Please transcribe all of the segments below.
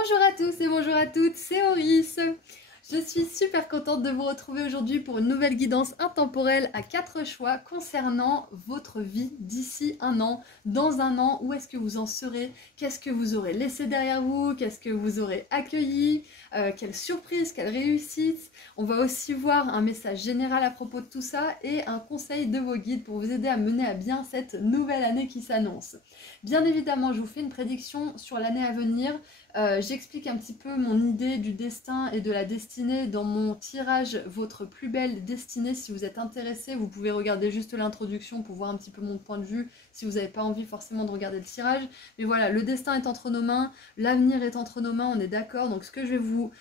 Bonjour à tous et bonjour à toutes, c'est Auris. Je suis super contente de vous retrouver aujourd'hui pour une nouvelle guidance intemporelle à 4 choix concernant votre vie d'ici un an. Dans un an, où est-ce que vous en serez? Qu'est-ce que vous aurez laissé derrière vous? Qu'est-ce que vous aurez accueilli? Quelle surprise, quelle réussite? On va aussi voir un message général à propos de tout ça et un conseil de vos guides pour vous aider à mener à bien cette nouvelle année qui s'annonce. Bien évidemment, je vous fais une prédiction sur l'année à venir. J'explique un petit peu mon idée du destin et de la destinée dans mon tirage Votre plus belle destinée. Si vous êtes intéressé, vous pouvez regarder juste l'introduction pour voir un petit peu mon point de vue si vous n'avez pas envie forcément de regarder le tirage. Mais voilà, le destin est entre nos mains, l'avenir est entre nos mains, on est d'accord. Donc ce que je vais vous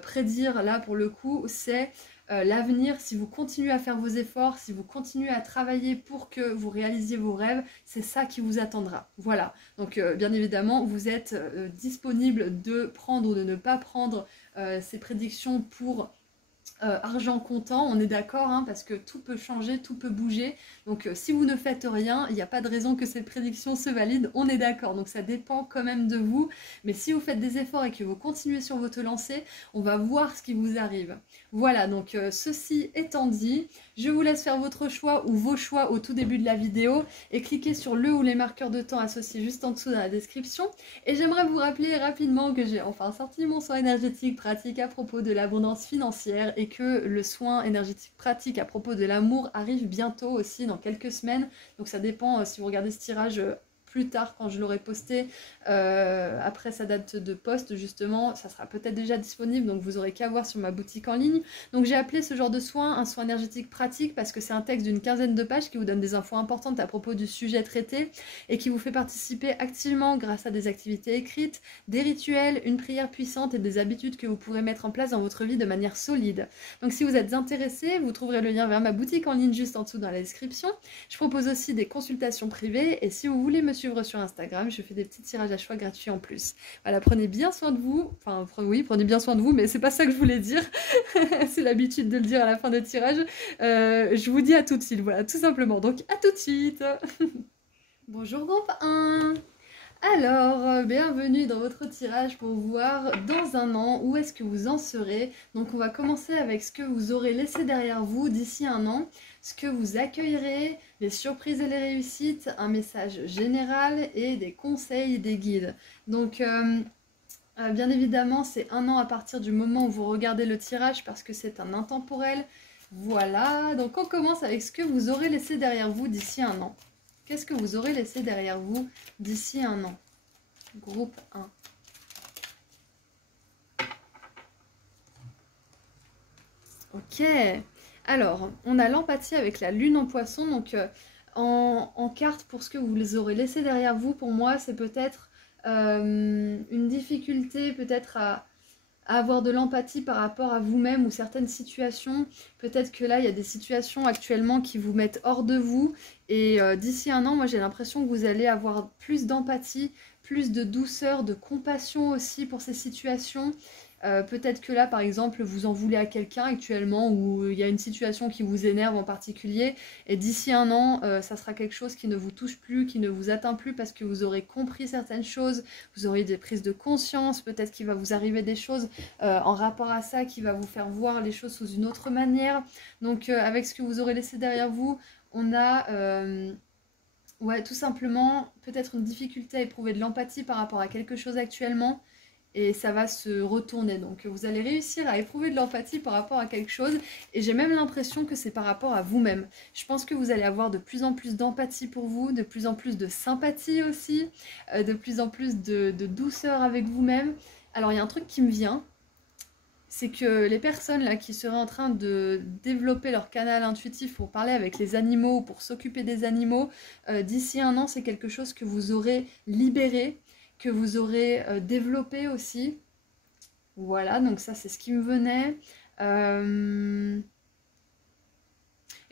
prédire là pour le coup, c'est l'avenir. Si vous continuez à faire vos efforts, si vous continuez à travailler pour que vous réalisiez vos rêves, c'est ça qui vous attendra. Voilà, donc bien évidemment, vous êtes disponible de prendre ou de ne pas prendre ces prédictions pour argent comptant, on est d'accord, hein, parce que tout peut changer, tout peut bouger. Donc si vous ne faites rien, il n'y a pas de raison que ces prédictions se valident, on est d'accord. Donc ça dépend quand même de vous. Mais si vous faites des efforts et que vous continuez sur votre lancée, on va voir ce qui vous arrive. Voilà, donc ceci étant dit, je vous laisse faire votre choix ou vos choix au tout début de la vidéo et cliquez sur le ou les marqueurs de temps associés juste en dessous dans la description. Et j'aimerais vous rappeler rapidement que j'ai enfin sorti mon soin énergétique pratique à propos de l'abondance financière et que le soin énergétique pratique à propos de l'amour arrive bientôt aussi dans quelques semaines. Donc ça dépend si vous regardez ce tirage plus tard quand je l'aurai posté, après sa date de poste justement, ça sera peut-être déjà disponible, donc vous aurez qu'à voir sur ma boutique en ligne. Donc j'ai appelé ce genre de soin un soin énergétique pratique parce que c'est un texte d'une quinzaine de pages qui vous donne des infos importantes à propos du sujet traité et qui vous fait participer activement grâce à des activités écrites, des rituels, une prière puissante et des habitudes que vous pourrez mettre en place dans votre vie de manière solide. Donc si vous êtes intéressé, vous trouverez le lien vers ma boutique en ligne juste en dessous dans la description. Je propose aussi des consultations privées et si vous voulez me suivre sur Instagram, je fais des petits tirages à choix gratuits en plus. Voilà, prenez bien soin de vous. Enfin, oui, prenez bien soin de vous, mais c'est pas ça que je voulais dire. C'est l'habitude de le dire à la fin des tirages. Je vous dis à tout de suite, voilà, tout simplement. Donc, à tout de suite. Bonjour groupe 1. Alors, bienvenue dans votre tirage pour voir dans un an où est-ce que vous en serez. Donc on va commencer avec ce que vous aurez laissé derrière vous d'ici un an, ce que vous accueillerez, les surprises et les réussites, un message général et des conseils des guides. Donc bien évidemment c'est un an à partir du moment où vous regardez le tirage parce que c'est un intemporel. Voilà, donc on commence avec ce que vous aurez laissé derrière vous d'ici un an. Qu'est-ce que vous aurez laissé derrière vous d'ici un an? Groupe 1. Ok. Alors, on a l'empathie avec la lune en poisson. Donc, en carte, pour ce que vous les aurez laissé derrière vous, pour moi, c'est peut-être une difficulté, peut-être à avoir de l'empathie par rapport à vous-même ou certaines situations. Peut-être que là, il y a des situations actuellement qui vous mettent hors de vous. Et d'ici un an, moi, j'ai l'impression que vous allez avoir plus d'empathie, plus de douceur, de compassion aussi pour ces situations. Peut-être que là, par exemple, vous en voulez à quelqu'un actuellement ou il y a une situation qui vous énerve en particulier. Et d'ici un an, ça sera quelque chose qui ne vous touche plus, qui ne vous atteint plus parce que vous aurez compris certaines choses, vous aurez des prises de conscience, peut-être qu'il va vous arriver des choses en rapport à ça qui va vous faire voir les choses sous une autre manière. Donc avec ce que vous aurez laissé derrière vous, on a... ouais, tout simplement, peut-être une difficulté à éprouver de l'empathie par rapport à quelque chose actuellement. Et ça va se retourner. Donc vous allez réussir à éprouver de l'empathie par rapport à quelque chose. Et j'ai même l'impression que c'est par rapport à vous-même. Je pense que vous allez avoir de plus en plus d'empathie pour vous, de plus en plus de sympathie aussi, de plus en plus de douceur avec vous-même. Alors il y a un truc qui me vient, c'est que les personnes là qui seraient en train de développer leur canal intuitif pour parler avec les animaux, pour s'occuper des animaux, d'ici un an, c'est quelque chose que vous aurez libéré, que vous aurez développé aussi. Voilà, donc ça c'est ce qui me venait.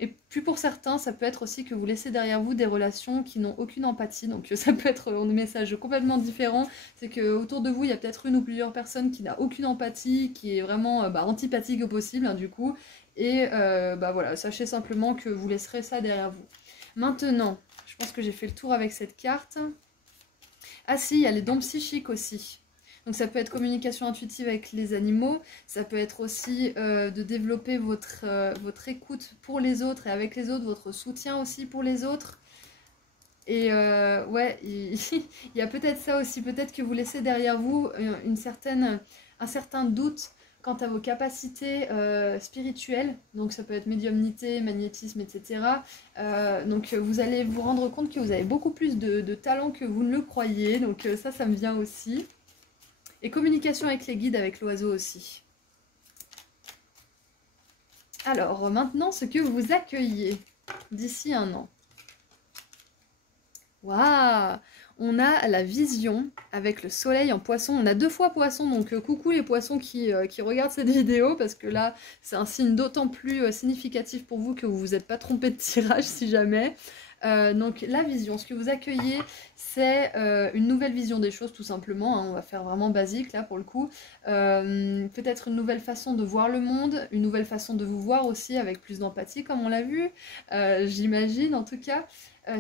Et puis pour certains, ça peut être aussi que vous laissez derrière vous des relations qui n'ont aucune empathie. Donc ça peut être un message complètement différent. C'est qu'autour de vous, il y a peut-être une ou plusieurs personnes qui n'ont aucune empathie, qui est vraiment antipathique au possible, hein, du coup. Et voilà, sachez simplement que vous laisserez ça derrière vous. Maintenant, je pense que j'ai fait le tour avec cette carte. Ah si, il y a les dons psychiques aussi. Donc ça peut être communication intuitive avec les animaux, ça peut être aussi de développer votre écoute pour les autres et avec les autres, votre soutien aussi pour les autres. Et ouais, il y a peut-être ça aussi, peut-être que vous laissez derrière vous un certain doute quant à vos capacités spirituelles, donc ça peut être médiumnité, magnétisme, etc. Donc vous allez vous rendre compte que vous avez beaucoup plus de talent que vous ne le croyez, donc ça me vient aussi. Et communication avec les guides, avec l'oiseau aussi. Alors maintenant, ce que vous accueillez d'ici un an. Waouh! On a la vision avec le soleil en poisson. On a 2 fois poisson, donc coucou les poissons qui regardent cette vidéo, parce que là, c'est un signe d'autant plus significatif pour vous que vous ne vous êtes pas trompé de tirage si jamais. Donc la vision, ce que vous accueillez, c'est une nouvelle vision des choses tout simplement, hein. On va faire vraiment basique là pour le coup. Peut-être une nouvelle façon de voir le monde, une nouvelle façon de vous voir aussi avec plus d'empathie comme on l'a vu, j'imagine en tout cas.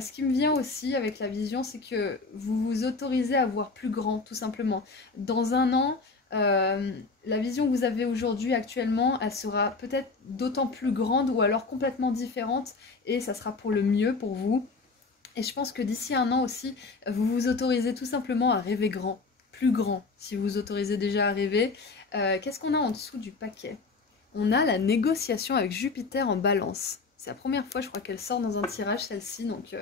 Ce qui me vient aussi avec la vision, c'est que vous vous autorisez à voir plus grand, tout simplement. Dans un an, la vision que vous avez aujourd'hui, actuellement, elle sera peut-être d'autant plus grande ou alors complètement différente et ça sera pour le mieux pour vous. Et je pense que d'ici un an aussi, vous vous autorisez tout simplement à rêver grand, plus grand, si vous vous autorisez déjà à rêver. Qu'est-ce qu'on a en dessous du paquet? On a la négociation avec Jupiter en balance. C'est la première fois, je crois, qu'elle sort dans un tirage, celle-ci, donc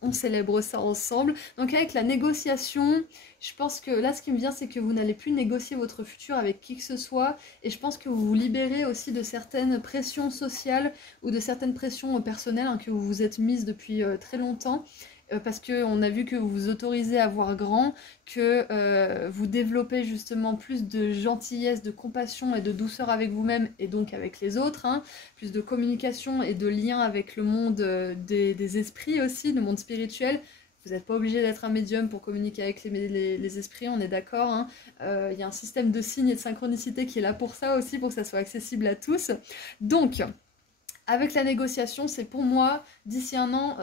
on célèbre ça ensemble. Donc avec la négociation, je pense que là, ce qui me vient, c'est que vous n'allez plus négocier votre futur avec qui que ce soit, et je pense que vous vous libérez aussi de certaines pressions sociales ou de certaines pressions personnelles, hein, que vous vous êtes mises depuis très longtemps. Parce qu'on a vu que vous vous autorisez à voir grand, que vous développez justement plus de gentillesse, de compassion et de douceur avec vous-même et donc avec les autres, hein, plus de communication et de lien avec le monde des esprits aussi, le monde spirituel. Vous n'êtes pas obligé d'être un médium pour communiquer avec les esprits, on est d'accord, hein. Y a un système de signes et de synchronicité qui est là pour ça aussi, pour que ça soit accessible à tous. Donc, avec la négociation, c'est pour moi, d'ici un an,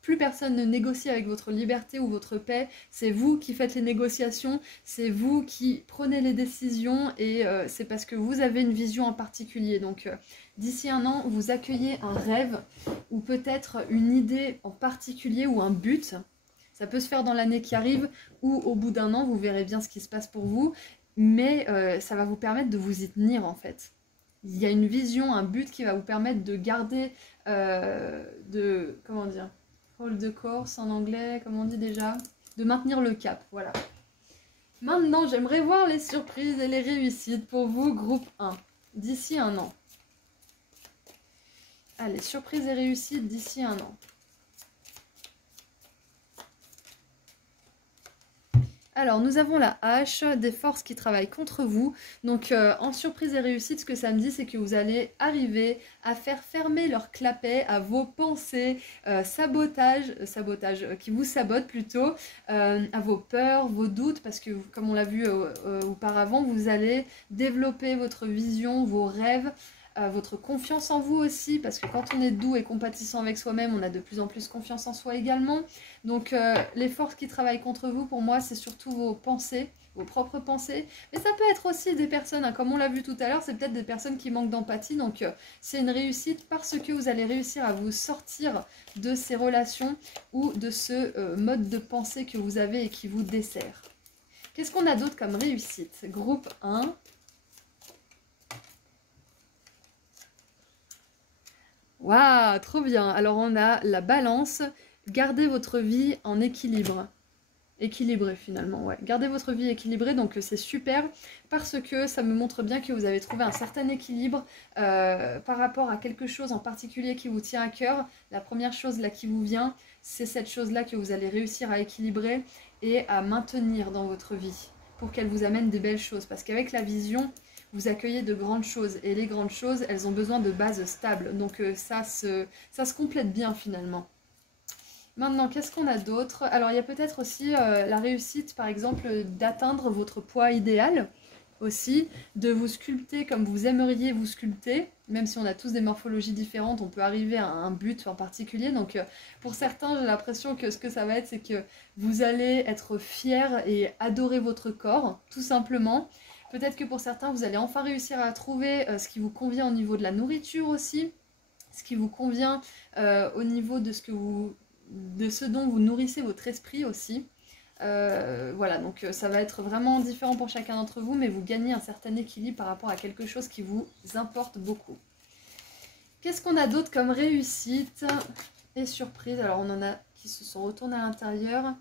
plus personne ne négocie avec votre liberté ou votre paix. C'est vous qui faites les négociations, c'est vous qui prenez les décisions et c'est parce que vous avez une vision en particulier. Donc d'ici un an, vous accueillez un rêve ou peut-être une idée en particulier ou un but. Ça peut se faire dans l'année qui arrive ou au bout d'un an, vous verrez bien ce qui se passe pour vous. Mais ça va vous permettre de vous y tenir en fait. Il y a une vision, un but qui va vous permettre de garder, comment dire, hold the course en anglais, comment on dit déjà, de maintenir le cap, voilà. Maintenant, j'aimerais voir les surprises et les réussites pour vous, groupe 1, d'ici un an. Allez, surprises et réussites d'ici un an. Alors, nous avons la hache, des forces qui travaillent contre vous. Donc, en surprise et réussite, ce que ça me dit, c'est que vous allez arriver à faire fermer leur clapet à vos pensées, qui vous sabotent plutôt, à vos peurs, vos doutes, parce que, comme on l'a vu auparavant, vous allez développer votre vision, vos rêves, votre confiance en vous aussi, parce que quand on est doux et compatissant avec soi-même, on a de plus en plus confiance en soi également. Donc les forces qui travaillent contre vous, pour moi, c'est surtout vos pensées, vos propres pensées. Mais ça peut être aussi des personnes, hein, comme on l'a vu tout à l'heure, c'est peut-être des personnes qui manquent d'empathie. Donc c'est une réussite parce que vous allez réussir à vous sortir de ces relations ou de ce mode de pensée que vous avez et qui vous dessert. Qu'est-ce qu'on a d'autre comme réussite? Groupe 1. Waouh, trop bien. Alors on a la balance. Gardez votre vie en équilibre. Équilibré finalement, ouais. Gardez votre vie équilibrée, donc c'est super parce que ça me montre bien que vous avez trouvé un certain équilibre par rapport à quelque chose en particulier qui vous tient à cœur. La première chose là qui vous vient, c'est cette chose-là que vous allez réussir à équilibrer et à maintenir dans votre vie pour qu'elle vous amène des belles choses. Parce qu'avec la vision, vous accueillez de grandes choses et les grandes choses, elles ont besoin de bases stables. Donc ça se complète bien finalement. Maintenant, qu'est-ce qu'on a d'autre? Alors, il y a peut-être aussi la réussite, par exemple, d'atteindre votre poids idéal. aussi, de vous sculpter comme vous aimeriez vous sculpter, même si on a tous des morphologies différentes, on peut arriver à un but en particulier. Donc pour certains, j'ai l'impression que ce que ça va être, c'est que vous allez être fiers et adorer votre corps, tout simplement. Peut-être que pour certains, vous allez enfin réussir à trouver ce qui vous convient au niveau de la nourriture aussi, ce qui vous convient au niveau de ce dont vous nourrissez votre esprit aussi. Voilà, donc ça va être vraiment différent pour chacun d'entre vous, mais vous gagnez un certain équilibre par rapport à quelque chose qui vous importe beaucoup. Qu'est-ce qu'on a d'autre comme réussite et surprise? Alors on en a qui se sont retournés à l'intérieur.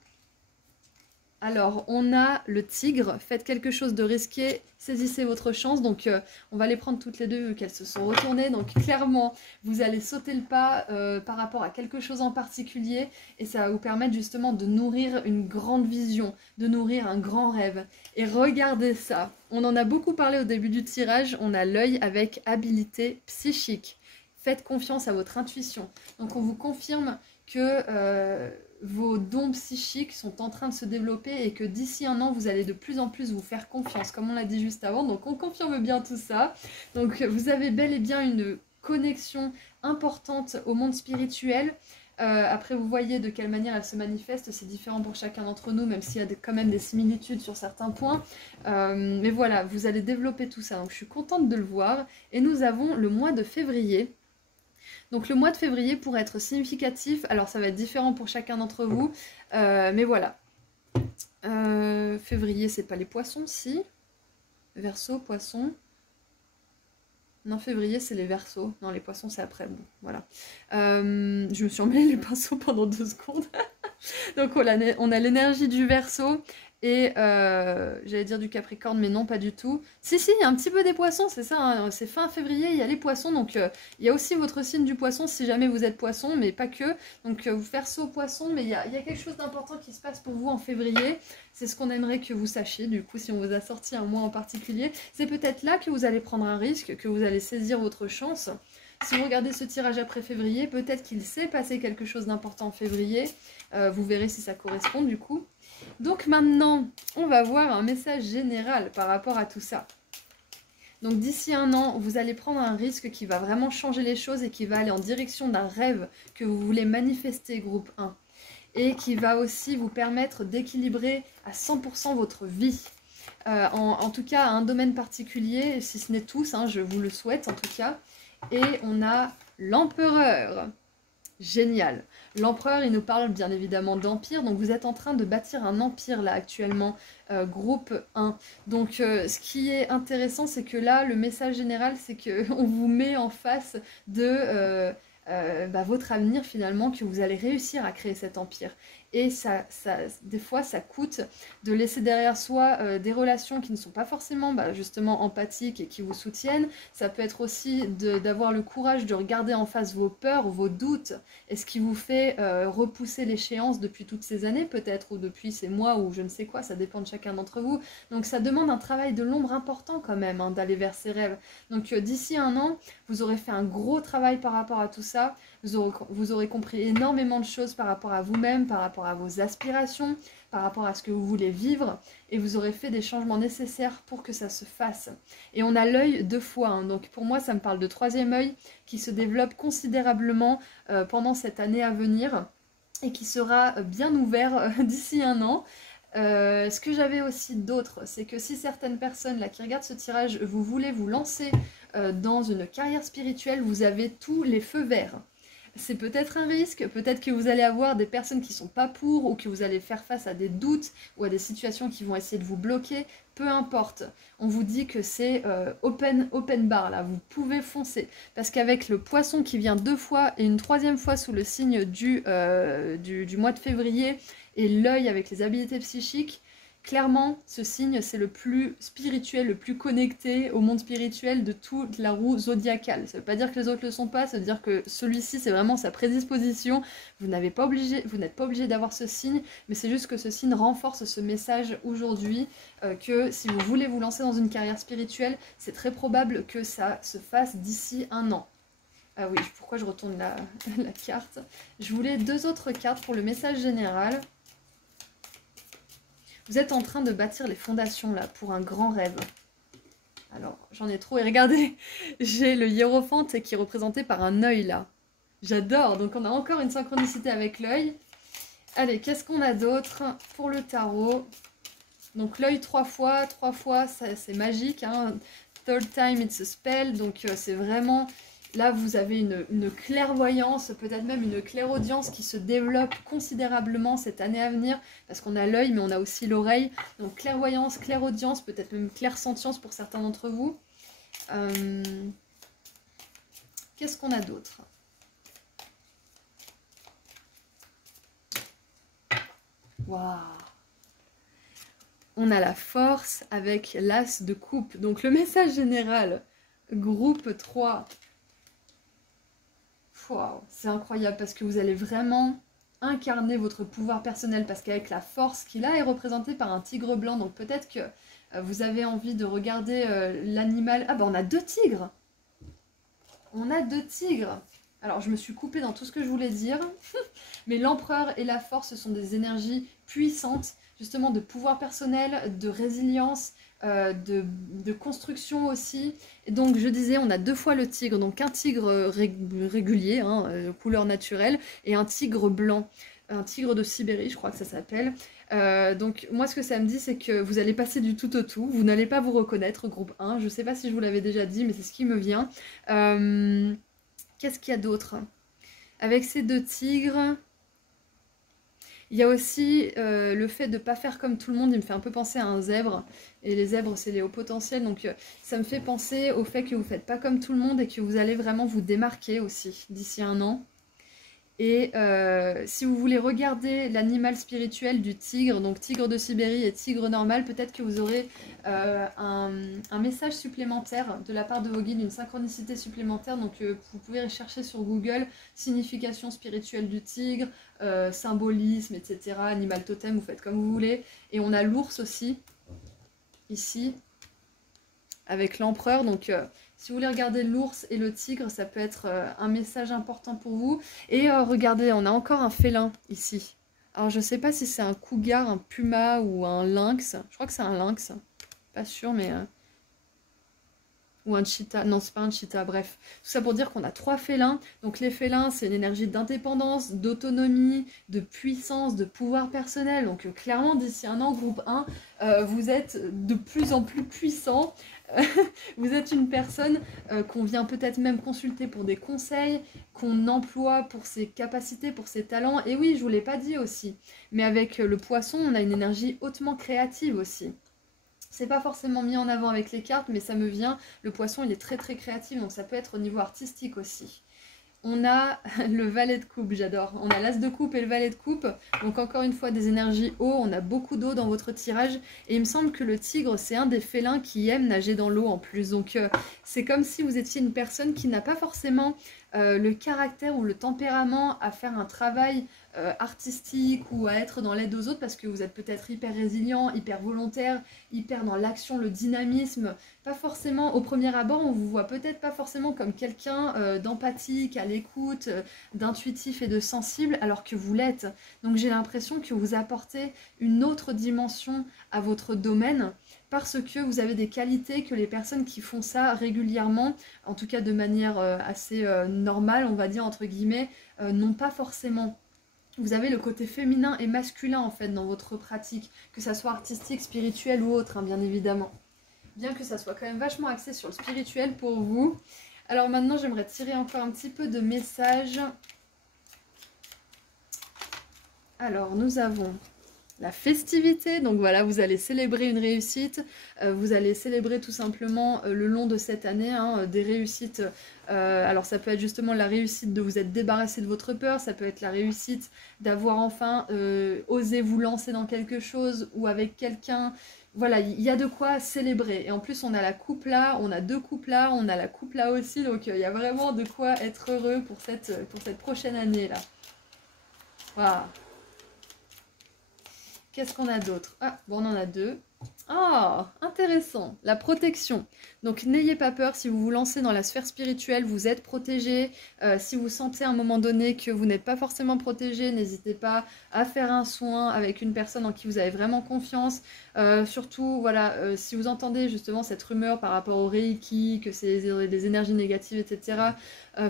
Alors, on a le tigre, faites quelque chose de risqué, saisissez votre chance. Donc, on va les prendre toutes les deux vu qu'elles se sont retournées. Donc, clairement, vous allez sauter le pas par rapport à quelque chose en particulier. Et ça va vous permettre justement de nourrir une grande vision, de nourrir un grand rêve. Et regardez ça, on en a beaucoup parlé au début du tirage, on a l'œil avec habilité psychique. Faites confiance à votre intuition. Donc, on vous confirme que vos dons psychiques sont en train de se développer et que d'ici un an, vous allez de plus en plus vous faire confiance, comme on l'a dit juste avant. Donc, on confirme bien tout ça. Donc, vous avez bel et bien une connexion importante au monde spirituel. Après, vous voyez de quelle manière elle se manifeste. C'est différent pour chacun d'entre nous, même s'il y a quand même des similitudes sur certains points. Mais voilà, vous allez développer tout ça. Donc, je suis contente de le voir. Et nous avons le mois de février. Donc le mois de février pourrait être significatif, alors ça va être différent pour chacun d'entre vous, mais voilà. Février, c'est pas les poissons, si. Verseau, poisson. Non, février, c'est les verseaux. Non, les poissons, c'est après, bon, voilà. Je me suis emmêlé les pinceaux pendant 2 secondes. Donc on a l'énergie du verseau. Et j'allais dire du Capricorne, mais non, pas du tout. Si, il y a un petit peu des poissons, c'est ça, hein, c'est fin février, il y a les poissons, donc il y a aussi votre signe du poisson si jamais vous êtes poisson, mais pas que. Donc vous Verseau poisson, mais il y a quelque chose d'important qui se passe pour vous en février. C'est ce qu'on aimerait que vous sachiez, du coup, si on vous a sorti un mois en particulier. C'est peut-être là que vous allez prendre un risque, que vous allez saisir votre chance. Si vous regardez ce tirage après février, peut-être qu'il s'est passé quelque chose d'important en février. Vous verrez si ça correspond du coup. Donc maintenant, on va voir un message général par rapport à tout ça. Donc d'ici un an, vous allez prendre un risque qui va vraiment changer les choses et qui va aller en direction d'un rêve que vous voulez manifester, groupe 1. Et qui va aussi vous permettre d'équilibrer à 100% votre vie. En tout cas, à un domaine particulier, si ce n'est tous, hein, je vous le souhaite en tout cas. Et on a l'empereur. Génial. L'empereur, il nous parle bien évidemment d'empire. Donc vous êtes en train de bâtir un empire là actuellement, groupe 1. Donc ce qui est intéressant, c'est que là, le message général, c'est qu'on vous met en face de votre avenir finalement, que vous allez réussir à créer cet empire. Et des fois, ça coûte de laisser derrière soi des relations qui ne sont pas forcément justement empathiques et qui vous soutiennent. Ça peut être aussi d'avoir le courage de regarder en face vos peurs, vos doutes, et ce qui vous fait repousser l'échéance depuis toutes ces années peut-être, ou depuis ces mois, ou je ne sais quoi, ça dépend de chacun d'entre vous. Donc ça demande un travail de l'ombre important quand même, hein, d'aller vers ses rêves. Donc d'ici un an, vous aurez fait un gros travail par rapport à tout ça. Vous aurez compris énormément de choses par rapport à vous-même, par rapport à vos aspirations, par rapport à ce que vous voulez vivre, et vous aurez fait des changements nécessaires pour que ça se fasse. Et on a l'œil 2 fois, hein, donc pour moi ça me parle de 3e œil qui se développe considérablement pendant cette année à venir et qui sera bien ouvert d'ici un an. Ce que j'avais aussi d'autre, c'est que si certaines personnes là qui regardent ce tirage, vous voulez vous lancer dans une carrière spirituelle, vous avez tous les feux verts. C'est peut-être un risque, peut-être que vous allez avoir des personnes qui ne sont pas pour, ou que vous allez faire face à des doutes ou à des situations qui vont essayer de vous bloquer, peu importe. On vous dit que c'est open bar là, vous pouvez foncer. Parce qu'avec le poisson qui vient 2 fois et une 3e fois sous le signe du mois de février, et l'œil avec les habilités psychiques, clairement, ce signe, c'est le plus spirituel, le plus connecté au monde spirituel de toute la roue zodiacale. Ça ne veut pas dire que les autres ne le sont pas, ça veut dire que celui-ci, c'est vraiment sa prédisposition. Vous n'êtes pas obligé d'avoir ce signe, mais c'est juste que ce signe renforce ce message aujourd'hui, que si vous voulez vous lancer dans une carrière spirituelle, c'est très probable que ça se fasse d'ici un an. Ah oui, pourquoi je retourne la carte? Je voulais 2 autres cartes pour le message général. Vous êtes en train de bâtir les fondations là pour un grand rêve. Alors, j'en ai trop. Et regardez, j'ai le hiérophante qui est représenté par un œil là. J'adore. Donc, on a encore une synchronicité avec l'œil. Allez, qu'est-ce qu'on a d'autre pour le tarot? Donc, l'œil 3 fois, c'est magique. Hein. Third time, it's a spell. Donc, c'est vraiment... Là, vous avez une clairvoyance, peut-être même une clairaudience qui se développe considérablement cette année à venir, parce qu'on a l'œil, mais on a aussi l'oreille. Donc clairvoyance, clairaudience, peut-être même clairsentience pour certains d'entre vous. Qu'est-ce qu'on a d'autre? Waouh! On a la force avec l'as de coupe. Donc le message général, groupe 3... Wow, c'est incroyable parce que vous allez vraiment incarner votre pouvoir personnel parce qu'avec la force qu'il a est représentée par un tigre blanc. Donc peut-être que vous avez envie de regarder l'animal. Ah bah on a 2 tigres. On a 2 tigres. Alors je me suis coupée dans tout ce que je voulais dire. Mais l'empereur et la force, ce sont des énergies puissantes, justement de pouvoir personnel, de résilience, de construction aussi. Et donc je disais, on a 2 fois le tigre, donc un tigre régulier, hein, couleur naturelle, et un tigre blanc, un tigre de Sibérie, je crois que ça s'appelle. Donc moi ce que ça me dit, c'est que vous allez passer du tout au tout, vous n'allez pas vous reconnaître, groupe 1, je sais pas si je vous l'avais déjà dit, mais c'est ce qui me vient. Qu'est-ce qu'il y a d'autre? Avec ces 2 tigres... Il y a aussi le fait de ne pas faire comme tout le monde, il me fait un peu penser à un zèbre. Et les zèbres, c'est les hauts potentiels. Donc ça me fait penser au fait que vous ne faites pas comme tout le monde et que vous allez vraiment vous démarquer aussi d'ici un an. Et si vous voulez regarder l'animal spirituel du tigre, donc tigre de Sibérie et tigre normal, peut-être que vous aurez un message supplémentaire de la part de vos guides, une synchronicité supplémentaire. Donc vous pouvez rechercher sur Google signification spirituelle du tigre, symbolisme, etc. Animal totem, vous faites comme vous voulez. Et on a l'ours aussi, ici, avec l'empereur. Donc si vous voulez regarder l'ours et le tigre, ça peut être un message important pour vous. Et regardez, on a encore un félin ici. Alors je sais pas si c'est un cougar, un puma ou un lynx. Je crois que c'est un lynx. Pas sûr, mais... Ou un cheetah. Non, c'est pas un cheetah, bref. Tout ça pour dire qu'on a 3 félins. Donc les félins, c'est une énergie d'indépendance, d'autonomie, de puissance, de pouvoir personnel. Donc clairement, d'ici un an, groupe 1, vous êtes de plus en plus puissant. Vous êtes une personne qu'on vient peut-être même consulter pour des conseils, qu'on emploie pour ses capacités, pour ses talents. Et oui, je vous l'ai pas dit aussi, mais avec le poisson, on a une énergie hautement créative aussi. C'est pas forcément mis en avant avec les cartes, mais ça me vient. Le poisson, il est très très créatif, donc ça peut être au niveau artistique aussi. On a le valet de coupe, j'adore. On a l'as de coupe et le valet de coupe. Donc encore une fois, des énergies eau. On a beaucoup d'eau dans votre tirage. Et il me semble que le tigre, c'est un des félins qui aime nager dans l'eau en plus. Donc c'est comme si vous étiez une personne qui n'a pas forcément le caractère ou le tempérament à faire un travail artistique ou à être dans l'aide aux autres parce que vous êtes peut-être hyper résilient, hyper volontaire, hyper dans l'action, le dynamisme. Pas forcément, au premier abord, on vous voit peut-être pas forcément comme quelqu'un d'empathique, à l'écoute, d'intuitif et de sensible, alors que vous l'êtes. Donc j'ai l'impression que vous apportez une autre dimension à votre domaine parce que vous avez des qualités que les personnes qui font ça régulièrement, en tout cas de manière assez normale, on va dire entre guillemets, n'ont pas forcément. Vous avez le côté féminin et masculin en fait dans votre pratique, que ça soit artistique, spirituel ou autre, hein, bien évidemment. Bien que ça soit quand même vachement axé sur le spirituel pour vous. Alors maintenant, j'aimerais tirer encore un petit peu de messages. Alors, nous avons la festivité. Donc voilà, vous allez célébrer une réussite. Vous allez célébrer tout simplement le long de cette année hein, des réussites. Alors ça peut être justement la réussite de vous être débarrassé de votre peur. Ça peut être la réussite d'avoir enfin osé vous lancer dans quelque chose ou avec quelqu'un. Voilà, il y a de quoi célébrer. Et en plus, on a la coupe là, on a 2 coupes là, on a la coupe là aussi. Donc, il y a vraiment de quoi être heureux pour cette prochaine année là. Voilà. Qu'est-ce qu'on a d'autre? Ah, bon, on en a 2. Ah, intéressant, la protection. Donc n'ayez pas peur, si vous vous lancez dans la sphère spirituelle, vous êtes protégé. Si vous sentez à un moment donné que vous n'êtes pas forcément protégé, n'hésitez pas à faire un soin avec une personne en qui vous avez vraiment confiance. Surtout, voilà, si vous entendez justement cette rumeur par rapport au Reiki, que c'est des énergies négatives, etc.,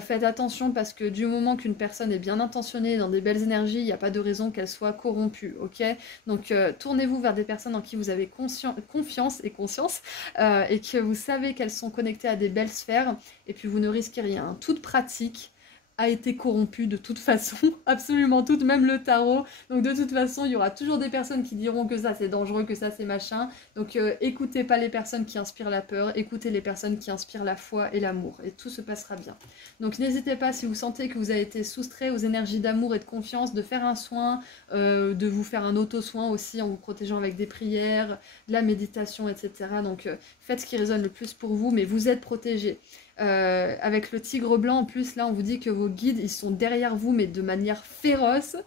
faites attention parce que du moment qu'une personne est bien intentionnée, dans des belles énergies, il n'y a pas de raison qu'elle soit corrompue, ok? Donc tournez-vous vers des personnes en qui vous avez confiance et conscience et que vous savez qu'elles sont connectées à des belles sphères et puis vous ne risquez rien. Toute pratique a été corrompue de toute façon, absolument toute, même le tarot. Donc de toute façon, il y aura toujours des personnes qui diront que ça c'est dangereux, que ça c'est machin. Donc écoutez pas les personnes qui inspirent la peur, écoutez les personnes qui inspirent la foi et l'amour et tout se passera bien. Donc n'hésitez pas, si vous sentez que vous avez été soustrait aux énergies d'amour et de confiance, de faire un soin, de vous faire un auto-soin aussi en vous protégeant avec des prières, de la méditation, etc. Donc faites ce qui résonne le plus pour vous, mais vous êtes protégés. Avec le tigre blanc en plus, là on vous dit que vos guides ils sont derrière vous mais de manière féroce.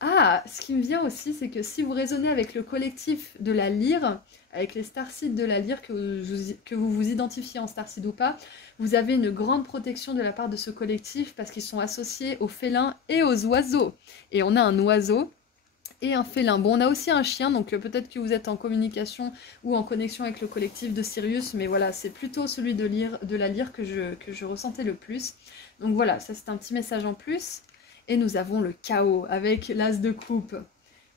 Ah, ce qui me vient aussi, c'est que si vous raisonnez avec le collectif de la lyre, avec les starseeds de la lyre, que vous vous identifiez en starseed ou pas, vous avez une grande protection de la part de ce collectif parce qu'ils sont associés aux félins et aux oiseaux. Et on a un oiseau et un félin. Bon, on a aussi un chien, donc peut-être que vous êtes en communication ou en connexion avec le collectif de Sirius, mais voilà, c'est plutôt celui de la lyre que je ressentais le plus. Donc voilà, ça c'est un petit message en plus. Et nous avons le chaos avec l'as de coupe.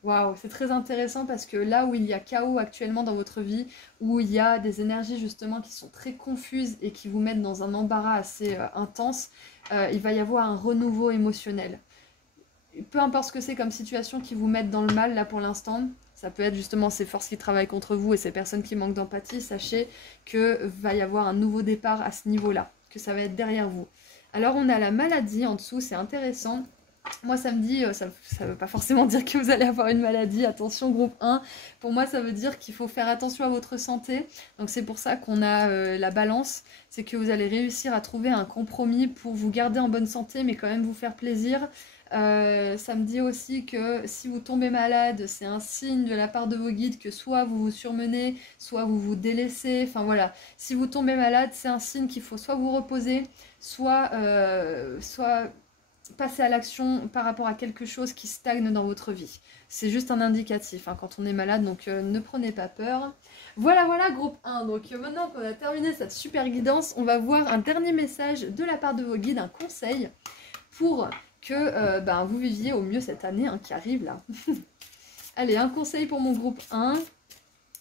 Waouh, c'est très intéressant parce que là où il y a chaos actuellement dans votre vie, où il y a des énergies justement qui sont très confuses et qui vous mettent dans un embarras assez intense, il va y avoir un renouveau émotionnel. Peu importe ce que c'est comme situation qui vous mettent dans le mal là pour l'instant, ça peut être justement ces forces qui travaillent contre vous et ces personnes qui manquent d'empathie, sachez que va y avoir un nouveau départ à ce niveau-là, que ça va être derrière vous. Alors on a la maladie en dessous, c'est intéressant. Moi ça me dit, ça ne veut pas forcément dire que vous allez avoir une maladie, attention groupe 1, pour moi ça veut dire qu'il faut faire attention à votre santé, donc c'est pour ça qu'on a la balance, c'est que vous allez réussir à trouver un compromis pour vous garder en bonne santé mais quand même vous faire plaisir. Ça me dit aussi que si vous tombez malade, c'est un signe de la part de vos guides que soit vous vous surmenez, soit vous vous délaissez, enfin voilà, si vous tombez malade, c'est un signe qu'il faut soit vous reposer, soit passer à l'action par rapport à quelque chose qui stagne dans votre vie. C'est juste un indicatif hein, quand on est malade, donc ne prenez pas peur. Voilà, voilà, groupe 1. Donc maintenant qu'on a terminé cette super guidance, on va voir un dernier message de la part de vos guides, un conseil pour que vous viviez au mieux cette année hein, qui arrive là. Allez, un conseil pour mon groupe 1.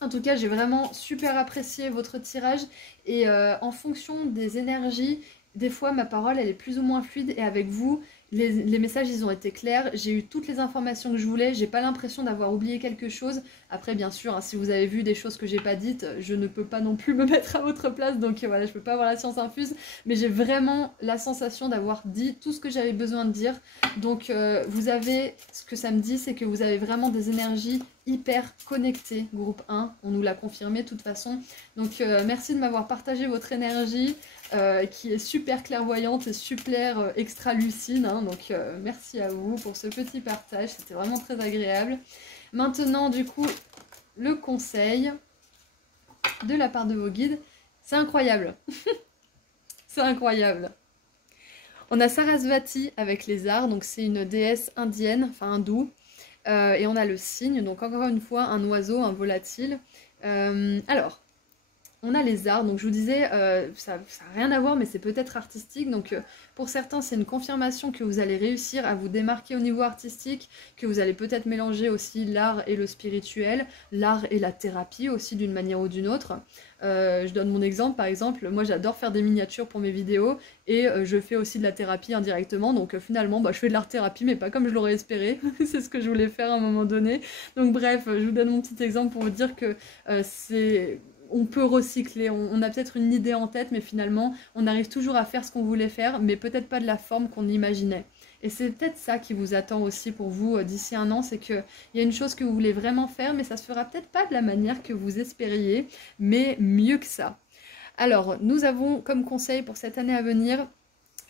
En tout cas, j'ai vraiment super apprécié votre tirage et en fonction des énergies, des fois ma parole elle est plus ou moins fluide et avec vous, les messages ils ont été clairs, j'ai eu toutes les informations que je voulais, j'ai pas l'impression d'avoir oublié quelque chose. Après bien sûr, hein, si vous avez vu des choses que j'ai pas dites, je ne peux pas non plus me mettre à votre place, donc voilà, je peux pas avoir la science infuse, mais j'ai vraiment la sensation d'avoir dit tout ce que j'avais besoin de dire. Donc vous avez, ce que ça me dit, c'est que vous avez vraiment des énergies hyper connectées, groupe 1, on nous l'a confirmé de toute façon. Donc merci de m'avoir partagé votre énergie. Qui est super clairvoyante et super extra lucide hein, donc merci à vous pour ce petit partage, c'était vraiment très agréable. Maintenant du coup le conseil de la part de vos guides, c'est incroyable. C'est incroyable. On a Sarasvati avec les arts, donc c'est une déesse indienne, enfin hindoue, et on a le cygne, donc encore une fois un oiseau, un volatile. Alors on a les arts, donc je vous disais, ça n'a rien à voir, mais c'est peut-être artistique. Donc pour certains, c'est une confirmation que vous allez réussir à vous démarquer au niveau artistique, que vous allez peut-être mélanger aussi l'art et le spirituel, l'art et la thérapie aussi d'une manière ou d'une autre. Je donne mon exemple, par exemple, moi j'adore faire des miniatures pour mes vidéos et je fais aussi de la thérapie indirectement. Donc finalement, je fais de l'art-thérapie, mais pas comme je l'aurais espéré. C'est ce que je voulais faire à un moment donné. Donc bref, je vous donne mon petit exemple pour vous dire que on peut recycler, on a peut-être une idée en tête, mais finalement, on arrive toujours à faire ce qu'on voulait faire, mais peut-être pas de la forme qu'on imaginait. Et c'est peut-être ça qui vous attend aussi pour vous d'ici un an, c'est qu'il y a une chose que vous voulez vraiment faire, mais ça se fera peut-être pas de la manière que vous espériez, mais mieux que ça. Alors, nous avons comme conseil pour cette année à venir,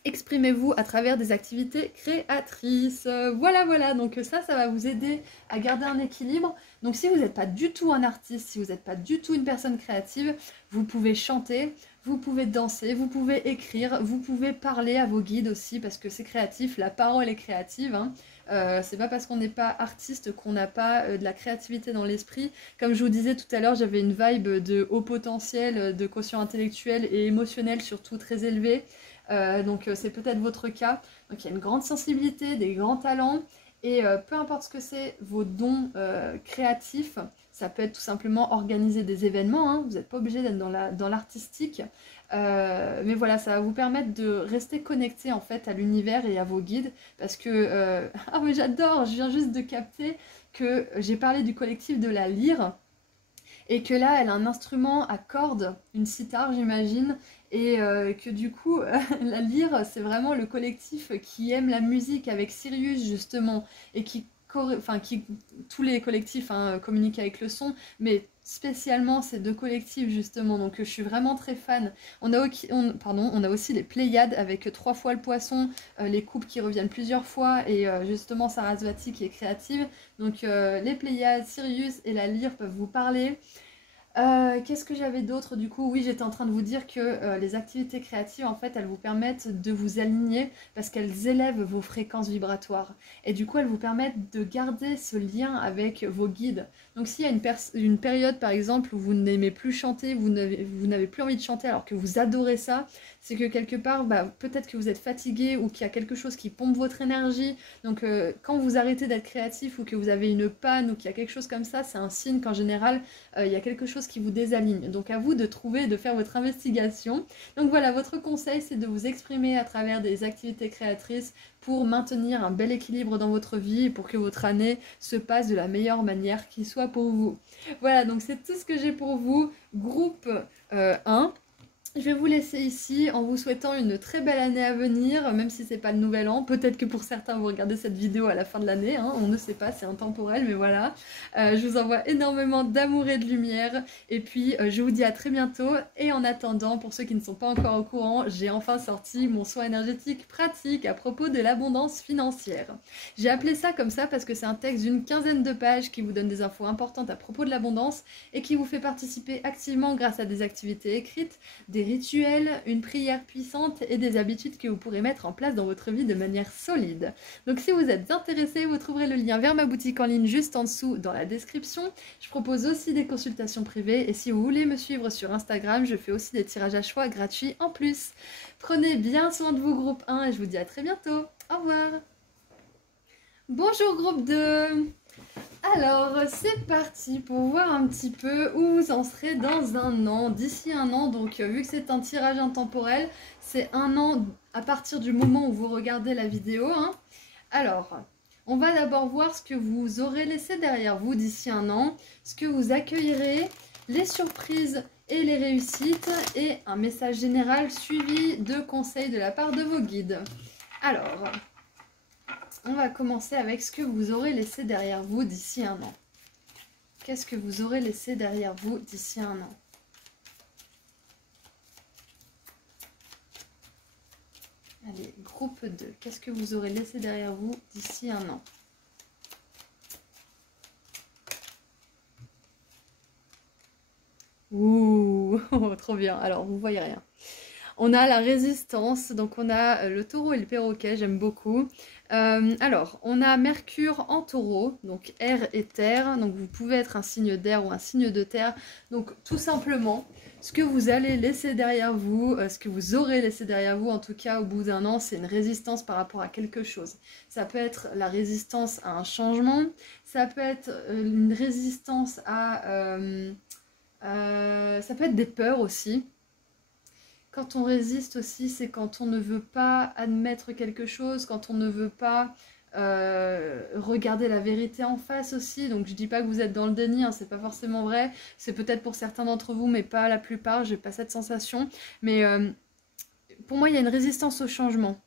exprimez-vous à travers des activités créatrices. Voilà, donc ça va vous aider à garder un équilibre. Donc si vous n'êtes pas du tout un artiste, si vous n'êtes pas du tout une personne créative, vous pouvez chanter, vous pouvez danser, vous pouvez écrire, vous pouvez parler à vos guides aussi, parce que c'est créatif, la parole est créative, hein. C'est pas parce qu'on n'est pas artiste qu'on n'a pas de la créativité dans l'esprit. Comme je vous disais tout à l'heure, j'avais une vibe de haut potentiel, de quotient intellectuel et émotionnel surtout très élevé. Donc c'est peut-être votre cas. Donc il y a une grande sensibilité, des grands talents. Et peu importe ce que c'est, vos dons créatifs, ça peut être tout simplement organiser des événements, hein. Vous n'êtes pas obligé d'être dans l'artistique. Mais voilà, ça va vous permettre de rester connecté en fait à l'univers et à vos guides. Parce que, ah mais j'adore, je viens juste de capter que j'ai parlé du collectif de la lyre. Et que là, elle a un instrument à cordes, une sitar j'imagine, et que du coup, la lyre, c'est vraiment le collectif qui aime la musique avec Sirius justement, et tous les collectifs hein, communiquent avec le son, mais spécialement ces deux collectifs justement, donc je suis vraiment très fan. On a aussi les Pléiades avec 3 fois le poisson, les couples qui reviennent plusieurs fois, et justement Sarasvati qui est créative. Donc les Pléiades, Sirius et la lyre peuvent vous parler. Qu'est-ce que j'avais d'autre du coup? Oui, j'étais en train de vous dire que les activités créatives, en fait, elles vous permettent de vous aligner parce qu'elles élèvent vos fréquences vibratoires. Et du coup, elles vous permettent de garder ce lien avec vos guides. Donc s'il y a une période, par exemple, où vous n'aimez plus chanter, vous n'avez plus envie de chanter alors que vous adorez ça, c'est que quelque part, peut-être que vous êtes fatigué ou qu'il y a quelque chose qui pompe votre énergie. Donc quand vous arrêtez d'être créatif ou que vous avez une panne ou qu'il y a quelque chose comme ça, c'est un signe qu'en général, il y a quelque chose qui vous désaligne. Donc à vous de trouver, de faire votre investigation. Donc voilà, votre conseil, c'est de vous exprimer à travers des activités créatrices pour maintenir un bel équilibre dans votre vie et pour que votre année se passe de la meilleure manière qui soit pour vous. Voilà, donc c'est tout ce que j'ai pour vous. Groupe 1. Je vais vous laisser ici en vous souhaitant une très belle année à venir, même si c'est pas le nouvel an. Peut-être que pour certains vous regardez cette vidéo à la fin de l'année, hein, on ne sait pas, c'est intemporel, mais voilà. Je vous envoie énormément d'amour et de lumière, et puis je vous dis à très bientôt. Et en attendant, pour ceux qui ne sont pas encore au courant, j'ai enfin sorti mon soin énergétique pratique à propos de l'abondance financière. J'ai appelé ça comme ça parce que c'est un texte d'une 15aine de pages qui vous donne des infos importantes à propos de l'abondance et qui vous fait participer activement grâce à des activités écrites, des rituels, une prière puissante et des habitudes que vous pourrez mettre en place dans votre vie de manière solide. Donc si vous êtes intéressé, vous trouverez le lien vers ma boutique en ligne juste en dessous dans la description. Je propose aussi des consultations privées et si vous voulez me suivre sur Instagram, je fais aussi des tirages à choix gratuits en plus. Prenez bien soin de vous groupe 1 et je vous dis à très bientôt. Au revoir. Bonjour groupe 2. Alors, c'est parti pour voir un petit peu où vous en serez dans un an, d'ici un an. Donc, vu que c'est un tirage intemporel, c'est un an à partir du moment où vous regardez la vidéo, hein. Alors, on va d'abord voir ce que vous aurez laissé derrière vous d'ici un an, ce que vous accueillerez, les surprises et les réussites, et un message général suivi de conseils de la part de vos guides. Alors... on va commencer avec ce que vous aurez laissé derrière vous d'ici un an. Qu'est-ce que vous aurez laissé derrière vous d'ici un an? Allez, groupe 2. Qu'est-ce que vous aurez laissé derrière vous d'ici un an? Ouh, trop bien. Alors, vous voyez rien. On a la résistance, donc on a le taureau et le perroquet, j'aime beaucoup. Alors, on a Mercure en taureau, donc air et terre, donc vous pouvez être un signe d'air ou un signe de terre. Donc tout simplement, ce que vous allez laisser derrière vous, ce que vous aurez laissé derrière vous, en tout cas au bout d'un an, c'est une résistance par rapport à quelque chose. Ça peut être la résistance à un changement, ça peut être une résistance à... ça peut être des peurs aussi. Quand on résiste aussi, c'est quand on ne veut pas admettre quelque chose, quand on ne veut pas regarder la vérité en face aussi. Donc je dis pas que vous êtes dans le déni, hein, c'est pas forcément vrai. C'est peut-être pour certains d'entre vous, mais pas la plupart, j'ai pas cette sensation. Mais pour moi, il y a une résistance au changement.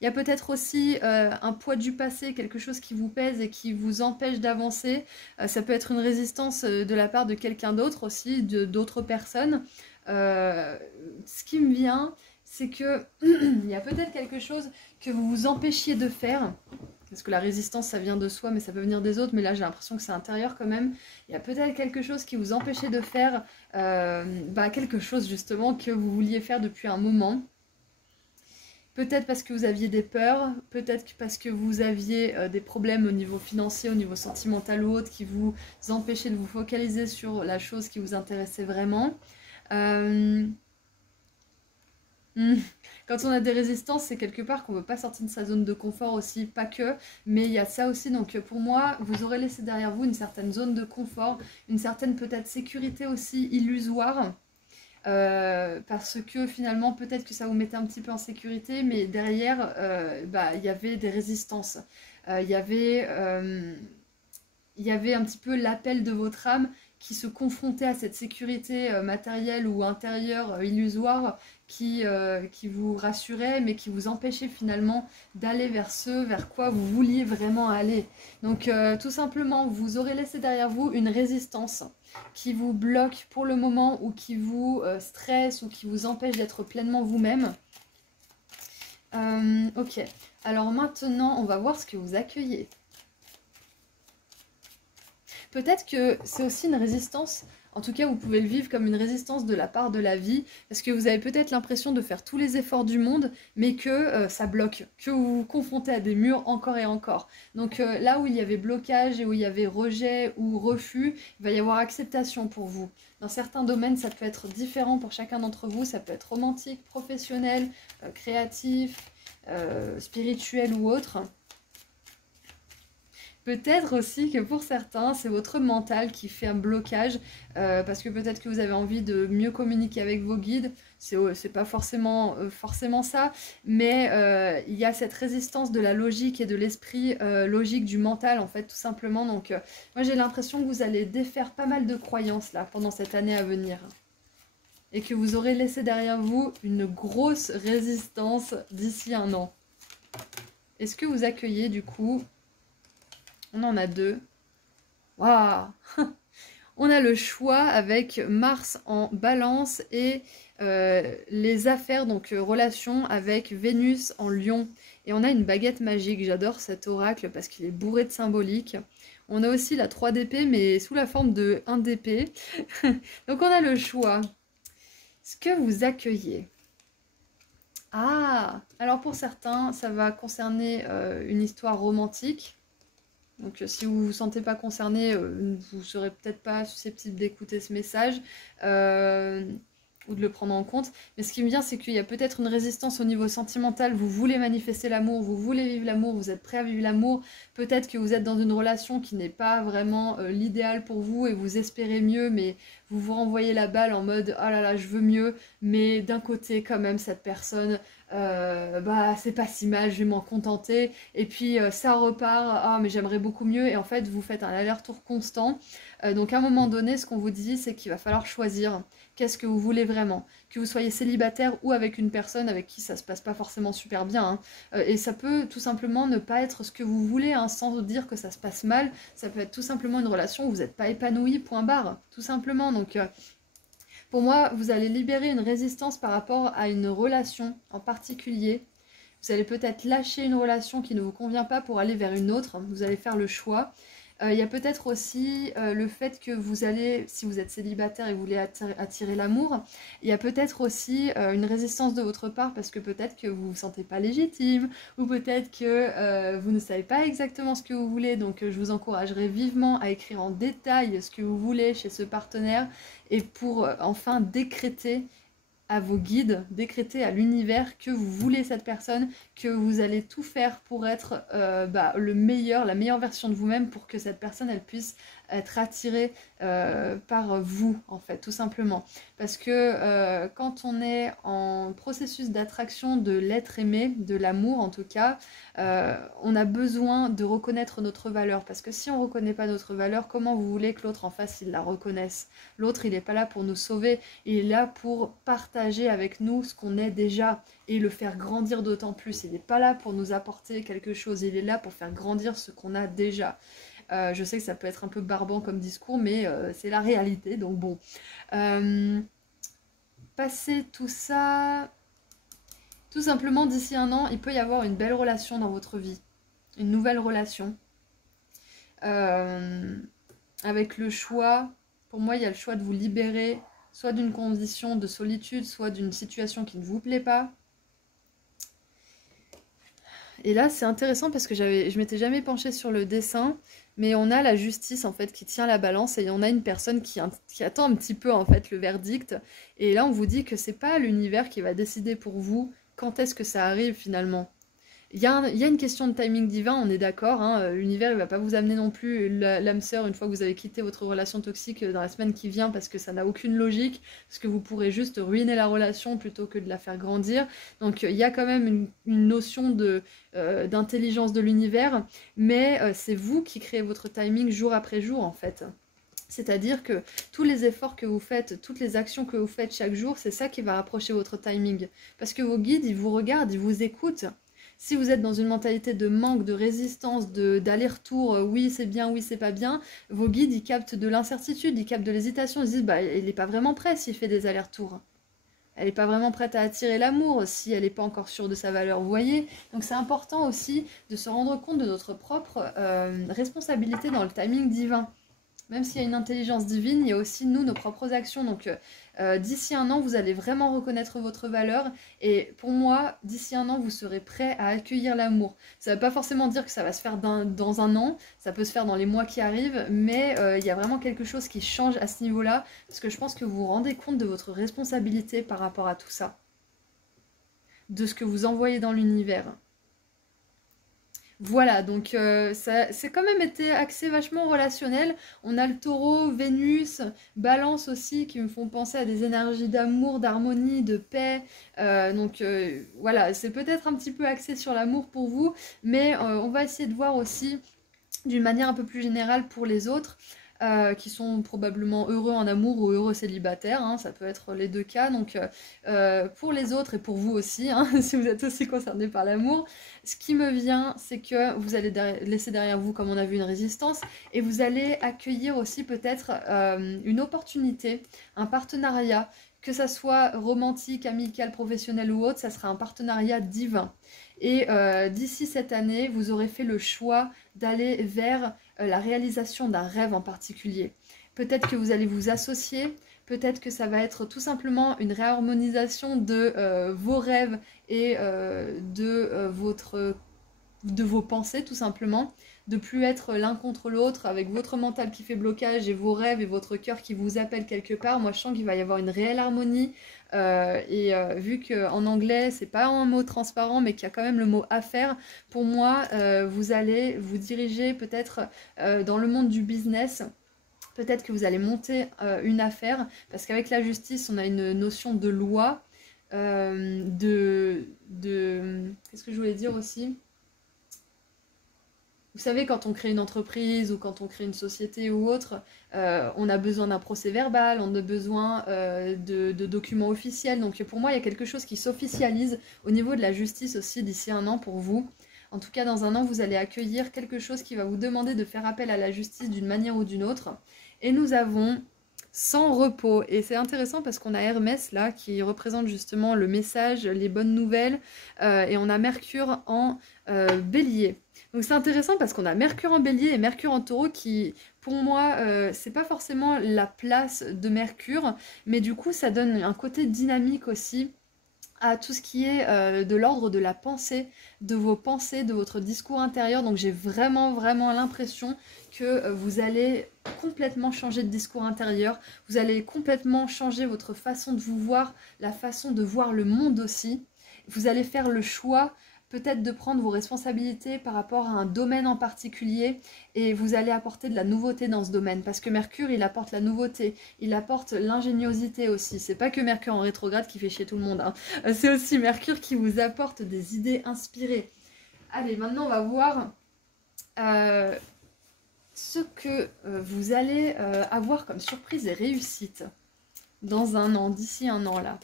Il y a peut-être aussi un poids du passé, quelque chose qui vous pèse et qui vous empêche d'avancer. Ça peut être une résistance de la part de quelqu'un d'autre aussi, d'autres personnes. Ce qui me vient, c'est que il y a peut-être quelque chose que vous vous empêchiez de faire. Parce que la résistance, ça vient de soi, mais ça peut venir des autres. Mais là, j'ai l'impression que c'est intérieur quand même. Il y a peut-être quelque chose qui vous empêchait de faire quelque chose justement que vous vouliez faire depuis un moment. Peut-être parce que vous aviez des peurs, peut-être parce que vous aviez des problèmes au niveau financier, au niveau sentimental ou autre, qui vous empêchaient de vous focaliser sur la chose qui vous intéressait vraiment. Quand on a des résistances, c'est quelque part qu'on ne veut pas sortir de sa zone de confort aussi, pas que, mais il y a ça aussi. Donc pour moi, vous aurez laissé derrière vous une certaine zone de confort, une certaine peut-être sécurité aussi illusoire, parce que finalement, peut-être que ça vous mettait un petit peu en sécurité, mais derrière, il y avait des résistances. Il y avait un petit peu l'appel de votre âme qui se confrontait à cette sécurité matérielle ou intérieure illusoire qui vous rassurait mais qui vous empêchait finalement d'aller vers ce vers quoi vous vouliez vraiment aller. Donc tout simplement, vous aurez laissé derrière vous une résistance qui vous bloque pour le moment ou qui vous stresse ou qui vous empêche d'être pleinement vous-même. Ok, alors maintenant on va voir ce que vous accueillez. Peut-être que c'est aussi une résistance, en tout cas vous pouvez le vivre comme une résistance de la part de la vie, parce que vous avez peut-être l'impression de faire tous les efforts du monde, mais que ça bloque, que vous vous confrontez à des murs encore et encore. Donc là où il y avait blocage et où il y avait rejet ou refus, il va y avoir acceptation pour vous. Dans certains domaines, ça peut être différent pour chacun d'entre vous, ça peut être romantique, professionnel, créatif, spirituel ou autre. Peut-être aussi que pour certains, c'est votre mental qui fait un blocage, parce que peut-être que vous avez envie de mieux communiquer avec vos guides, c'est pas forcément ça, mais il y a cette résistance de la logique et de l'esprit logique du mental, en fait, tout simplement. Donc, moi, j'ai l'impression que vous allez défaire pas mal de croyances, là, pendant cette année à venir. Et que vous aurez laissé derrière vous une grosse résistance d'ici un an. Est-ce que vous accueillez, du coup... On en a deux. Waouh. On a le choix avec Mars en balance et les affaires, donc relations avec Vénus en lion. Et on a une baguette magique, j'adore cet oracle parce qu'il est bourré de symbolique. On a aussi la 3 d'épée mais sous la forme de 1 d'épée. Donc on a le choix. Ce que vous accueillez. Ah, alors pour certains, ça va concerner une histoire romantique. Donc si vous ne vous sentez pas concerné, vous ne serez peut-être pas susceptible d'écouter ce message ou de le prendre en compte. Mais ce qui me vient, c'est qu'il y a peut-être une résistance au niveau sentimental. Vous voulez manifester l'amour, vous voulez vivre l'amour, vous êtes prêt à vivre l'amour. Peut-être que vous êtes dans une relation qui n'est pas vraiment l'idéal pour vous et vous espérez mieux, mais vous vous renvoyez la balle en mode « Oh là là, je veux mieux », mais d'un côté, quand même, cette personne... c'est pas si mal, je vais m'en contenter, et puis ça repart, ah mais j'aimerais beaucoup mieux, et en fait vous faites un aller-retour constant. Donc à un moment donné, ce qu'on vous dit, c'est qu'il va falloir choisir qu'est-ce que vous voulez vraiment, que vous soyez célibataire ou avec une personne avec qui ça se passe pas forcément super bien, hein. Et ça peut tout simplement ne pas être ce que vous voulez, hein, sans dire que ça se passe mal. Ça peut être tout simplement une relation où vous n'êtes pas épanoui, point barre, tout simplement. Donc pour moi, vous allez libérer une résistance par rapport à une relation en particulier. Vous allez peut-être lâcher une relation qui ne vous convient pas pour aller vers une autre. Vous allez faire le choix. Il y a peut-être aussi le fait que vous allez, si vous êtes célibataire et vous voulez attirer l'amour, il y a peut-être aussi une résistance de votre part parce que peut-être que vous ne vous sentez pas légitime ou peut-être que vous ne savez pas exactement ce que vous voulez. Donc je vous encouragerai vivement à écrire en détail ce que vous voulez chez ce partenaire et pour enfin décréter à vos guides, décréter à l'univers que vous voulez cette personne, que vous allez tout faire pour être le meilleur, la meilleure version de vous-même pour que cette personne elle puisse être attirée par vous en fait, tout simplement. Parce que quand on est en processus d'attraction de l'être aimé, de l'amour en tout cas, on a besoin de reconnaître notre valeur. Parce que si on ne reconnaît pas notre valeur, comment vous voulez que l'autre en face il la reconnaisse? L'autre il n'est pas là pour nous sauver, il est là pour partager avec nous ce qu'on est déjà et le faire grandir d'autant plus. Il n'est pas là pour nous apporter quelque chose, il est là pour faire grandir ce qu'on a déjà. Je sais que ça peut être un peu barbant comme discours, mais c'est la réalité, donc bon. Passer tout ça, Tout simplement, d'ici un an, il peut y avoir une belle relation dans votre vie. Une nouvelle relation. Avec le choix, pour moi, il y a le choix de vous libérer, soit d'une condition de solitude, soit d'une situation qui ne vous plaît pas. Et là, c'est intéressant parce que je m'étais jamais penchée sur le dessin, mais on a la justice en fait qui tient la balance et on a une personne qui attend un petit peu en fait le verdict. Et là, on vous dit que c'est pas l'univers qui va décider pour vous quand est-ce que ça arrive finalement. Il y a une question de timing divin, on est d'accord, hein, l'univers il va pas vous amener non plus l'âme sœur une fois que vous avez quitté votre relation toxique dans la semaine qui vient parce que ça n'a aucune logique, parce que vous pourrez juste ruiner la relation plutôt que de la faire grandir. Donc il y a quand même une notion d'intelligence de l'univers, mais c'est vous qui créez votre timing jour après jour en fait. C'est-à-dire que tous les efforts que vous faites, toutes les actions que vous faites chaque jour, c'est ça qui va rapprocher votre timing. Parce que vos guides, ils vous regardent, ils vous écoutent. Si vous êtes dans une mentalité de manque, de résistance, d'aller-retour, oui c'est bien, oui c'est pas bien, vos guides ils captent de l'incertitude, ils captent de l'hésitation, ils se disent bah il n'est pas vraiment prêt s'il fait des allers-retours. Elle n'est pas vraiment prête à attirer l'amour si elle n'est pas encore sûre de sa valeur, vous voyez. Donc c'est important aussi de se rendre compte de notre propre responsabilité dans le timing divin. Même s'il y a une intelligence divine, il y a aussi nous, nos propres actions. Donc d'ici un an, vous allez vraiment reconnaître votre valeur. Et pour moi, d'ici un an, vous serez prêt à accueillir l'amour. Ça ne veut pas forcément dire que ça va se faire dans un an. Ça peut se faire dans les mois qui arrivent. Mais il y a vraiment quelque chose qui change à ce niveau-là. Parce que je pense que vous vous rendez compte de votre responsabilité par rapport à tout ça. De ce que vous envoyez dans l'univers. Voilà, donc c'est quand même été axé vachement relationnel. On a le taureau, Vénus, Balance aussi, qui me font penser à des énergies d'amour, d'harmonie, de paix. Donc voilà, c'est peut-être un petit peu axé sur l'amour pour vous, mais on va essayer de voir aussi d'une manière un peu plus générale pour les autres. Qui sont probablement heureux en amour ou heureux célibataires, hein, ça peut être les deux cas, donc pour les autres et pour vous aussi, hein, si vous êtes aussi concernés par l'amour, ce qui me vient, c'est que vous allez laisser derrière vous, comme on a vu, une résistance, et vous allez accueillir aussi peut-être une opportunité, un partenariat, que ça soit romantique, amical, professionnel ou autre, ça sera un partenariat divin. Et d'ici cette année, vous aurez fait le choix d'aller vers la réalisation d'un rêve en particulier. Peut-être que vous allez vous associer, peut-être que ça va être tout simplement une réharmonisation de vos rêves et de vos pensées tout simplement, de plus être l'un contre l'autre avec votre mental qui fait blocage et vos rêves et votre cœur qui vous appelle quelque part. Moi je sens qu'il va y avoir une réelle harmonie vu qu'en anglais c'est pas un mot transparent mais qu'il y a quand même le mot affaire, pour moi vous allez vous diriger peut-être dans le monde du business. Peut-être que vous allez monter une affaire parce qu'avec la justice on a une notion de loi, qu'est-ce que je voulais dire aussi? Vous savez, quand on crée une entreprise ou quand on crée une société ou autre, on a besoin d'un procès-verbal, on a besoin de documents officiels. Donc pour moi, il y a quelque chose qui s'officialise au niveau de la justice aussi d'ici un an pour vous. En tout cas, dans un an, vous allez accueillir quelque chose qui va vous demander de faire appel à la justice d'une manière ou d'une autre. Et nous avons sans repos. Et c'est intéressant parce qu'on a Hermès là qui représente justement le message, les bonnes nouvelles. Et on a Mercure en bélier. Donc c'est intéressant parce qu'on a Mercure en bélier et Mercure en taureau qui, pour moi, c'est pas forcément la place de Mercure, mais du coup ça donne un côté dynamique aussi à tout ce qui est de l'ordre de la pensée, de vos pensées, de votre discours intérieur. Donc j'ai vraiment l'impression que vous allez complètement changer de discours intérieur, vous allez complètement changer votre façon de vous voir, la façon de voir le monde aussi. Vous allez faire le choix peut-être de prendre vos responsabilités par rapport à un domaine en particulier et vous allez apporter de la nouveauté dans ce domaine parce que Mercure il apporte la nouveauté, il apporte l'ingéniosité aussi, c'est pas que Mercure en rétrograde qui fait chier tout le monde, hein. C'est aussi Mercure qui vous apporte des idées inspirées. Allez, maintenant on va voir ce que vous allez avoir comme surprise et réussite dans un an, d'ici un an là.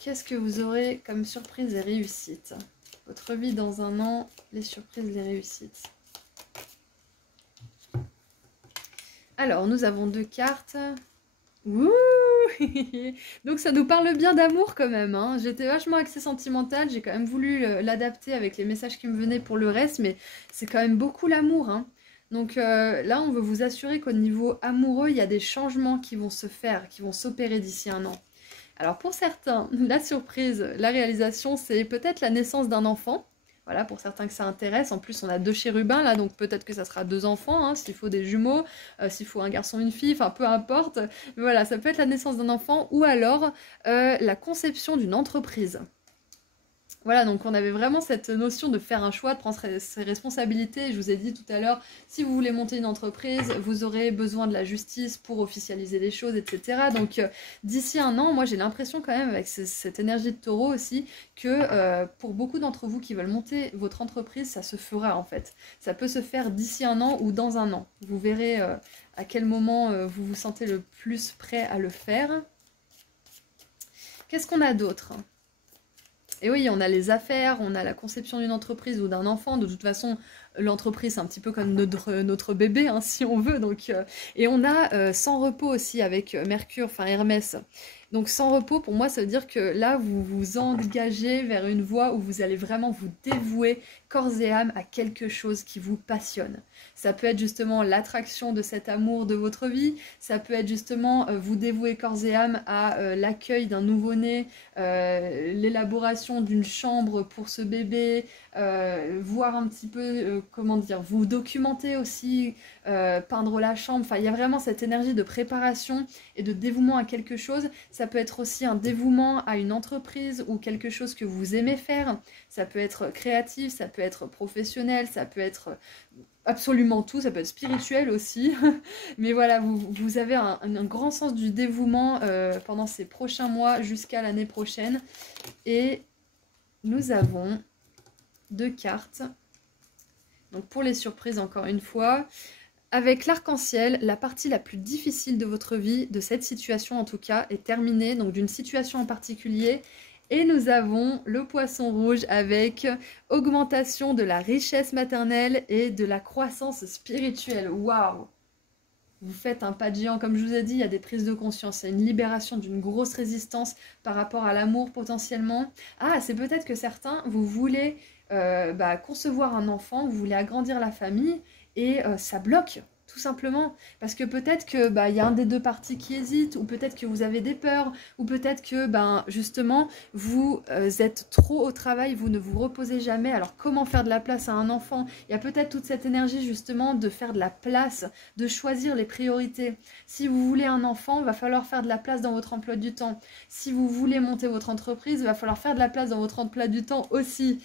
Qu'est-ce que vous aurez comme surprise et réussite? Votre vie dans un an, les surprises, les réussites. Alors, nous avons deux cartes. Ouh! Donc ça nous parle bien d'amour quand même, hein. J'étais vachement axée sentimentale, j'ai quand même voulu l'adapter avec les messages qui me venaient pour le reste, mais c'est quand même beaucoup l'amour, hein. Donc là, on veut vous assurer qu'au niveau amoureux, il y a des changements qui vont se faire, qui vont s'opérer d'ici un an. Alors pour certains, la surprise, la réalisation, c'est peut-être la naissance d'un enfant. Voilà, pour certains que ça intéresse. En plus, on a 2 chérubins là, donc peut-être que ça sera 2 enfants, hein, s'il faut des jumeaux, s'il faut un garçon, une fille, enfin peu importe. Mais voilà, ça peut être la naissance d'un enfant ou alors la conception d'une entreprise. Voilà, donc on avait vraiment cette notion de faire un choix, de prendre ses responsabilités. Je vous ai dit tout à l'heure, si vous voulez monter une entreprise, vous aurez besoin de la justice pour officialiser les choses, etc. Donc d'ici un an, moi j'ai l'impression quand même, avec cette énergie de taureau aussi, que pour beaucoup d'entre vous qui veulent monter votre entreprise, ça se fera en fait. Ça peut se faire d'ici un an ou dans un an. Vous verrez à quel moment vous vous sentez le plus prêt à le faire. Qu'est-ce qu'on a d'autre ? Et oui, on a les affaires, on a la conception d'une entreprise ou d'un enfant. De toute façon, l'entreprise, c'est un petit peu comme notre bébé, hein, si on veut. Donc, et on a sans repos aussi avec Mercure, enfin Hermès. Donc sans repos, pour moi, ça veut dire que là, vous vous engagez vers une voie où vous allez vraiment vous dévouer corps et âme à quelque chose qui vous passionne. Ça peut être justement l'attraction de cet amour de votre vie, ça peut être justement vous dévouer corps et âme à l'accueil d'un nouveau-né, l'élaboration d'une chambre pour ce bébé, voir un petit peu, comment dire, vous documenter aussi, peindre la chambre. Enfin, il y a vraiment cette énergie de préparation et de dévouement à quelque chose. Ça peut être aussi un dévouement à une entreprise ou quelque chose que vous aimez faire. Ça peut être créatif, ça peut être professionnel, ça peut être absolument tout, ça peut être spirituel aussi. Mais voilà, vous avez un grand sens du dévouement pendant ces prochains mois jusqu'à l'année prochaine. Et nous avons 2 cartes. Donc pour les surprises, encore une fois, avec l'arc-en-ciel, la partie la plus difficile de votre vie, de cette situation en tout cas, est terminée, donc d'une situation en particulier. Et nous avons le poisson rouge avec augmentation de la richesse maternelle et de la croissance spirituelle. Waouh! Vous faites un pas de géant, comme je vous ai dit, il y a des prises de conscience, il y a une libération d'une grosse résistance par rapport à l'amour potentiellement. Ah, c'est peut-être que certains, vous voulez concevoir un enfant, vous voulez agrandir la famille, et ça bloque, tout simplement. Parce que peut-être que y a un des 2 parties qui hésite, ou peut-être que vous avez des peurs, ou peut-être que justement vous êtes trop au travail, vous ne vous reposez jamais. Alors comment faire de la place à un enfant? Il y a peut-être toute cette énergie justement de faire de la place, de choisir les priorités. Si vous voulez un enfant, il va falloir faire de la place dans votre emploi du temps. Si vous voulez monter votre entreprise, il va falloir faire de la place dans votre emploi du temps aussi.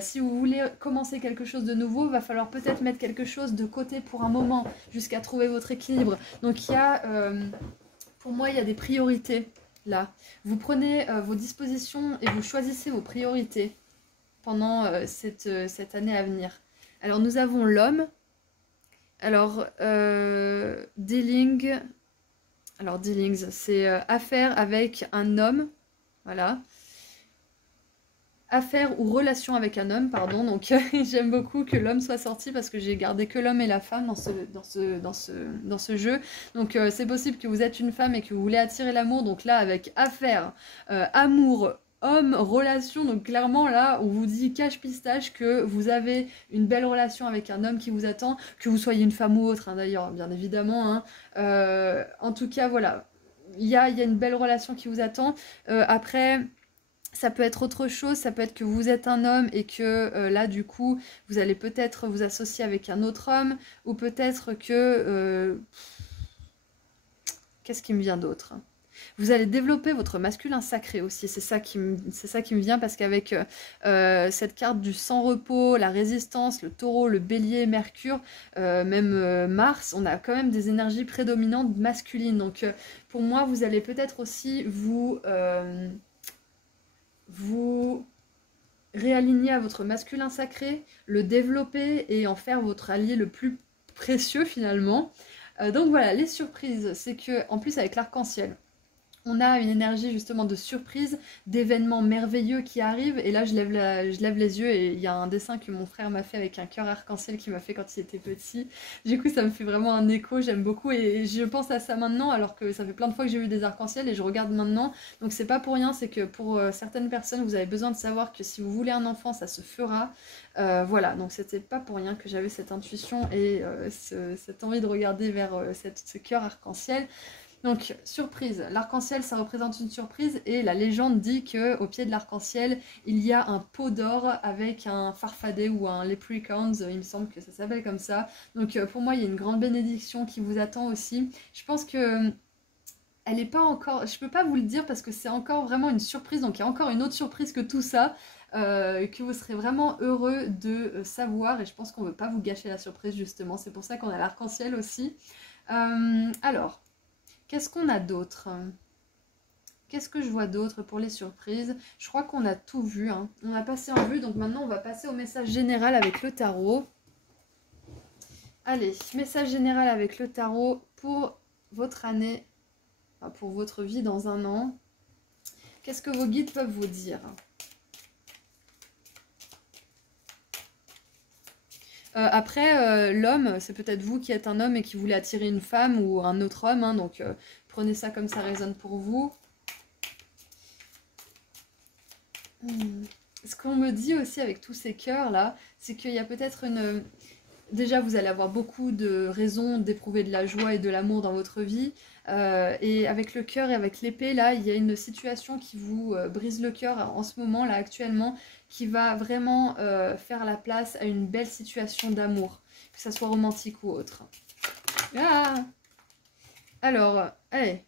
Si vous voulez commencer quelque chose de nouveau, il va falloir peut-être mettre quelque chose de côté pour un moment, jusqu'à trouver votre équilibre. Donc il y a, pour moi, il y a des priorités là. Vous prenez vos dispositions et vous choisissez vos priorités pendant cette année à venir. Alors nous avons l'homme. Alors dealings, c'est affaire avec un homme, voilà. Affaire ou relation avec un homme, pardon. Donc j'aime beaucoup que l'homme soit sorti parce que j'ai gardé que l'homme et la femme dans ce jeu. Donc c'est possible que vous êtes une femme et que vous voulez attirer l'amour. Donc là, avec affaire, amour, homme, relation, donc clairement là, on vous dit cache-pistache que vous avez une belle relation avec un homme qui vous attend, que vous soyez une femme ou autre, hein, d'ailleurs, bien évidemment. Hein. En tout cas, voilà, il y a une belle relation qui vous attend. Après... ça peut être autre chose, ça peut être que vous êtes un homme et que là du coup vous allez peut-être vous associer avec un autre homme, ou peut-être que... qu'est-ce qui me vient d'autre? Vous allez développer votre masculin sacré aussi, c'est ça qui me vient, parce qu'avec cette carte du sans-repos, la résistance, le taureau, le bélier, Mercure, même Mars, on a quand même des énergies prédominantes masculines. Donc pour moi, vous allez peut-être aussi vous réaligner à votre masculin sacré, le développer et en faire votre allié le plus précieux finalement. Donc voilà, les surprises, c'est que en plus avec l'arc-en-ciel, On a une énergie justement de surprise, d'événements merveilleux qui arrivent. Et là, je lève les yeux et il y a un dessin que mon frère m'a fait avec un cœur arc-en-ciel qu'il m'a fait quand il était petit. Du coup, ça me fait vraiment un écho, j'aime beaucoup. Et je pense à ça maintenant, alors que ça fait plein de fois que j'ai vu des arcs-en-ciel et je regarde maintenant. Donc c'est pas pour rien, c'est que pour certaines personnes, vous avez besoin de savoir que si vous voulez un enfant, ça se fera. Voilà, donc c'était pas pour rien que j'avais cette intuition et cette envie de regarder vers ce cœur arc-en-ciel. Donc, surprise. L'arc-en-ciel, ça représente une surprise et la légende dit que au pied de l'arc-en-ciel, il y a un pot d'or avec un farfadet ou un leprechaun, il me semble que ça s'appelle comme ça. Donc, pour moi, il y a une grande bénédiction qui vous attend aussi. Je pense que elle n'est pas encore... Je peux pas vous le dire parce que c'est encore vraiment une surprise, donc il y a encore une autre surprise que tout ça, que vous serez vraiment heureux de savoir et je pense qu'on ne veut pas vous gâcher la surprise justement. C'est pour ça qu'on a l'arc-en-ciel aussi. Alors... Qu'est-ce qu'on a d'autre? Qu'est-ce que je vois d'autre pour les surprises? Je crois qu'on a tout vu, hein. On a passé en vue, donc maintenant on va passer au message général avec le tarot. Allez, message général avec le tarot pour votre année, enfin pour votre vie dans un an. Qu'est-ce que vos guides peuvent vous dire? Après, l'homme, c'est peut-être vous qui êtes un homme et qui voulez attirer une femme ou un autre homme, hein, donc prenez ça comme ça résonne pour vous. Ce qu'on me dit aussi avec tous ces cœurs là, c'est qu'il y a peut-être une... Déjà, vous allez avoir beaucoup de raisons d'éprouver de la joie et de l'amour dans votre vie. Et avec le cœur et avec l'épée, là, il y a une situation qui vous brise le cœur en ce moment, là, actuellement, qui va vraiment faire la place à une belle situation d'amour, que ça soit romantique ou autre. Ah alors, allez,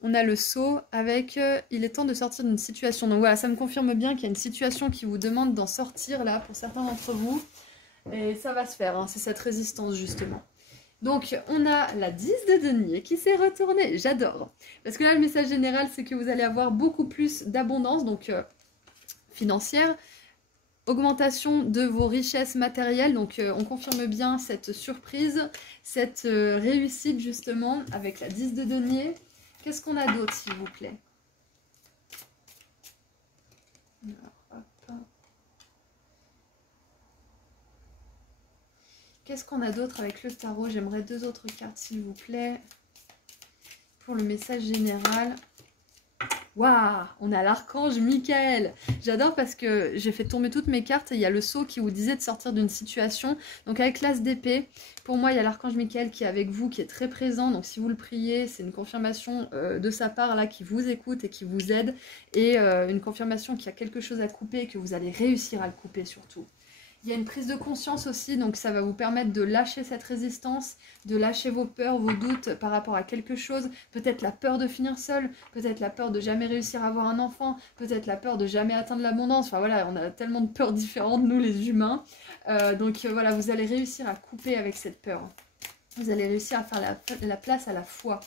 on a le sceau avec il est temps de sortir d'une situation. Donc voilà, ça me confirme bien qu'il y a une situation qui vous demande d'en sortir, là, pour certains d'entre vous. Et ça va se faire, hein, c'est cette résistance justement. Donc on a la 10 de denier qui s'est retournée, j'adore. Parce que là le message général c'est que vous allez avoir beaucoup plus d'abondance, donc financière, augmentation de vos richesses matérielles, donc on confirme bien cette surprise, cette réussite justement avec la 10 de denier. Qu'est-ce qu'on a d'autre s'il vous plaît? Qu'est-ce qu'on a d'autre avec le tarot? J'aimerais deux autres cartes, s'il vous plaît. Pour le message général. Waouh! On a l'archange Michael. J'adore parce que j'ai fait tomber toutes mes cartes et il y a le sceau qui vous disait de sortir d'une situation. Donc avec l'as d'épée, pour moi, il y a l'archange Michael qui est avec vous, qui est très présent. Donc si vous le priez, c'est une confirmation de sa part là qui vous écoute et qui vous aide. Et une confirmation qu'il y a quelque chose à couper et que vous allez réussir à le couper surtout. Il y a une prise de conscience aussi, donc ça va vous permettre de lâcher cette résistance, de lâcher vos peurs, vos doutes par rapport à quelque chose. Peut-être la peur de finir seul, peut-être la peur de jamais réussir à avoir un enfant, peut-être la peur de jamais atteindre l'abondance. Enfin voilà, on a tellement de peurs différentes, nous les humains. Donc voilà, vous allez réussir à couper avec cette peur. Vous allez réussir à faire la place à la foi.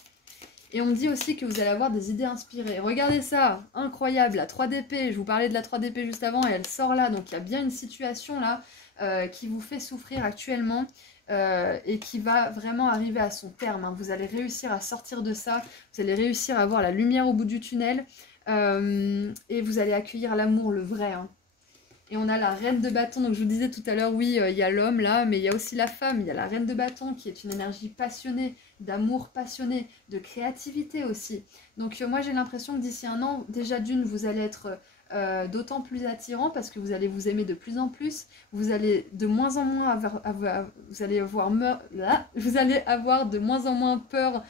Et on me dit aussi que vous allez avoir des idées inspirées. Regardez ça, incroyable, la 3 d'épée. Je vous parlais de la 3 d'épée juste avant et elle sort là. Donc il y a bien une situation là qui vous fait souffrir actuellement et qui va vraiment arriver à son terme. Hein. Vous allez réussir à sortir de ça. Vous allez réussir à voir la lumière au bout du tunnel. Et vous allez accueillir l'amour, le vrai. Hein. Et on a la reine de bâton, donc je vous disais tout à l'heure, oui, il y a l'homme là, mais il y a aussi la femme, il y a la reine de bâton qui est une énergie passionnée, d'amour passionné, de créativité aussi. Donc moi j'ai l'impression que d'ici un an, déjà d'une, vous allez être d'autant plus attirant parce que vous allez vous aimer de plus en plus, vous allez de moins en moins vous allez avoir de moins en moins peur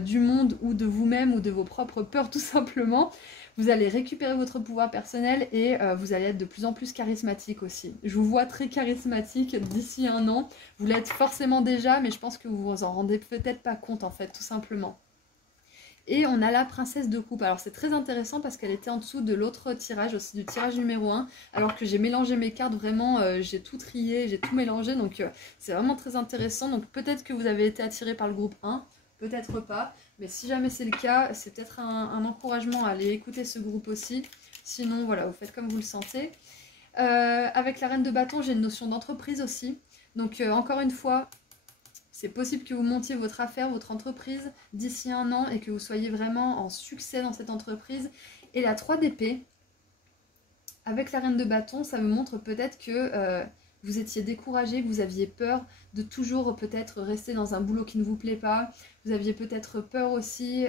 du monde ou de vous-même ou de vos propres peurs tout simplement. Vous allez récupérer votre pouvoir personnel et vous allez être de plus en plus charismatique aussi. Je vous vois très charismatique d'ici un an. Vous l'êtes forcément déjà, mais je pense que vous vous en rendez peut-être pas compte en fait, tout simplement. Et on a la princesse de coupe. Alors c'est très intéressant parce qu'elle était en dessous de l'autre tirage, aussi du tirage numéro 1. Alors que j'ai mélangé mes cartes, vraiment, j'ai tout trié, j'ai tout mélangé. Donc c'est vraiment très intéressant. Donc peut-être que vous avez été attiré par le groupe 1, peut-être pas. Mais si jamais c'est le cas, c'est peut-être un encouragement à aller écouter ce groupe aussi. Sinon, voilà, vous faites comme vous le sentez. Avec la reine de bâton, j'ai une notion d'entreprise aussi. Donc encore une fois, C'est possible que vous montiez votre affaire, votre entreprise d'ici un an et que vous soyez vraiment en succès dans cette entreprise. Et la 3 d'épée, avec la reine de bâton, ça me montre peut-être que vous étiez découragé, que vous aviez peur de toujours peut-être rester dans un boulot qui ne vous plaît pas. Vous aviez peut-être peur aussi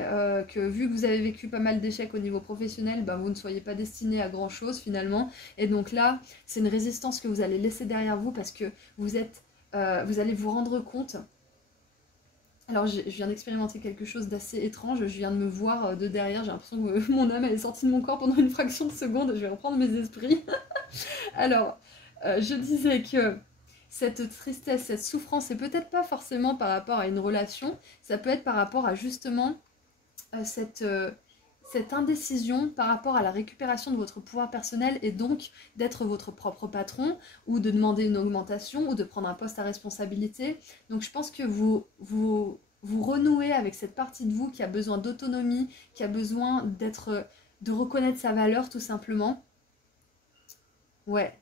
que vu que vous avez vécu pas mal d'échecs au niveau professionnel, bah, vous ne soyez pas destiné à grand chose finalement. Et donc là, c'est une résistance que vous allez laisser derrière vous parce que vous allez vous rendre compte. Alors je viens d'expérimenter quelque chose d'assez étrange, je viens de me voir de derrière, j'ai l'impression que mon âme elle est sortie de mon corps pendant une fraction de seconde, je vais reprendre mes esprits. Alors, je disais que cette tristesse, cette souffrance, c'est peut-être pas forcément par rapport à une relation, ça peut être par rapport à justement cette indécision par rapport à la récupération de votre pouvoir personnel et donc d'être votre propre patron ou de demander une augmentation ou de prendre un poste à responsabilité. Donc je pense que vous renouez avec cette partie de vous qui a besoin d'autonomie, qui a besoin de reconnaître sa valeur tout simplement. Ouais,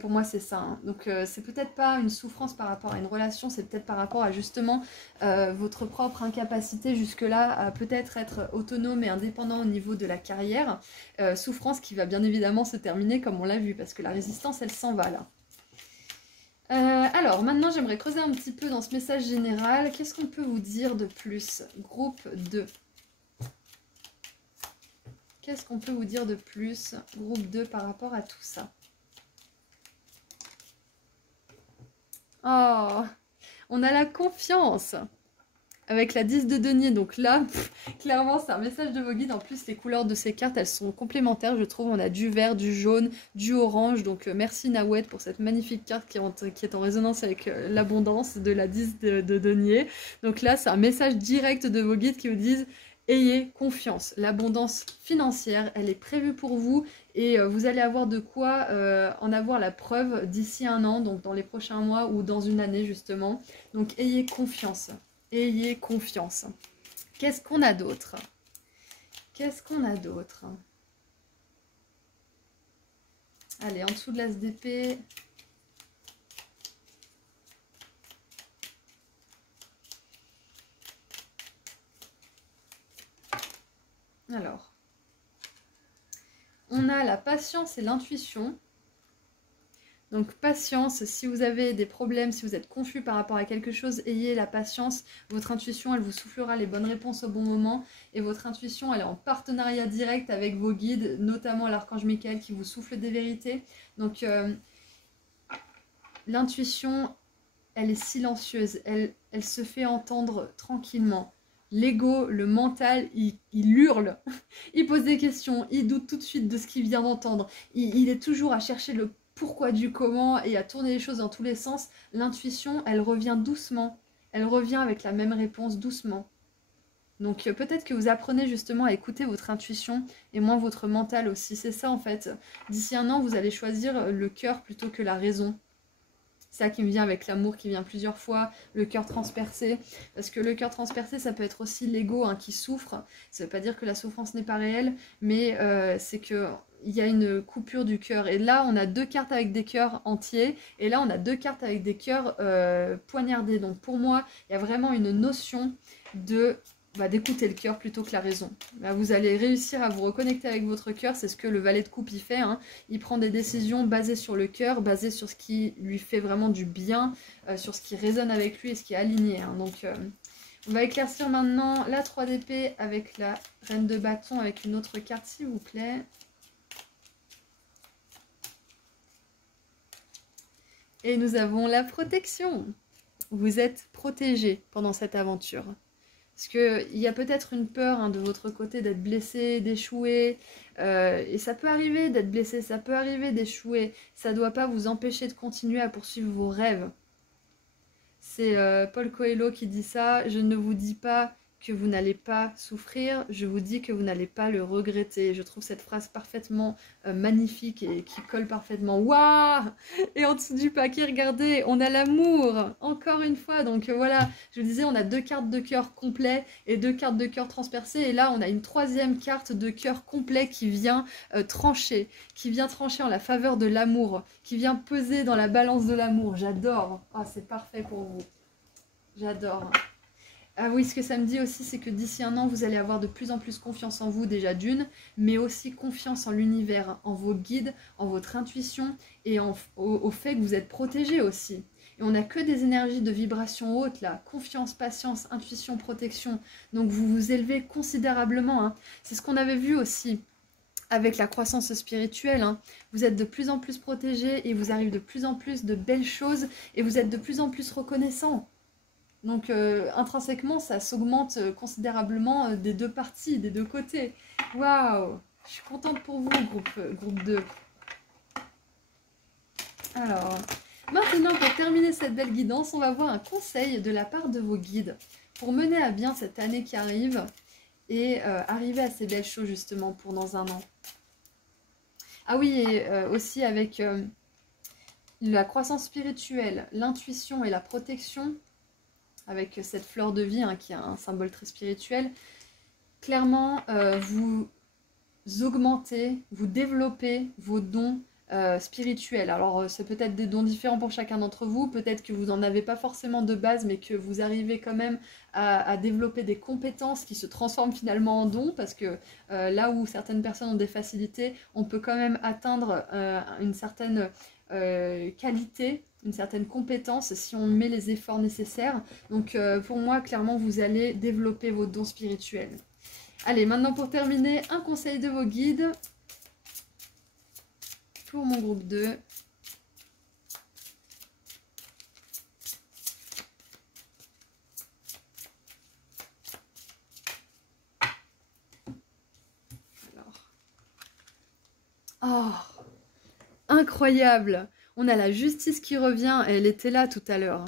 pour moi c'est ça. Hein. Donc c'est peut-être pas une souffrance par rapport à une relation, c'est peut-être par rapport à justement votre propre incapacité jusque-là à peut-être être autonome et indépendant au niveau de la carrière. Souffrance qui va bien évidemment se terminer comme on l'a vu, parce que la résistance elle s'en va là. Alors maintenant j'aimerais creuser un petit peu dans ce message général. Qu'est-ce qu'on peut vous dire de plus? Groupe 2. Qu'est-ce qu'on peut vous dire de plus? Groupe 2 par rapport à tout ça. Oh, on a la confiance avec la 10 de denier. Donc là, clairement, c'est un message de vos guides. En plus, les couleurs de ces cartes, elles sont complémentaires, je trouve. On a du vert, du jaune, du orange. Donc merci Nawet pour cette magnifique carte qui est en résonance avec l'abondance de la 10 de denier. Donc là, c'est un message direct de vos guides qui vous disent... Ayez confiance, l'abondance financière, elle est prévue pour vous et vous allez avoir de quoi en avoir la preuve d'ici un an, donc dans les prochains mois ou dans une année justement. Donc ayez confiance, ayez confiance. Qu'est-ce qu'on a d'autre? Qu'est-ce qu'on a d'autre? Allez, en dessous de l'as d'épée... Alors, on a la patience et l'intuition. Donc patience, si vous avez des problèmes, si vous êtes confus par rapport à quelque chose, ayez la patience. Votre intuition, elle vous soufflera les bonnes réponses au bon moment. Et votre intuition, elle est en partenariat direct avec vos guides, notamment l'archange Michael qui vous souffle des vérités. Donc l'intuition, elle est silencieuse, elle se fait entendre tranquillement. L'ego, le mental, il hurle, il pose des questions, il doute tout de suite de ce qu'il vient d'entendre. Il est toujours à chercher le pourquoi du comment et à tourner les choses dans tous les sens. L'intuition, elle revient doucement. Elle revient avec la même réponse doucement. Donc peut-être que vous apprenez justement à écouter votre intuition et moins votre mental aussi. C'est ça en fait. D'ici un an, vous allez choisir le cœur plutôt que la raison. C'est ça qui me vient avec l'amour qui vient plusieurs fois, le cœur transpercé. Parce que le cœur transpercé, ça peut être aussi l'ego qui souffre. Ça ne veut pas dire que la souffrance n'est pas réelle, mais c'est qu'il y a une coupure du cœur. Et là, on a deux cartes avec des cœurs entiers. Et là, on a deux cartes avec des cœurs poignardés. Donc pour moi, il y a vraiment une notion d'écouter le cœur plutôt que la raison. Là, vous allez réussir à vous reconnecter avec votre cœur, c'est ce que le valet de coupe il fait. Hein. Il prend des décisions basées sur le cœur, basées sur ce qui lui fait vraiment du bien, sur ce qui résonne avec lui et ce qui est aligné. Hein. Donc on va éclaircir maintenant la 3 d'épée avec la reine de bâton, avec une autre carte s'il vous plaît. Et nous avons la protection. Vous êtes protégé pendant cette aventure. Parce qu'il y a peut-être une peur de votre côté d'être blessé, d'échouer. Et ça peut arriver d'être blessé, ça peut arriver d'échouer. Ça ne doit pas vous empêcher de continuer à poursuivre vos rêves. C'est Paul Coelho qui dit ça. Je ne vous dis pas que vous n'allez pas souffrir, je vous dis que vous n'allez pas le regretter. Je trouve cette phrase parfaitement magnifique et qui colle parfaitement. Waouh! Et en dessous du paquet, regardez, on a l'amour, encore une fois. Donc voilà, je vous disais, on a deux cartes de cœur complet et deux cartes de cœur transpercées. Et là, on a une troisième carte de cœur complet qui vient trancher, en la faveur de l'amour, qui vient peser dans la balance de l'amour. J'adore. Ah, c'est parfait pour vous. J'adore. Ah oui, ce que ça me dit aussi, c'est que d'ici un an, vous allez avoir de plus en plus confiance en vous, déjà d'une, mais aussi confiance en l'univers, en vos guides, en votre intuition et au fait que vous êtes protégé aussi. Et on n'a que des énergies de vibration haute là, confiance, patience, intuition, protection. Donc vous vous élevez considérablement, hein. C'est ce qu'on avait vu aussi avec la croissance spirituelle, hein. Vous êtes de plus en plus protégé et vous arrive de plus en plus de belles choses et vous êtes de plus en plus reconnaissant. Donc intrinsèquement, ça s'augmente considérablement des deux parties, des deux côtés. Waouh! Je suis contente pour vous, groupe 2. Alors, maintenant, pour terminer cette belle guidance, on va voir un conseil de la part de vos guides pour mener à bien cette année qui arrive et arriver à ces belles choses justement pour dans un an. Ah oui, et aussi avec la croissance spirituelle, l'intuition et la protection, avec cette fleur de vie hein, qui est un symbole très spirituel, clairement vous augmentez, vous développez vos dons spirituels. Alors c'est peut-être des dons différents pour chacun d'entre vous, peut-être que vous n'en avez pas forcément de base, mais que vous arrivez quand même à développer des compétences qui se transforment finalement en dons, parce que là où certaines personnes ont des facilités, on peut quand même atteindre une certaine qualité, une certaine compétence si on met les efforts nécessaires. Donc pour moi, clairement, vous allez développer vos dons spirituels. Allez, maintenant pour terminer, un conseil de vos guides pour mon groupe 2. Alors. Oh, incroyable! On a la justice qui revient, elle était là tout à l'heure.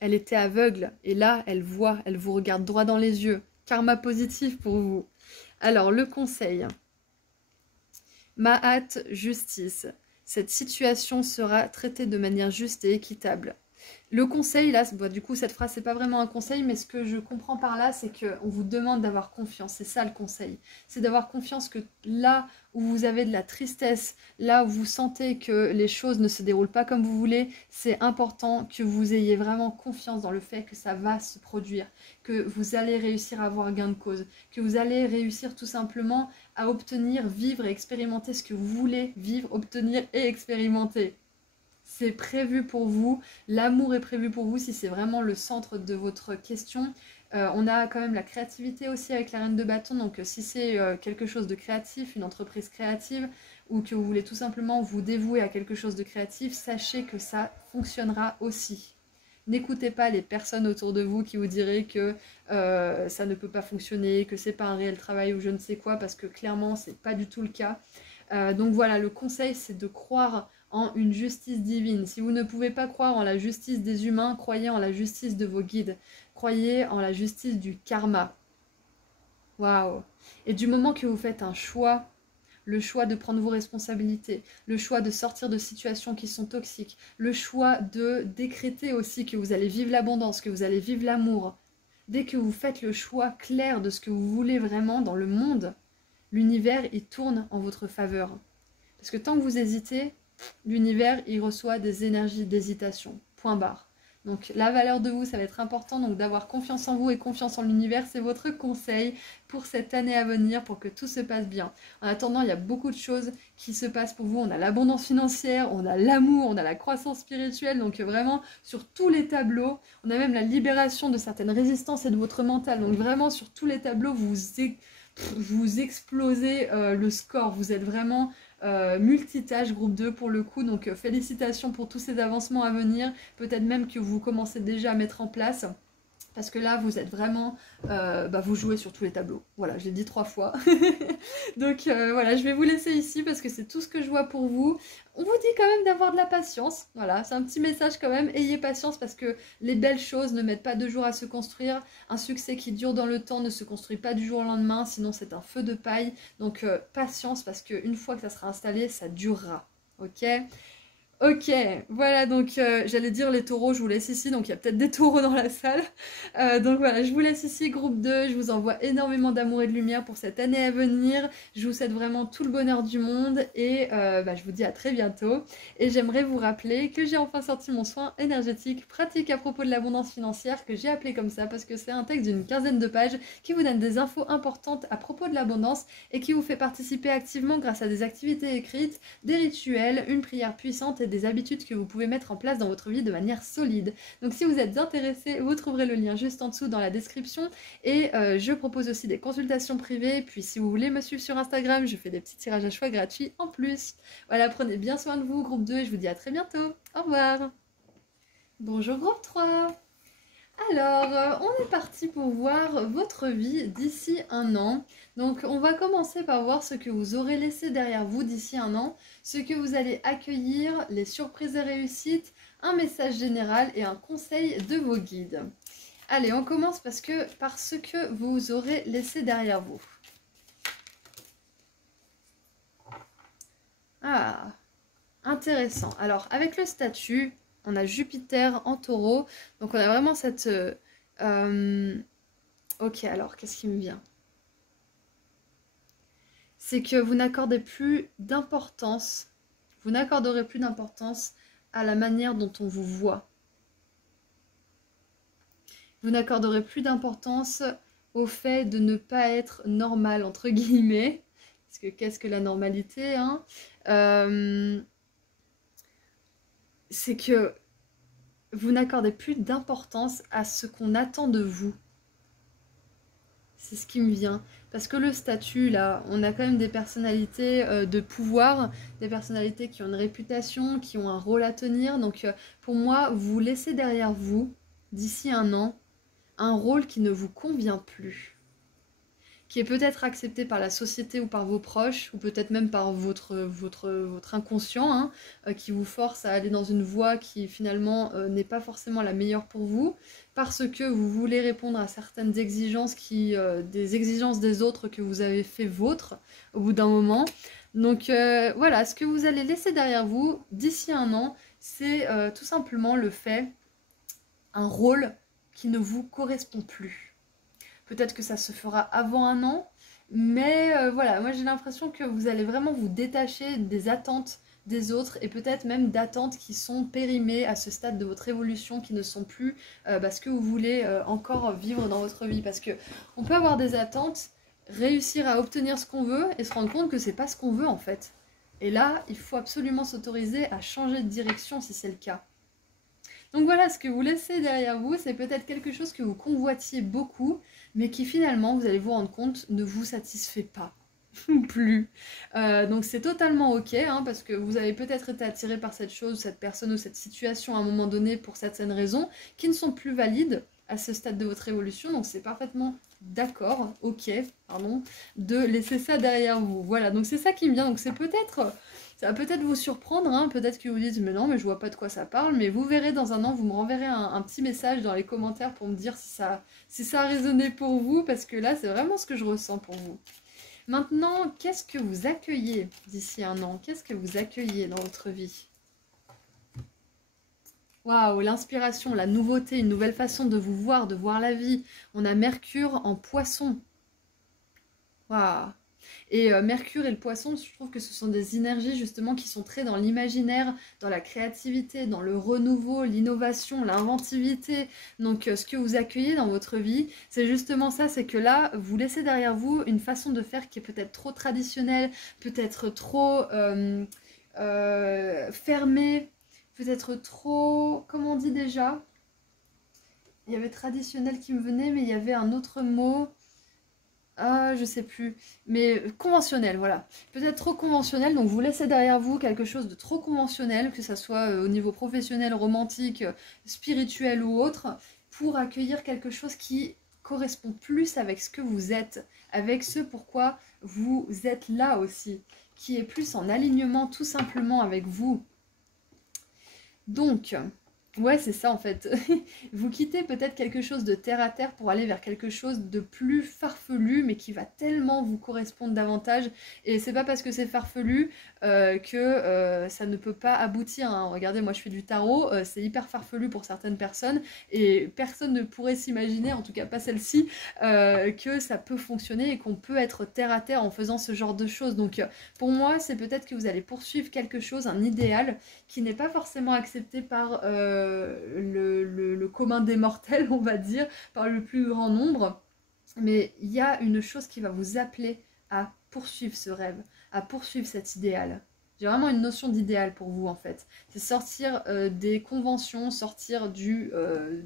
Elle était aveugle, et là, elle voit, elle vous regarde droit dans les yeux. Karma positif pour vous. Alors, le conseil. Ma'at, justice. Cette situation sera traitée de manière juste et équitable. Le conseil, là, bah, du coup, cette phrase, c'est pas vraiment un conseil, mais ce que je comprends par là, c'est qu'on vous demande d'avoir confiance. C'est ça le conseil. C'est d'avoir confiance que là où vous avez de la tristesse, là où vous sentez que les choses ne se déroulent pas comme vous voulez, c'est important que vous ayez vraiment confiance dans le fait que ça va se produire, que vous allez réussir à avoir gain de cause, que vous allez réussir tout simplement à obtenir, vivre et expérimenter ce que vous voulez vivre, obtenir et expérimenter. C'est prévu pour vous, l'amour est prévu pour vous si c'est vraiment le centre de votre question. On a quand même la créativité aussi avec la reine de bâton, donc si c'est quelque chose de créatif, une entreprise créative, ou que vous voulez tout simplement vous dévouer à quelque chose de créatif, sachez que ça fonctionnera aussi. N'écoutez pas les personnes autour de vous qui vous diraient que ça ne peut pas fonctionner, que c'est pas un réel travail ou je ne sais quoi, parce que clairement c'est pas du tout le cas. Donc voilà, le conseil c'est de croire en une justice divine. Si vous ne pouvez pas croire en la justice des humains, croyez en la justice de vos guides. Croyez en la justice du karma. Waouh! Et du moment que vous faites un choix, le choix de prendre vos responsabilités, le choix de sortir de situations qui sont toxiques, le choix de décréter aussi que vous allez vivre l'abondance, que vous allez vivre l'amour. Dès que vous faites le choix clair de ce que vous voulez vraiment dans le monde, l'univers, il tourne en votre faveur. Parce que tant que vous hésitez, l'univers, il reçoit des énergies d'hésitation. Point barre. Donc la valeur de vous, ça va être important, donc d'avoir confiance en vous et confiance en l'univers, c'est votre conseil pour cette année à venir, pour que tout se passe bien. En attendant, il y a beaucoup de choses qui se passent pour vous. On a l'abondance financière, on a l'amour, on a la croissance spirituelle, donc vraiment sur tous les tableaux. On a même la libération de certaines résistances et de votre mental. Donc vraiment sur tous les tableaux, vous explosez le score. Vous êtes vraiment multitâche groupe 2 pour le coup, donc félicitations pour tous ces avancements à venir, peut-être même que vous commencez déjà à mettre en place, parce que là vous êtes vraiment, vous jouez sur tous les tableaux, voilà, je l'ai dit 3 fois, donc voilà, je vais vous laisser ici parce que c'est tout ce que je vois pour vous. On vous dit quand même d'avoir de la patience, voilà, c'est un petit message quand même, ayez patience parce que les belles choses ne mettent pas 2 jours à se construire, un succès qui dure dans le temps ne se construit pas du jour au lendemain, sinon c'est un feu de paille, donc patience parce qu'une fois que ça sera installé, ça durera, ok ? Ok, voilà, donc j'allais dire les taureaux, je vous laisse ici, donc il y a peut-être des taureaux dans la salle. Donc voilà, je vous laisse ici, groupe 2, je vous envoie énormément d'amour et de lumière pour cette année à venir. Je vous souhaite vraiment tout le bonheur du monde et je vous dis à très bientôt. Et j'aimerais vous rappeler que j'ai enfin sorti mon soin énergétique pratique à propos de l'abondance financière, que j'ai appelé comme ça parce que c'est un texte d'une quinzaine de pages qui vous donne des infos importantes à propos de l'abondance et qui vous fait participer activement grâce à des activités écrites, des rituels, une prière puissante et des habitudes que vous pouvez mettre en place dans votre vie de manière solide. Donc si vous êtes intéressé, vous trouverez le lien juste en dessous dans la description et je propose aussi des consultations privées. Puis si vous voulez me suivre sur Instagram, je fais des petits tirages à choix gratuits en plus. Voilà, prenez bien soin de vous, groupe 2, et je vous dis à très bientôt. Au revoir. Bonjour groupe 3. Alors, on est parti pour voir votre vie d'ici un an. Donc, on va commencer par voir ce que vous aurez laissé derrière vous d'ici un an, ce que vous allez accueillir, les surprises et réussites, un message général et un conseil de vos guides. Allez, on commence par ce que vous aurez laissé derrière vous. Ah, intéressant. Alors, avec le statut, on a Jupiter en taureau, donc on a vraiment cette... Ok, alors, qu'est-ce qui me vient? C'est que vous n'accordez plus d'importance, vous n'accorderez plus d'importance à la manière dont on vous voit. Vous n'accorderez plus d'importance au fait de ne pas être normal, entre guillemets. Parce que qu'est-ce que la normalité, hein? C'est que vous n'accordez plus d'importance à ce qu'on attend de vous. C'est ce qui me vient. Parce que le statut, là, on a quand même des personnalités de pouvoir, des personnalités qui ont une réputation, qui ont un rôle à tenir. Donc pour moi, vous laissez derrière vous, d'ici un an, un rôle qui ne vous convient plus. Qui est peut-être accepté par la société ou par vos proches, ou peut-être même par votre inconscient, hein, qui vous force à aller dans une voie qui finalement n'est pas forcément la meilleure pour vous, parce que vous voulez répondre à certaines exigences, des exigences des autres que vous avez fait vôtres au bout d'un moment. Donc voilà, ce que vous allez laisser derrière vous d'ici un an, c'est tout simplement le fait, un rôle qui ne vous correspond plus. Peut-être que ça se fera avant un an, mais voilà, moi j'ai l'impression que vous allez vraiment vous détacher des attentes des autres et peut-être même d'attentes qui sont périmées à ce stade de votre évolution, qui ne sont plus ce que vous voulez encore vivre dans votre vie. Parce que on peut avoir des attentes, réussir à obtenir ce qu'on veut et se rendre compte que c'est pas ce qu'on veut en fait. Et là, il faut absolument s'autoriser à changer de direction si c'est le cas. Donc voilà, ce que vous laissez derrière vous, c'est peut-être quelque chose que vous convoitiez beaucoup, mais qui finalement, vous allez vous rendre compte, ne vous satisfait pas. Plus. Donc c'est totalement ok, hein, parce que vous avez peut-être été attiré par cette chose, cette personne ou cette situation à un moment donné pour certaines raisons qui ne sont plus valides à ce stade de votre évolution. Donc c'est parfaitement d'accord, ok, pardon, de laisser ça derrière vous. Voilà, donc c'est ça qui me vient. Donc c'est peut-être... Ça va peut-être vous surprendre, hein, peut-être que vous dites mais non, mais je vois pas de quoi ça parle, mais vous verrez dans un an, vous me renverrez un petit message dans les commentaires pour me dire si ça a résonné pour vous, parce que là c'est vraiment ce que je ressens pour vous. Maintenant, qu'est-ce que vous accueillez d'ici un an? Qu'est-ce que vous accueillez dans votre vie? Waouh, l'inspiration, la nouveauté, une nouvelle façon de vous voir, de voir la vie. On a Mercure en Poisson. Waouh. Et Mercure et le Poisson, je trouve que ce sont des énergies justement qui sont très dans l'imaginaire, dans la créativité, dans le renouveau, l'innovation, l'inventivité. Donc ce que vous accueillez dans votre vie, c'est justement ça, c'est que là, vous laissez derrière vous une façon de faire qui est peut-être trop traditionnelle, peut-être trop fermée, peut-être trop... Comment on dit déjà? Il y avait traditionnel qui me venait, mais il y avait un autre mot... Ah, je sais plus, mais conventionnel, voilà. Peut-être trop conventionnel, donc vous laissez derrière vous quelque chose de trop conventionnel, que ça soit au niveau professionnel, romantique, spirituel ou autre, pour accueillir quelque chose qui correspond plus avec ce que vous êtes, avec ce pourquoi vous êtes là aussi, qui est plus en alignement tout simplement avec vous. Donc, Ouais, c'est ça en fait. Vous quittez peut-être quelque chose de terre à terre pour aller vers quelque chose de plus farfelu, mais qui va tellement vous correspondre davantage. Et c'est pas parce que c'est farfelu que ça ne peut pas aboutir, hein. Regardez, moi je fais du tarot, c'est hyper farfelu pour certaines personnes, et personne ne pourrait s'imaginer, en tout cas pas celle-ci, que ça peut fonctionner et qu'on peut être terre à terre en faisant ce genre de choses. Donc pour moi, c'est peut-être que vous allez poursuivre quelque chose, un idéal qui n'est pas forcément accepté par le commun des mortels, on va dire, par le plus grand nombre. Mais il y a une chose qui va vous appeler à poursuivre ce rêve, à poursuivre cet idéal. J'ai vraiment une notion d'idéal pour vous en fait. C'est sortir des conventions, sortir du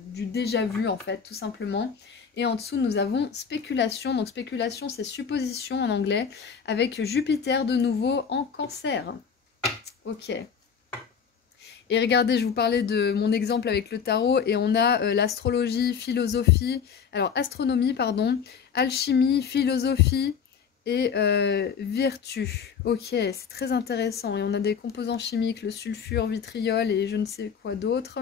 déjà vu en fait, tout simplement. Et en dessous, nous avons spéculation. Donc spéculation, c'est supposition en anglais, avec Jupiter de nouveau en cancer. Ok. Et regardez, je vous parlais de mon exemple avec le tarot et on a l'astrologie, philosophie, alors astronomie, pardon, alchimie, philosophie et vertu. Ok, c'est très intéressant. Et on a des composants chimiques, le sulfure, vitriol et je ne sais quoi d'autre.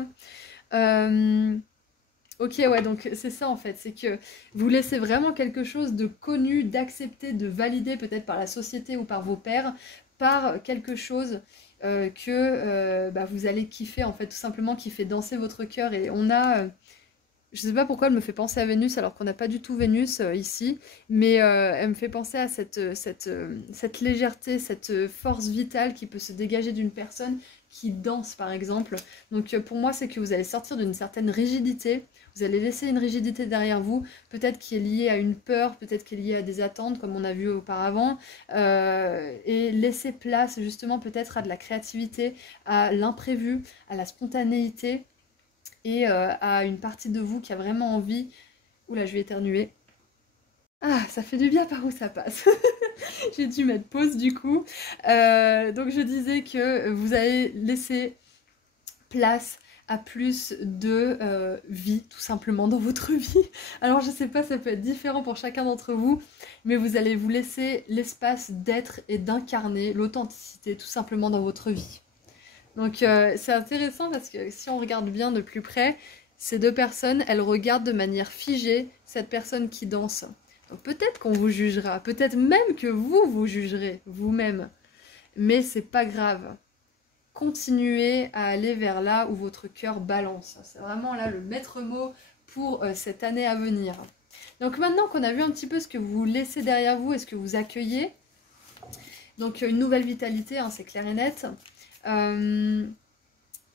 Ok, ouais, donc c'est ça en fait, c'est que vous laissez vraiment quelque chose de connu, d'accepté, de validé peut-être par la société ou par vos pairs, par quelque chose que bah, vous allez kiffer en fait, tout simplement qui fait danser votre cœur. Et on a, je sais pas pourquoi elle me fait penser à Vénus alors qu'on n'a pas du tout Vénus ici, mais elle me fait penser à cette légèreté, cette force vitale qui peut se dégager d'une personne qui danse par exemple. Donc pour moi c'est que vous allez sortir d'une certaine rigidité, vous allez laisser une rigidité derrière vous, peut-être qui est liée à une peur, peut-être qui est liée à des attentes comme on a vu auparavant, et laisser place justement peut-être à de la créativité, à l'imprévu, à la spontanéité et à une partie de vous qui a vraiment envie... Oula, je vais éternuer. Ah, ça fait du bien par où ça passe. J'ai dû mettre pause du coup. Donc je disais que vous allez laisser place à plus de vie tout simplement dans votre vie. Alors je sais pas, ça peut être différent pour chacun d'entre vous, mais vous allez vous laisser l'espace d'être et d'incarner l'authenticité tout simplement dans votre vie. Donc c'est intéressant parce que si on regarde bien de plus près, ces deux personnes, elles regardent de manière figée cette personne qui danse. Donc peut-être qu'on vous jugera, peut-être même que vous vous jugerez vous-même, mais c'est pas grave. Continuez à aller vers là où votre cœur balance. C'est vraiment là le maître mot pour cette année à venir. Donc maintenant qu'on a vu un petit peu ce que vous laissez derrière vous et ce que vous accueillez, donc une nouvelle vitalité, hein, c'est clair et net.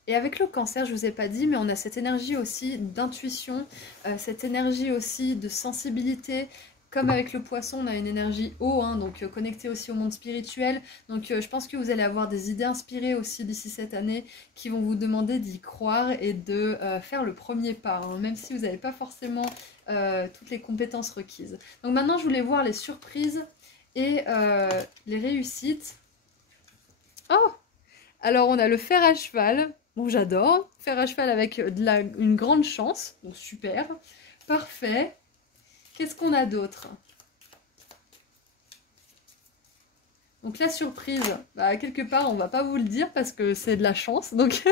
Et avec le cancer, je ne vous ai pas dit, mais on a cette énergie aussi d'intuition, cette énergie aussi de sensibilité. Comme avec le poisson, on a une énergie eau, hein, donc connectée aussi au monde spirituel. Donc je pense que vous allez avoir des idées inspirées aussi d'ici cette année qui vont vous demander d'y croire et de faire le premier pas, hein, même si vous n'avez pas forcément toutes les compétences requises. Donc maintenant, je voulais voir les surprises et les réussites. Oh! Alors on a le fer à cheval, bon j'adore, fer à cheval avec une grande chance, donc super, parfait. Qu'est-ce qu'on a d'autre? Donc la surprise, bah, quelque part on va pas vous le dire parce que c'est de la chance, donc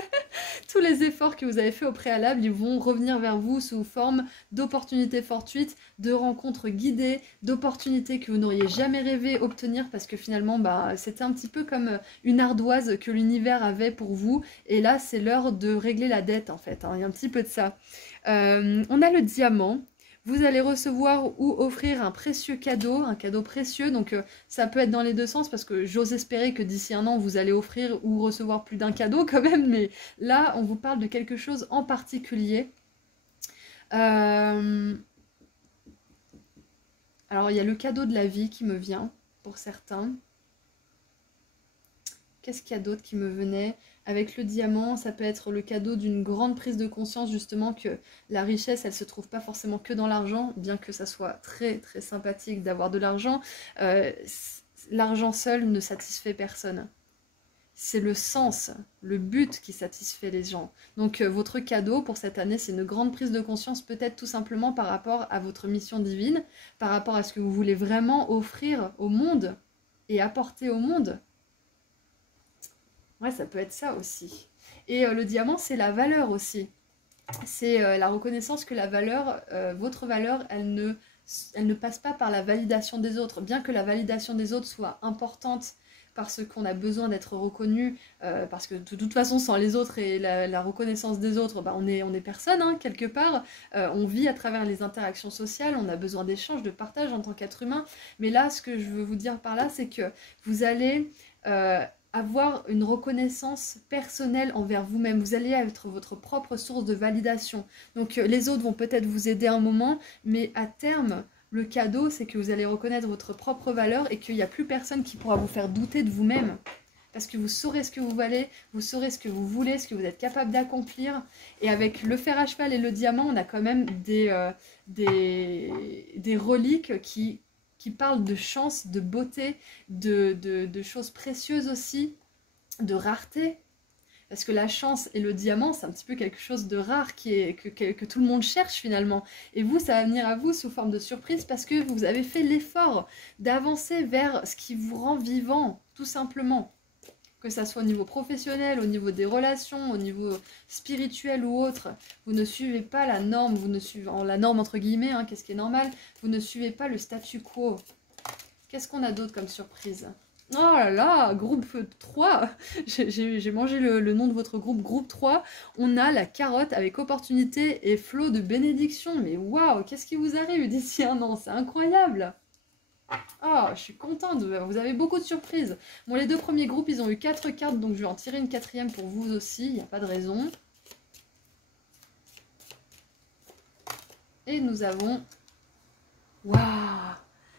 tous les efforts que vous avez fait au préalable, ils vont revenir vers vous sous forme d'opportunités fortuites, de rencontres guidées, d'opportunités que vous n'auriez jamais rêvé obtenir parce que finalement bah, c'était un petit peu comme une ardoise que l'univers avait pour vous et là c'est l'heure de régler la dette en fait, hein. Il y a un petit peu de ça. On a le diamant. Vous allez recevoir ou offrir un précieux cadeau, un cadeau précieux. Donc ça peut être dans les deux sens parce que j'ose espérer que d'ici un an, vous allez offrir ou recevoir plus d'un cadeau quand même. Mais là, on vous parle de quelque chose en particulier. Alors, il y a le cadeau de la vie qui me vient pour certains. Qu'est-ce qu'il y a d'autre qui me venait? Avec le diamant, ça peut être le cadeau d'une grande prise de conscience justement que la richesse, elle se trouve pas forcément que dans l'argent, bien que ça soit très très sympathique d'avoir de l'argent. L'argent seul ne satisfait personne. C'est le sens, le but qui satisfait les gens. Donc votre cadeau pour cette année, c'est une grande prise de conscience peut-être tout simplement par rapport à votre mission divine, par rapport à ce que vous voulez vraiment offrir au monde et apporter au monde. Ouais, ça peut être ça aussi. Et le diamant, c'est la valeur aussi. c'est la reconnaissance que la valeur, votre valeur, elle ne passe pas par la validation des autres. Bien que la validation des autres soit importante parce qu'on a besoin d'être reconnu, parce que de toute façon, sans les autres et la reconnaissance des autres, bah, on est personne, hein, quelque part. On vit à travers les interactions sociales, on a besoin d'échanges, de partage en tant qu'être humain. Mais là, ce que je veux vous dire par là, c'est que vous allez avoir une reconnaissance personnelle envers vous-même. Vous allez être votre propre source de validation. Donc les autres vont peut-être vous aider un moment, mais à terme, le cadeau, c'est que vous allez reconnaître votre propre valeur et qu'il n'y a plus personne qui pourra vous faire douter de vous-même. Parce que vous saurez ce que vous valez, vous saurez ce que vous voulez, ce que vous êtes capable d'accomplir. Et avec le fer à cheval et le diamant, on a quand même des reliques qui parlent de chance, de beauté, de choses précieuses aussi, de rareté. Parce que la chance et le diamant, c'est un petit peu quelque chose de rare que tout le monde cherche finalement. Et vous, ça va venir à vous sous forme de surprise parce que vous avez fait l'effort d'avancer vers ce qui vous rend vivant, tout simplement. Que ça soit au niveau professionnel, au niveau des relations, au niveau spirituel ou autre. Vous ne suivez pas la norme, vous ne suivez, la norme entre guillemets, hein, qu'est-ce qui est normal, vous ne suivez pas le statu quo. Qu'est-ce qu'on a d'autre comme surprise ? Oh là là, groupe 3, j'ai mangé le nom de votre groupe, groupe 3. On a la carotte avec opportunité et flot de bénédiction. Mais waouh, qu'est-ce qui vous arrive d'ici un an? C'est incroyable. Oh, je suis contente, vous avez beaucoup de surprises. Bon, les deux premiers groupes, ils ont eu 4 cartes, donc je vais en tirer une quatrième pour vous aussi, il n'y a pas de raison. Et nous avons... Waouh,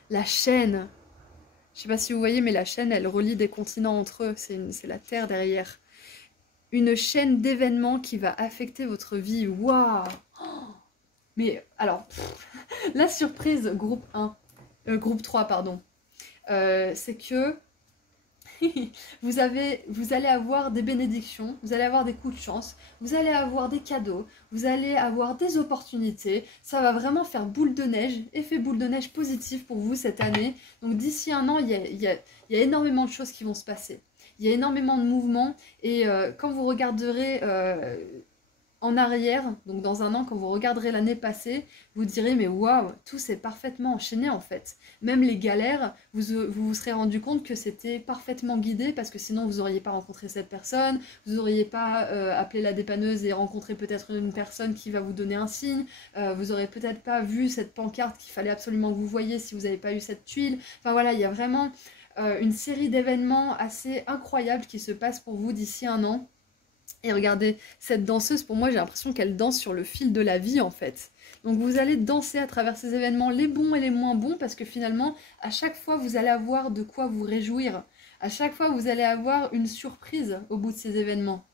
la chaîne. Je sais pas si vous voyez, mais la chaîne, elle relie des continents entre eux. C'est la Terre derrière. Une chaîne d'événements qui va affecter votre vie. Waouh! Mais alors, la surprise, groupe 1, groupe 3, pardon, c'est que vous allez avoir des bénédictions, vous allez avoir des coups de chance, vous allez avoir des cadeaux, vous allez avoir des opportunités. Ça va vraiment faire boule de neige, effet boule de neige positif pour vous cette année. Donc d'ici un an, il y a énormément de choses qui vont se passer. Il y a énormément de mouvements et quand vous regarderez en arrière, donc dans un an, quand vous regarderez l'année passée, vous direz mais waouh, tout s'est parfaitement enchaîné en fait. Même les galères, vous serez rendu compte que c'était parfaitement guidé parce que sinon vous n'auriez pas rencontré cette personne, vous n'auriez pas appelé la dépanneuse et rencontré peut-être une personne qui va vous donner un signe, vous n'aurez peut-être pas vu cette pancarte qu'il fallait absolument que vous voyiez si vous n'avez pas eu cette tuile. Enfin voilà, il y a vraiment une série d'événements assez incroyables qui se passent pour vous d'ici un an. Et regardez, cette danseuse, pour moi, j'ai l'impression qu'elle danse sur le fil de la vie, en fait. Donc vous allez danser à travers ces événements, les bons et les moins bons, parce que finalement, à chaque fois, vous allez avoir de quoi vous réjouir. À chaque fois, vous allez avoir une surprise au bout de ces événements.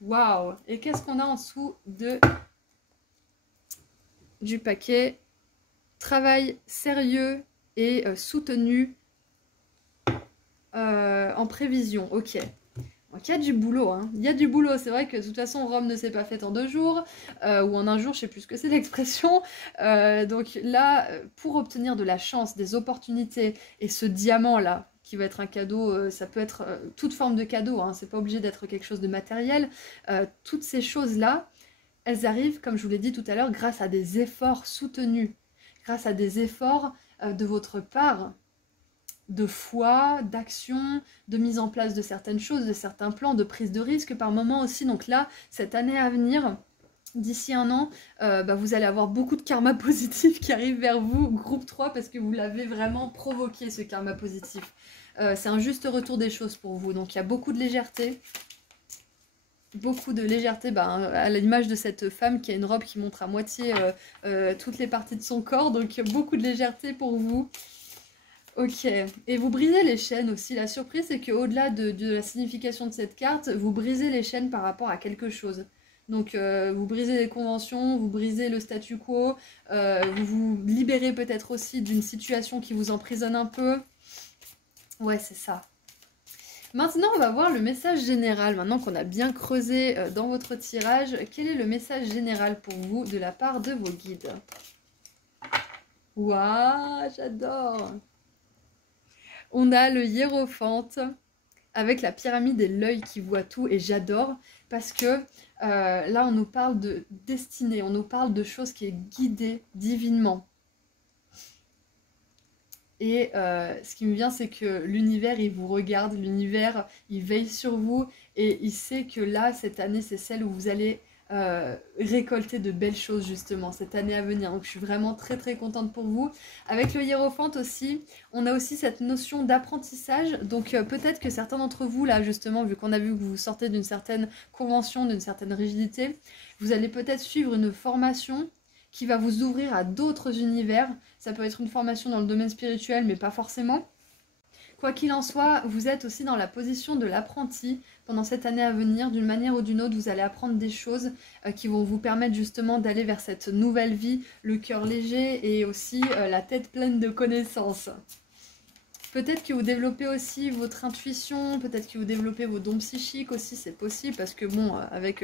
Waouh! Et qu'est-ce qu'on a en dessous du paquet? Travail sérieux et soutenu en prévision. Ok. Donc il y a du boulot, hein. Il y a du boulot, c'est vrai que de toute façon Rome ne s'est pas faite en 2 jours, ou en un jour, je sais plus ce que c'est l'expression. Donc là, pour obtenir de la chance, des opportunités, et ce diamant-là, qui va être un cadeau, ça peut être toute forme de cadeau, hein, c'est pas obligé d'être quelque chose de matériel, toutes ces choses-là, elles arrivent, comme je vous l'ai dit tout à l'heure, grâce à des efforts soutenus, grâce à des efforts de votre part, de foi, d'action, de mise en place de certaines choses, de certains plans, de prise de risque par moment aussi. Donc là, cette année à venir, d'ici un an, vous allez avoir beaucoup de karma positif qui arrive vers vous, groupe 3, parce que vous l'avez vraiment provoqué, ce karma positif. C'est un juste retour des choses pour vous. Donc il y a beaucoup de légèreté. Beaucoup de légèreté, à l'image de cette femme qui a une robe qui montre à moitié toutes les parties de son corps. Donc beaucoup de légèreté pour vous. Ok, et vous brisez les chaînes aussi. La surprise, c'est qu'au-delà de la signification de cette carte, vous brisez les chaînes par rapport à quelque chose. Donc, vous brisez les conventions, vous brisez le statu quo, vous vous libérez peut-être aussi d'une situation qui vous emprisonne un peu. Ouais, c'est ça. Maintenant, on va voir le message général. Maintenant qu'on a bien creusé dans votre tirage, quel est le message général pour vous de la part de vos guides? Waouh, j'adore! On a le hiérophante avec la pyramide et l'œil qui voit tout et j'adore parce que Là, on nous parle de destinée, on nous parle de choses qui est guidée divinement. Et ce qui me vient, c'est que l'univers, il vous regarde, l'univers, il veille sur vous et il sait que là, cette année, c'est celle où vous allez récolter de belles choses, justement, cette année à venir. Donc, je suis vraiment très, très contente pour vous. Avec le hiérophante aussi, on a aussi cette notion d'apprentissage. Donc, peut-être que certains d'entre vous, là, justement, vu qu'on a vu que vous sortez d'une certaine convention, d'une certaine rigidité, vous allez peut-être suivre une formation qui va vous ouvrir à d'autres univers. Ça peut être une formation dans le domaine spirituel, mais pas forcément. Quoi qu'il en soit, vous êtes aussi dans la position de l'apprenti pendant cette année à venir. D'une manière ou d'une autre, vous allez apprendre des choses qui vont vous permettre justement d'aller vers cette nouvelle vie, le cœur léger et aussi la tête pleine de connaissances. Peut-être que vous développez aussi votre intuition, peut-être que vous développez vos dons psychiques aussi, c'est possible, parce que bon, avec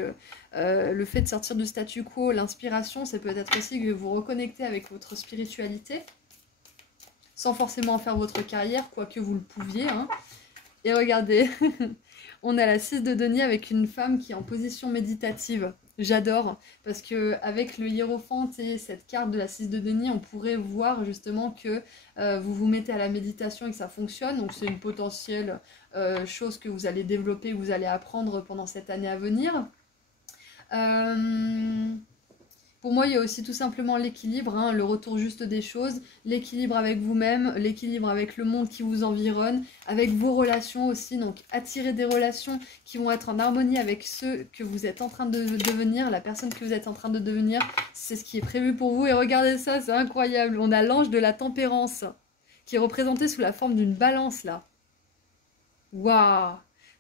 le fait de sortir du statu quo, l'inspiration, c'est peut-être aussi que vous reconnectez avec votre spiritualité, sans forcément en faire votre carrière, quoique vous le pouviez, hein. Et regardez, on a la 6 de denier avec une femme qui est en position méditative. J'adore, parce que avec le hiérophante et cette carte de la 6 de denier, on pourrait voir justement que vous vous mettez à la méditation et que ça fonctionne. Donc c'est une potentielle chose que vous allez développer, que vous allez apprendre pendant cette année à venir. Pour moi, il y a aussi tout simplement l'équilibre, hein, le retour juste des choses, l'équilibre avec vous-même, l'équilibre avec le monde qui vous environne, avec vos relations aussi. Donc, attirer des relations qui vont être en harmonie avec ceux que vous êtes en train de devenir, la personne que vous êtes en train de devenir. C'est ce qui est prévu pour vous. Et regardez ça, c'est incroyable. On a l'ange de la tempérance qui est représenté sous la forme d'une balance là. Waouh!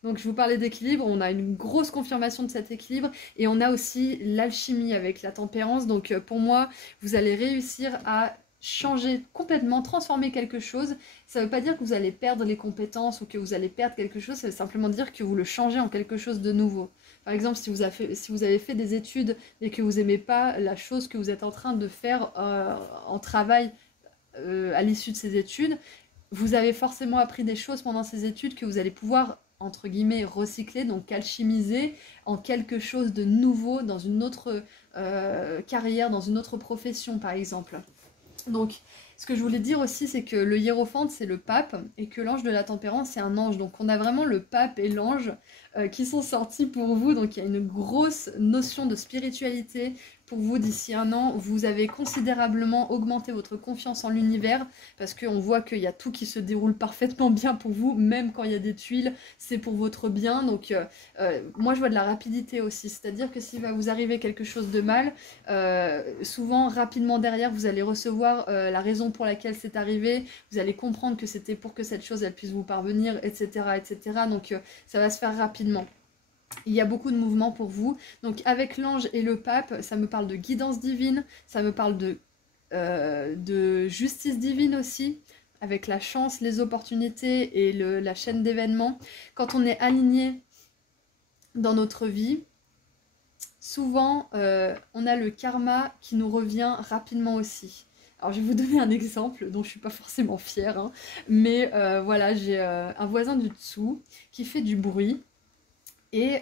Donc je vous parlais d'équilibre, on a une grosse confirmation de cet équilibre et on a aussi l'alchimie avec la tempérance. Donc pour moi, vous allez réussir à changer complètement, transformer quelque chose. Ça ne veut pas dire que vous allez perdre les compétences ou que vous allez perdre quelque chose, ça veut simplement dire que vous le changez en quelque chose de nouveau. Par exemple, si vous avez fait des études et que vous n'aimez pas la chose que vous êtes en train de faire en travail à l'issue de ces études, vous avez forcément appris des choses pendant ces études que vous allez pouvoir, entre guillemets, recycler, donc alchimiser en quelque chose de nouveau dans une autre carrière, dans une autre profession par exemple. Donc, ce que je voulais dire aussi, c'est que le hiérophante, c'est le pape, et que l'ange de la tempérance, c'est un ange. Donc, on a vraiment le pape et l'ange qui sont sortis pour vous. Donc, il y a une grosse notion de spiritualité pour vous d'ici un an. Vous avez considérablement augmenté votre confiance en l'univers, parce qu'on voit qu'il y a tout qui se déroule parfaitement bien pour vous, même quand il y a des tuiles, c'est pour votre bien. Donc, moi, je vois de la rapidité aussi. C'est-à-dire que s'il va vous arriver quelque chose de mal, souvent, rapidement derrière, vous allez recevoir la raison pour laquelle c'est arrivé, vous allez comprendre que c'était pour que cette chose elle puisse vous parvenir, etc. etc. Donc ça va se faire rapidement. Il y a beaucoup de mouvements pour vous. Donc avec l'ange et le pape, ça me parle de guidance divine, ça me parle de justice divine aussi, avec la chance, les opportunités et la chaîne d'événements. Quand on est aligné dans notre vie, souvent on a le karma qui nous revient rapidement aussi. Alors je vais vous donner un exemple dont je suis pas forcément fière, hein, mais voilà, j'ai un voisin du dessous qui fait du bruit. Et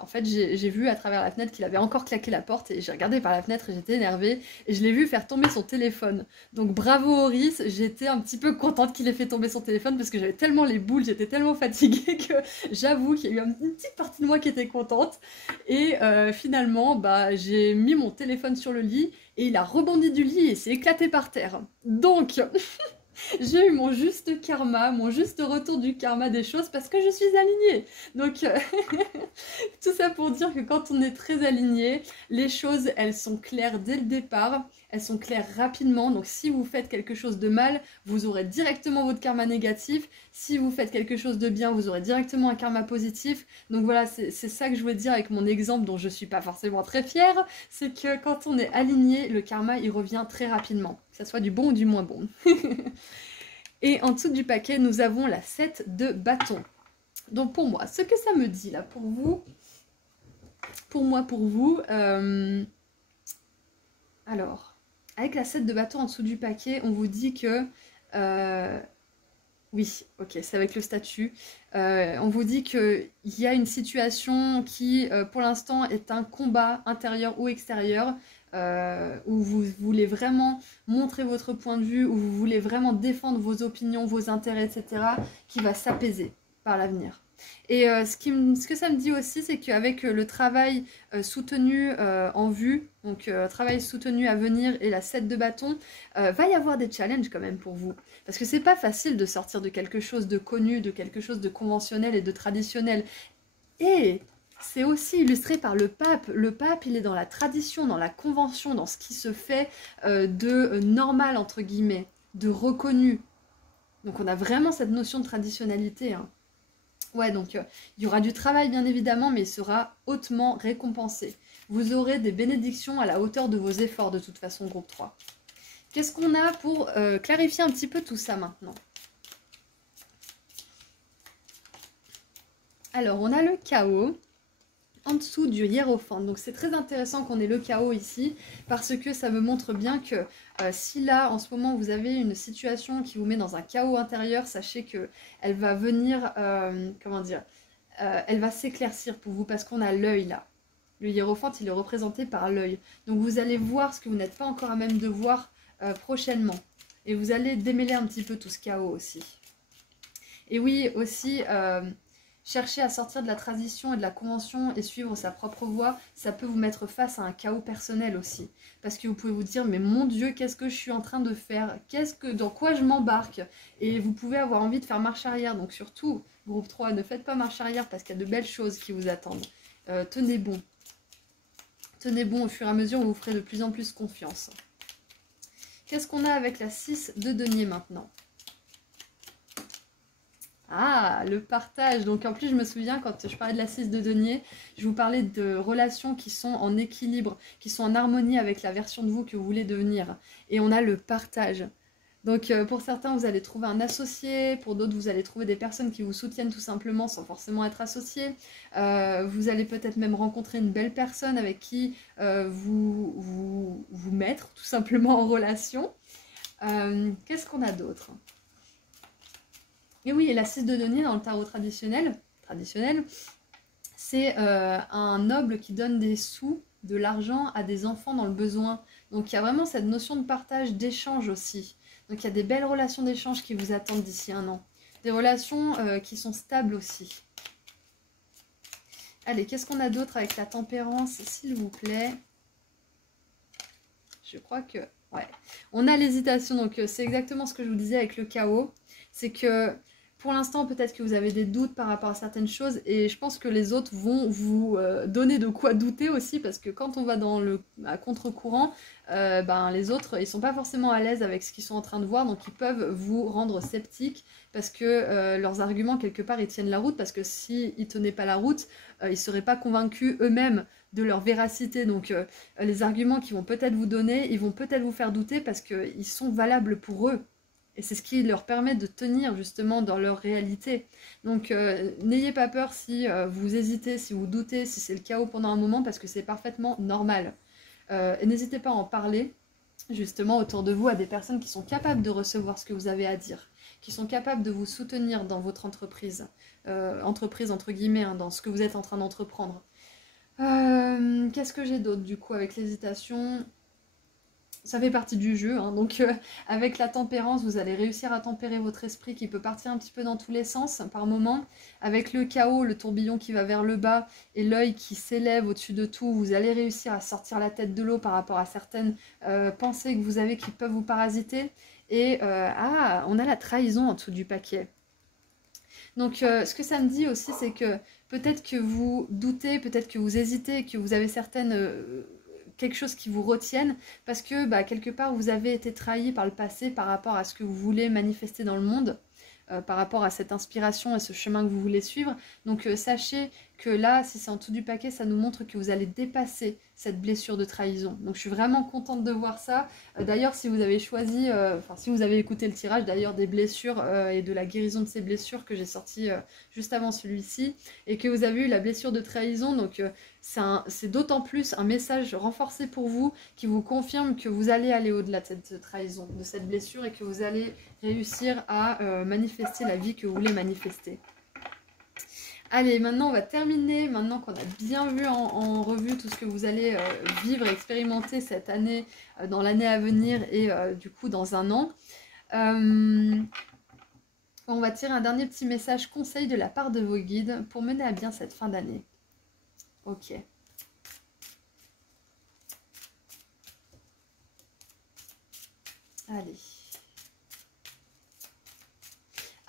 en fait, j'ai vu à travers la fenêtre qu'il avait encore claqué la porte et j'ai regardé par la fenêtre et j'étais énervée et je l'ai vu faire tomber son téléphone. Donc bravo Horis, j'étais un petit peu contente qu'il ait fait tomber son téléphone parce que j'avais tellement les boules, j'étais tellement fatiguée que j'avoue qu'il y a eu une petite partie de moi qui était contente. Et finalement, bah, j'ai mis mon téléphone sur le lit et il a rebondi du lit et s'est éclaté par terre. Donc... j'ai eu mon juste karma, mon juste retour du karma des choses parce que je suis alignée. Donc, tout ça pour dire que quand on est très aligné, les choses, elles sont claires dès le départ, elles sont claires rapidement. Donc, si vous faites quelque chose de mal, vous aurez directement votre karma négatif. Si vous faites quelque chose de bien, vous aurez directement un karma positif. Donc voilà, c'est ça que je voulais dire avec mon exemple dont je ne suis pas forcément très fière. C'est que quand on est aligné, le karma, il revient très rapidement. Que ça soit du bon ou du moins bon. Et en dessous du paquet, nous avons la 7 de bâton. Donc pour moi, ce que ça me dit là, pour vous, alors, avec la 7 de bâton en dessous du paquet, on vous dit que Oui, ok, c'est avec le statut. On vous dit qu'il y a une situation qui, pour l'instant, est un combat intérieur ou extérieur, où vous voulez vraiment montrer votre point de vue, où vous voulez vraiment défendre vos opinions, vos intérêts, etc., qui va s'apaiser par l'avenir. Et ce que ça me dit aussi, c'est qu'avec le travail soutenu en vue, donc travail soutenu à venir et la 7 de bâton, va y avoir des challenges quand même pour vous. Parce que c'est pas facile de sortir de quelque chose de connu, de quelque chose de conventionnel et de traditionnel. Et c'est aussi illustré par le pape. Le pape, il est dans la tradition, dans la convention, dans ce qui se fait de normal, entre guillemets, de reconnu. Donc on a vraiment cette notion de traditionnalité, hein. Ouais, donc il y aura du travail bien évidemment, mais il sera hautement récompensé. Vous aurez des bénédictions à la hauteur de vos efforts de toute façon, groupe 3. Qu'est-ce qu'on a pour clarifier un petit peu tout ça maintenant? Alors, on a le chaos en dessous du hiérophante. Donc c'est très intéressant qu'on ait le chaos ici, parce que ça me montre bien que si là, en ce moment, vous avez une situation qui vous met dans un chaos intérieur, sachez que elle va venir, comment dire, elle va s'éclaircir pour vous, parce qu'on a l'œil là. Le hiérophante, il est représenté par l'œil. Donc vous allez voir ce que vous n'êtes pas encore à même de voir prochainement. Et vous allez démêler un petit peu tout ce chaos aussi. Et oui, aussi, chercher à sortir de la tradition et de la convention et suivre sa propre voie, ça peut vous mettre face à un chaos personnel aussi. Parce que vous pouvez vous dire, mais mon Dieu, qu'est-ce que je suis en train de faire? Dans quoi je m'embarque? Et vous pouvez avoir envie de faire marche arrière. Donc surtout, groupe 3, ne faites pas marche arrière parce qu'il y a de belles choses qui vous attendent. Tenez bon. Tenez bon, au fur et à mesure, vous ferez de plus en plus confiance. Qu'est-ce qu'on a avec la 6 de denier maintenant? Ah, le partage. Donc en plus, je me souviens, quand je parlais de la 6 de denier, je vous parlais de relations qui sont en équilibre, qui sont en harmonie avec la version de vous que vous voulez devenir. Et on a le partage. Donc pour certains, vous allez trouver un associé, pour d'autres, vous allez trouver des personnes qui vous soutiennent tout simplement sans forcément être associés. Vous allez peut-être même rencontrer une belle personne avec qui vous mettre tout simplement en relation. Qu'est-ce qu'on a d'autre? Et oui, et la 6 de denier dans le tarot traditionnel, c'est un noble qui donne des sous, de l'argent à des enfants dans le besoin. Donc il y a vraiment cette notion de partage, d'échange aussi. Donc il y a des belles relations d'échange qui vous attendent d'ici un an. Des relations qui sont stables aussi. Allez, qu'est-ce qu'on a d'autre avec la tempérance, s'il vous plaît? Je crois que... Ouais. On a l'hésitation, donc c'est exactement ce que je vous disais avec le chaos. C'est que pour l'instant, peut-être que vous avez des doutes par rapport à certaines choses et je pense que les autres vont vous donner de quoi douter aussi parce que quand on va à contre-courant, les autres, ils sont pas forcément à l'aise avec ce qu'ils sont en train de voir, donc ils peuvent vous rendre sceptiques parce que leurs arguments, quelque part, ils tiennent la route parce que s'ils ne tenaient pas la route, ils ne seraient pas convaincus eux-mêmes de leur véracité. Donc les arguments qu'ils vont peut-être vous donner, ils vont peut-être vous faire douter parce qu'ils sont valables pour eux. Et c'est ce qui leur permet de tenir justement dans leur réalité. Donc n'ayez pas peur si vous hésitez, si vous doutez, si c'est le chaos pendant un moment, parce que c'est parfaitement normal. Et n'hésitez pas à en parler justement autour de vous à des personnes qui sont capables de recevoir ce que vous avez à dire, qui sont capables de vous soutenir dans votre entreprise. Entreprise entre guillemets, hein, dans ce que vous êtes en train d'entreprendre. Qu'est-ce que j'ai d'autre du coup avec l'hésitation ? Ça fait partie du jeu, hein. Donc avec la tempérance, vous allez réussir à tempérer votre esprit qui peut partir un petit peu dans tous les sens par moment. Avec le chaos, le tourbillon qui va vers le bas et l'œil qui s'élève au-dessus de tout, vous allez réussir à sortir la tête de l'eau par rapport à certaines pensées que vous avez qui peuvent vous parasiter. Et on a la trahison en dessous du paquet. Donc ce que ça me dit aussi, c'est que peut-être que vous doutez, peut-être que vous hésitez, que vous avez quelque chose qui vous retienne parce que quelque part vous avez été trahi par le passé par rapport à ce que vous voulez manifester dans le monde, par rapport à cette inspiration et ce chemin que vous voulez suivre. Donc sachez que là, si c'est en dessous du paquet, ça nous montre que vous allez dépasser cette blessure de trahison. Donc je suis vraiment contente de voir ça. D'ailleurs, si vous avez choisi, si vous avez écouté le tirage d'ailleurs des blessures et de la guérison de ces blessures que j'ai sorti juste avant celui-ci, et que vous avez eu la blessure de trahison, donc c'est d'autant plus un message renforcé pour vous qui vous confirme que vous allez aller au-delà de cette trahison, de cette blessure, et que vous allez réussir à manifester la vie que vous voulez manifester. Allez, maintenant on va terminer, maintenant qu'on a bien vu en revue tout ce que vous allez vivre et expérimenter cette année, dans l'année à venir et du coup dans un an. On va tirer un dernier petit message conseil de la part de vos guides pour mener à bien cette fin d'année. Ok. Allez.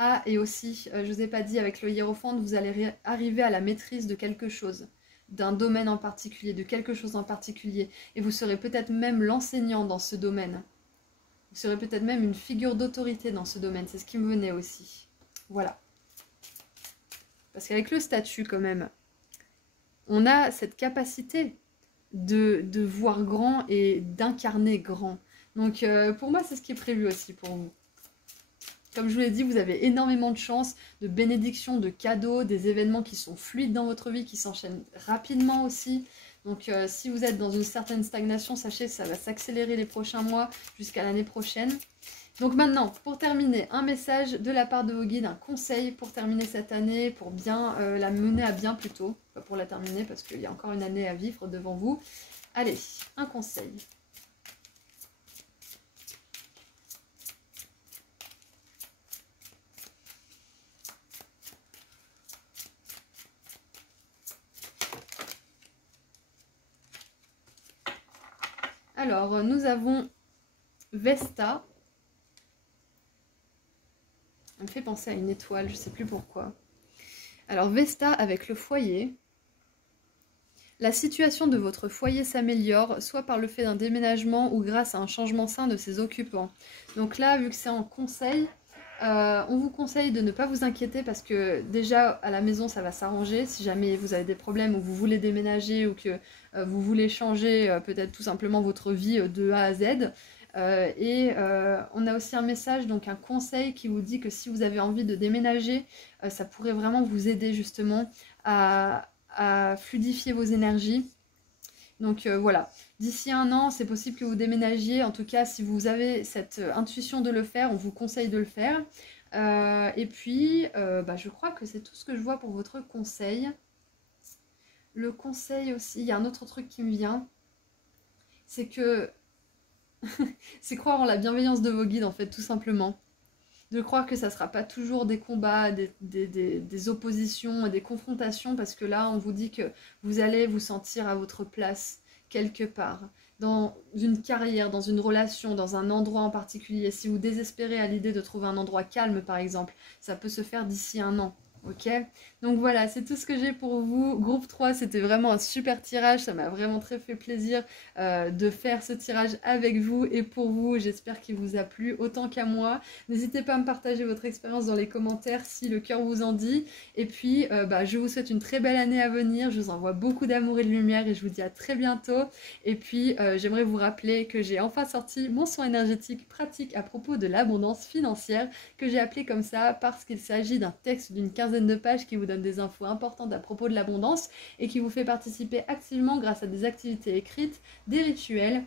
Ah, et aussi, je ne vous ai pas dit, avec le hiérophante, vous allez arriver à la maîtrise de quelque chose, d'un domaine en particulier, de quelque chose en particulier. Et vous serez peut-être même l'enseignant dans ce domaine. Vous serez peut-être même une figure d'autorité dans ce domaine. C'est ce qui me venait aussi. Voilà. Parce qu'avec le statut, quand même, on a cette capacité de voir grand et d'incarner grand. Donc, pour moi, c'est ce qui est prévu aussi pour vous. Comme je vous l'ai dit, vous avez énormément de chance, de bénédictions, de cadeaux, des événements qui sont fluides dans votre vie, qui s'enchaînent rapidement aussi. Donc si vous êtes dans une certaine stagnation, sachez que ça va s'accélérer les prochains mois jusqu'à l'année prochaine. Donc maintenant, pour terminer, un message de la part de vos guides, un conseil pour terminer cette année, pour bien la mener à bien plutôt, pas pour la terminer parce qu'il y a encore une année à vivre devant vous. Allez, un conseil. Alors, nous avons Vesta. Elle me fait penser à une étoile, je ne sais plus pourquoi. Alors, Vesta avec le foyer. La situation de votre foyer s'améliore, soit par le fait d'un déménagement ou grâce à un changement sain de ses occupants. Donc là, vu que c'est en conseil, on vous conseille de ne pas vous inquiéter parce que déjà à la maison ça va s'arranger. Si jamais vous avez des problèmes ou vous voulez déménager ou que vous voulez changer peut-être tout simplement votre vie de A à Z. On a aussi un message, donc un conseil qui vous dit que si vous avez envie de déménager, ça pourrait vraiment vous aider justement à fluidifier vos énergies. Donc voilà, d'ici un an, c'est possible que vous déménagiez. En tout cas, si vous avez cette intuition de le faire, on vous conseille de le faire. Et puis, je crois que c'est tout ce que je vois pour votre conseil. Le conseil aussi, il y a un autre truc qui me vient. C'est que... c'est croire en la bienveillance de vos guides, en fait, tout simplement. De croire que ça ne sera pas toujours des combats, des oppositions, des confrontations, parce que là, on vous dit que vous allez vous sentir à votre place, quelque part, dans une carrière, dans une relation, dans un endroit en particulier. Si vous désespérez à l'idée de trouver un endroit calme, par exemple, ça peut se faire d'ici un an. Ok, donc voilà, c'est tout ce que j'ai pour vous. Groupe 3, c'était vraiment un super tirage, ça m'a vraiment très fait plaisir de faire ce tirage avec vous et pour vous. J'espère qu'il vous a plu autant qu'à moi. N'hésitez pas à me partager votre expérience dans les commentaires si le cœur vous en dit. Et puis, je vous souhaite une très belle année à venir. Je vous envoie beaucoup d'amour et de lumière et je vous dis à très bientôt. Et puis, j'aimerais vous rappeler que j'ai enfin sorti mon soin énergétique pratique à propos de l'abondance financière, que j'ai appelé comme ça parce qu'il s'agit d'un texte d'une quinzaine de pages qui vous donne des infos importantes à propos de l'abondance et qui vous fait participer activement grâce à des activités écrites, des rituels,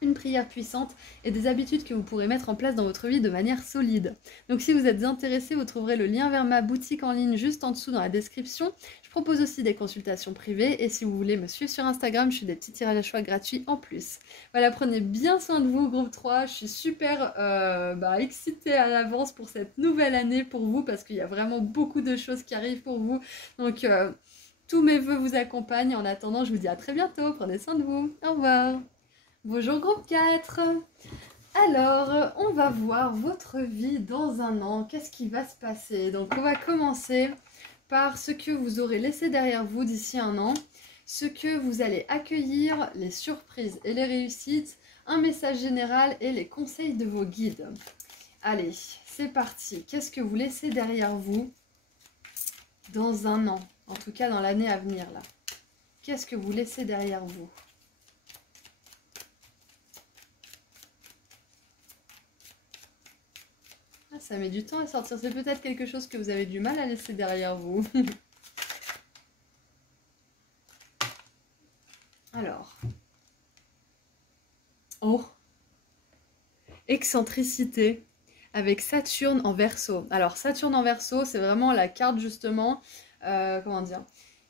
une prière puissante et des habitudes que vous pourrez mettre en place dans votre vie de manière solide. Donc si vous êtes intéressé, vous trouverez le lien vers ma boutique en ligne juste en dessous dans la description. Je propose aussi des consultations privées et si vous voulez me suivre sur Instagram, je fais des petits tirages à choix gratuits en plus. Voilà, prenez bien soin de vous, groupe 3. Je suis super excitée à l'avance pour cette nouvelle année pour vous parce qu'il y a vraiment beaucoup de choses qui arrivent pour vous. Donc tous mes vœux vous accompagnent. En attendant, je vous dis à très bientôt. Prenez soin de vous. Au revoir. Bonjour groupe 4. Alors, on va voir votre vie dans un an. Qu'est-ce qui va se passer? Donc, on va commencer par ce que vous aurez laissé derrière vous d'ici un an, ce que vous allez accueillir, les surprises et les réussites, un message général et les conseils de vos guides. Allez, c'est parti. Qu'est-ce que vous laissez derrière vous dans un an? En tout cas, dans l'année à venir, là. Qu'est-ce que vous laissez derrière vous? Ah, ça met du temps à sortir. C'est peut-être quelque chose que vous avez du mal à laisser derrière vous. Alors. Oh. Excentricité. Avec Saturne en Verseau. Alors Saturne en Verseau, c'est vraiment la carte justement, comment dire,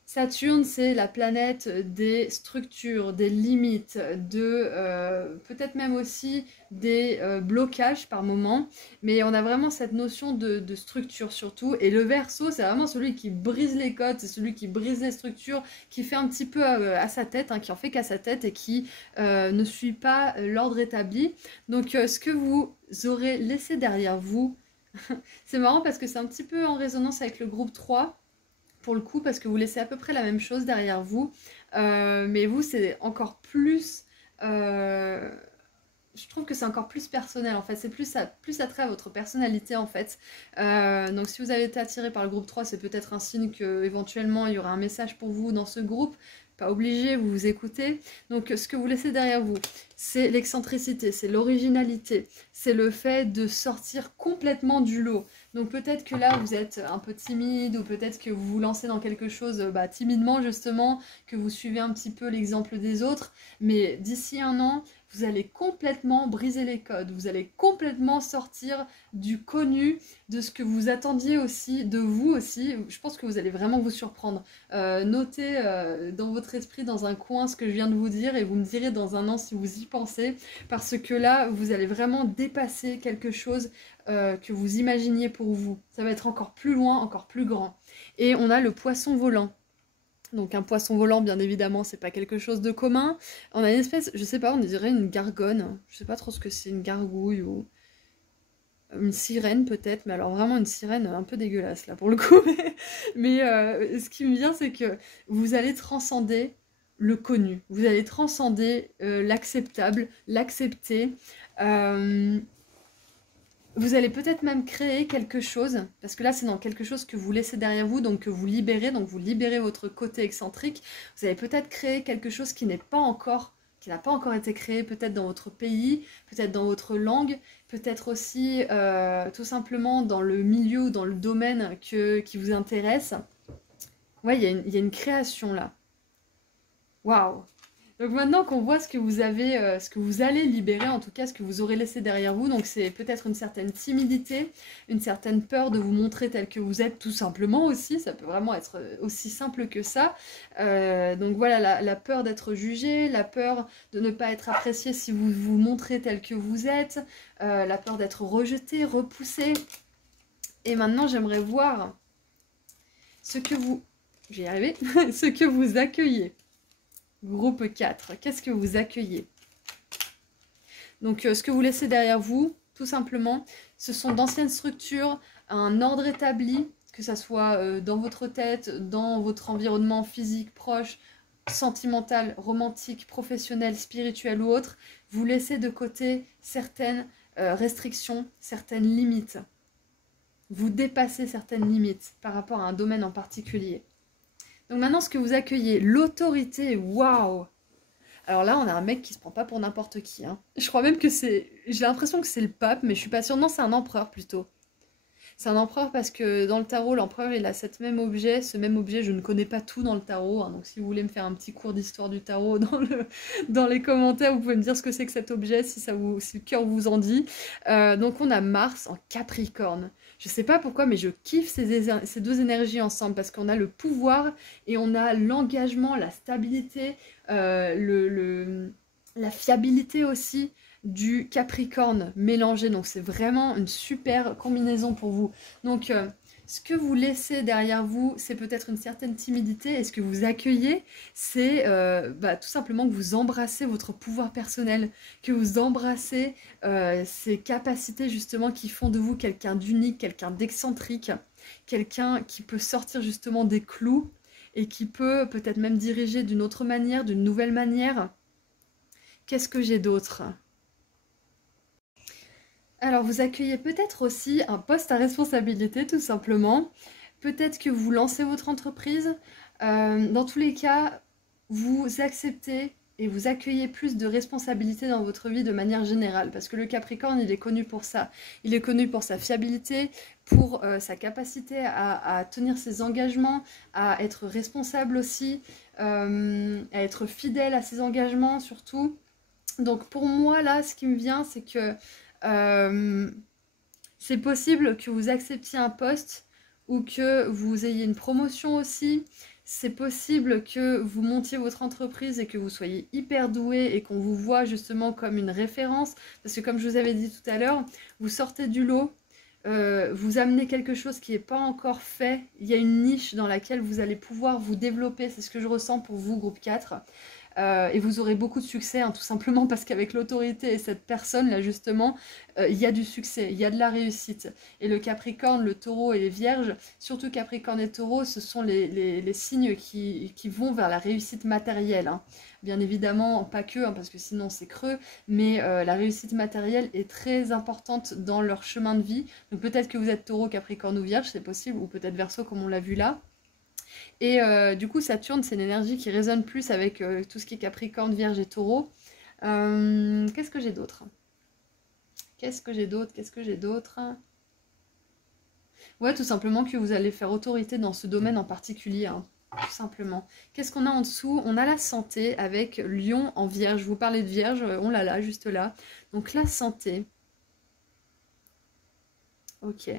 Saturne, c'est la planète des structures, des limites, peut-être même aussi des blocages par moment, mais on a vraiment cette notion de structure surtout, et le Verseau, c'est vraiment celui qui brise les codes, c'est celui qui brise les structures, qui fait un petit peu à sa tête, hein, qui en fait qu'à sa tête et qui ne suit pas l'ordre établi. Donc ce que vous aurez laissé derrière vous, c'est marrant parce que c'est un petit peu en résonance avec le groupe 3, pour le coup, parce que vous laissez à peu près la même chose derrière vous, mais vous, c'est encore plus... je trouve que c'est encore plus personnel, en fait, c'est plus attrait à votre personnalité, en fait. Donc si vous avez été attiré par le groupe 3, c'est peut-être un signe qu'éventuellement, il y aura un message pour vous dans ce groupe. Pas obligé, vous vous écoutez. Donc ce que vous laissez derrière vous, c'est l'excentricité, c'est l'originalité, c'est le fait de sortir complètement du lot. Donc peut-être que là vous êtes un peu timide, ou peut-être que vous vous lancez dans quelque chose timidement justement, que vous suivez un petit peu l'exemple des autres, mais d'ici un an, vous allez complètement briser les codes, vous allez complètement sortir du connu, de ce que vous attendiez aussi, de vous aussi. Je pense que vous allez vraiment vous surprendre. Notez dans votre esprit, dans un coin, ce que je viens de vous dire, et vous me direz dans un an si vous y pensez, parce que là, vous allez vraiment dépasser quelque chose que vous imaginiez pour vous. Ça va être encore plus loin, encore plus grand. Et on a le poisson volant. Donc un poisson volant, bien évidemment, c'est pas quelque chose de commun. On a une espèce, je sais pas, on dirait une gargone. Je sais pas trop ce que c'est, une gargouille ou une sirène peut-être, mais alors vraiment une sirène un peu dégueulasse là pour le coup. Mais ce qui me vient, c'est que vous allez transcender le connu. Vous allez transcender l'acceptable, l'accepter. Vous allez peut-être même créer quelque chose, parce que là c'est dans quelque chose que vous laissez derrière vous, donc que vous libérez, donc vous libérez votre côté excentrique. Vous allez peut-être créer quelque chose qui n'a pas encore été créé, peut-être dans votre pays, peut-être dans votre langue, peut-être aussi tout simplement dans le milieu ou dans le domaine qui vous intéresse. Ouais, il y a une création là. Waouh! Donc maintenant qu'on voit ce que vous avez, ce que vous allez libérer, en tout cas ce que vous aurez laissé derrière vous, donc c'est peut-être une certaine timidité, une certaine peur de vous montrer tel que vous êtes tout simplement aussi, ça peut vraiment être aussi simple que ça. Donc voilà, la peur d'être jugé, la peur de ne pas être apprécié si vous vous montrez tel que vous êtes, la peur d'être rejeté, repoussé. Et maintenant j'aimerais voir ce que vous... Je vais y arriver, ce que vous accueillez. Groupe 4, qu'est-ce que vous accueillez? Donc ce que vous laissez derrière vous, tout simplement, ce sont d'anciennes structures, un ordre établi, que ça soit dans votre tête, dans votre environnement physique proche, sentimental, romantique, professionnel, spirituel ou autre. Vous laissez de côté certaines restrictions, certaines limites. Vous dépassez certaines limites par rapport à un domaine en particulier. Donc maintenant, ce que vous accueillez, l'autorité, waouh! Alors là, on a un mec qui se prend pas pour n'importe qui. Hein. Je crois même que c'est... J'ai l'impression que c'est le pape, mais je suis pas sûre. Non, c'est un empereur plutôt. C'est un empereur parce que dans le tarot, l'empereur, il a ce même objet. Ce même objet, je ne connais pas tout dans le tarot. Hein, donc si vous voulez me faire un petit cours d'histoire du tarot dans les commentaires, vous pouvez me dire ce que c'est que cet objet, si le cœur vous en dit. Donc on a Mars en Capricorne. Je sais pas pourquoi, mais je kiffe ces deux énergies ensemble parce qu'on a le pouvoir et on a l'engagement, la stabilité, la fiabilité aussi du Capricorne mélangé. Donc c'est vraiment une super combinaison pour vous. Donc ce que vous laissez derrière vous, c'est peut-être une certaine timidité. Et ce que vous accueillez, c'est tout simplement que vous embrassez votre pouvoir personnel, que vous embrassez ces capacités justement qui font de vous quelqu'un d'unique, quelqu'un d'excentrique, quelqu'un qui peut sortir justement des clous et qui peut peut-être même diriger d'une autre manière, d'une nouvelle manière. Qu'est-ce que j'ai d'autre ? Alors, vous accueillez peut-être aussi un poste à responsabilité, tout simplement. peut-être que vous lancez votre entreprise. Dans tous les cas, vous acceptez et vous accueillez plus de responsabilités dans votre vie de manière générale, parce que le Capricorne, il est connu pour ça. Il est connu pour sa fiabilité, pour sa capacité à tenir ses engagements, à être responsable aussi, à être fidèle à ses engagements surtout. Donc pour moi, là, ce qui me vient, c'est que c'est possible que vous acceptiez un poste ou que vous ayez une promotion aussi. C'est possible que vous montiez votre entreprise et que vous soyez hyper doué et qu'on vous voit justement comme une référence. Parce que comme je vous avais dit tout à l'heure, vous sortez du lot, vous amenez quelque chose qui n'est pas encore fait. Il y a une niche dans laquelle vous allez pouvoir vous développer. C'est ce que je ressens pour vous, groupe 4. Et vous aurez beaucoup de succès, hein, tout simplement parce qu'avec l'autorité et cette personne-là, justement, il y a du succès, il y a de la réussite. Et le Capricorne, le Taureau et les Vierges, surtout Capricorne et Taureau, ce sont les signes qui vont vers la réussite matérielle. Hein. Bien évidemment, pas que, hein, parce que sinon c'est creux, mais la réussite matérielle est très importante dans leur chemin de vie. Donc peut-être que vous êtes Taureau, Capricorne ou Vierge, c'est possible, ou peut-être Verseau comme on l'a vu là. Et du coup, Saturne, c'est une énergie qui résonne plus avec tout ce qui est Capricorne, Vierge et Taureau. Qu'est-ce que j'ai d'autre? Qu'est-ce que j'ai d'autre? Qu'est-ce que j'ai d'autre? Ouais, tout simplement que vous allez faire autorité dans ce domaine en particulier, hein, tout simplement. Qu'est-ce qu'on a en dessous? On a la santé avec Lion en Vierge. Je vous parlais de Vierge, on l'a là, juste là. Donc la santé. Ok.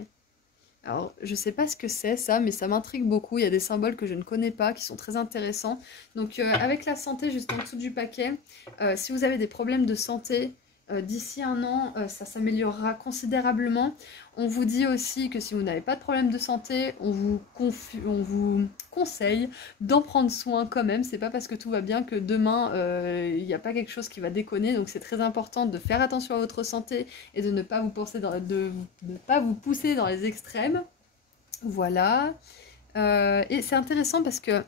Alors, je sais pas ce que c'est ça, mais ça m'intrigue beaucoup. Il y a des symboles que je ne connais pas, qui sont très intéressants. Donc, avec la santé, juste en dessous du paquet, si vous avez des problèmes de santé, d'ici un an, ça s'améliorera considérablement. On vous dit aussi que si vous n'avez pas de problème de santé, on vous conseille d'en prendre soin quand même. C'est pas parce que tout va bien que demain, il n'y a pas quelque chose qui va déconner. Donc, c'est très important de faire attention à votre santé et de ne pas vous pousser dans les extrêmes. Voilà. Et c'est intéressant parce que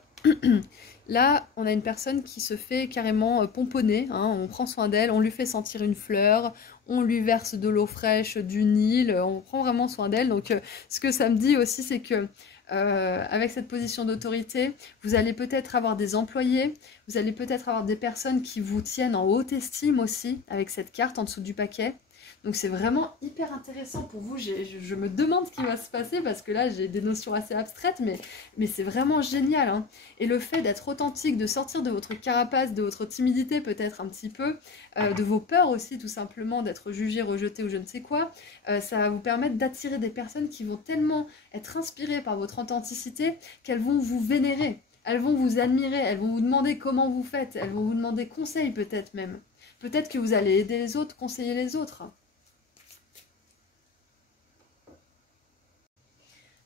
là, on a une personne qui se fait carrément pomponner, hein, on prend soin d'elle, on lui fait sentir une fleur, on lui verse de l'eau fraîche du Nil, on prend vraiment soin d'elle. Donc ce que ça me dit aussi, c'est que avec cette position d'autorité, vous allez peut-être avoir des employés, vous allez peut-être avoir des personnes qui vous tiennent en haute estime aussi, avec cette carte en dessous du paquet. Donc c'est vraiment hyper intéressant pour vous. Je me demande ce qui va se passer parce que là j'ai des notions assez abstraites, mais c'est vraiment génial. Hein. Et le fait d'être authentique, de sortir de votre carapace, de votre timidité peut-être un petit peu, de vos peurs aussi tout simplement, d'être jugé, rejeté ou je ne sais quoi, ça va vous permettre d'attirer des personnes qui vont tellement être inspirées par votre authenticité qu'elles vont vous vénérer. Elles vont vous admirer, elles vont vous demander comment vous faites, elles vont vous demander conseil peut-être même. Peut-être que vous allez aider les autres, conseiller les autres.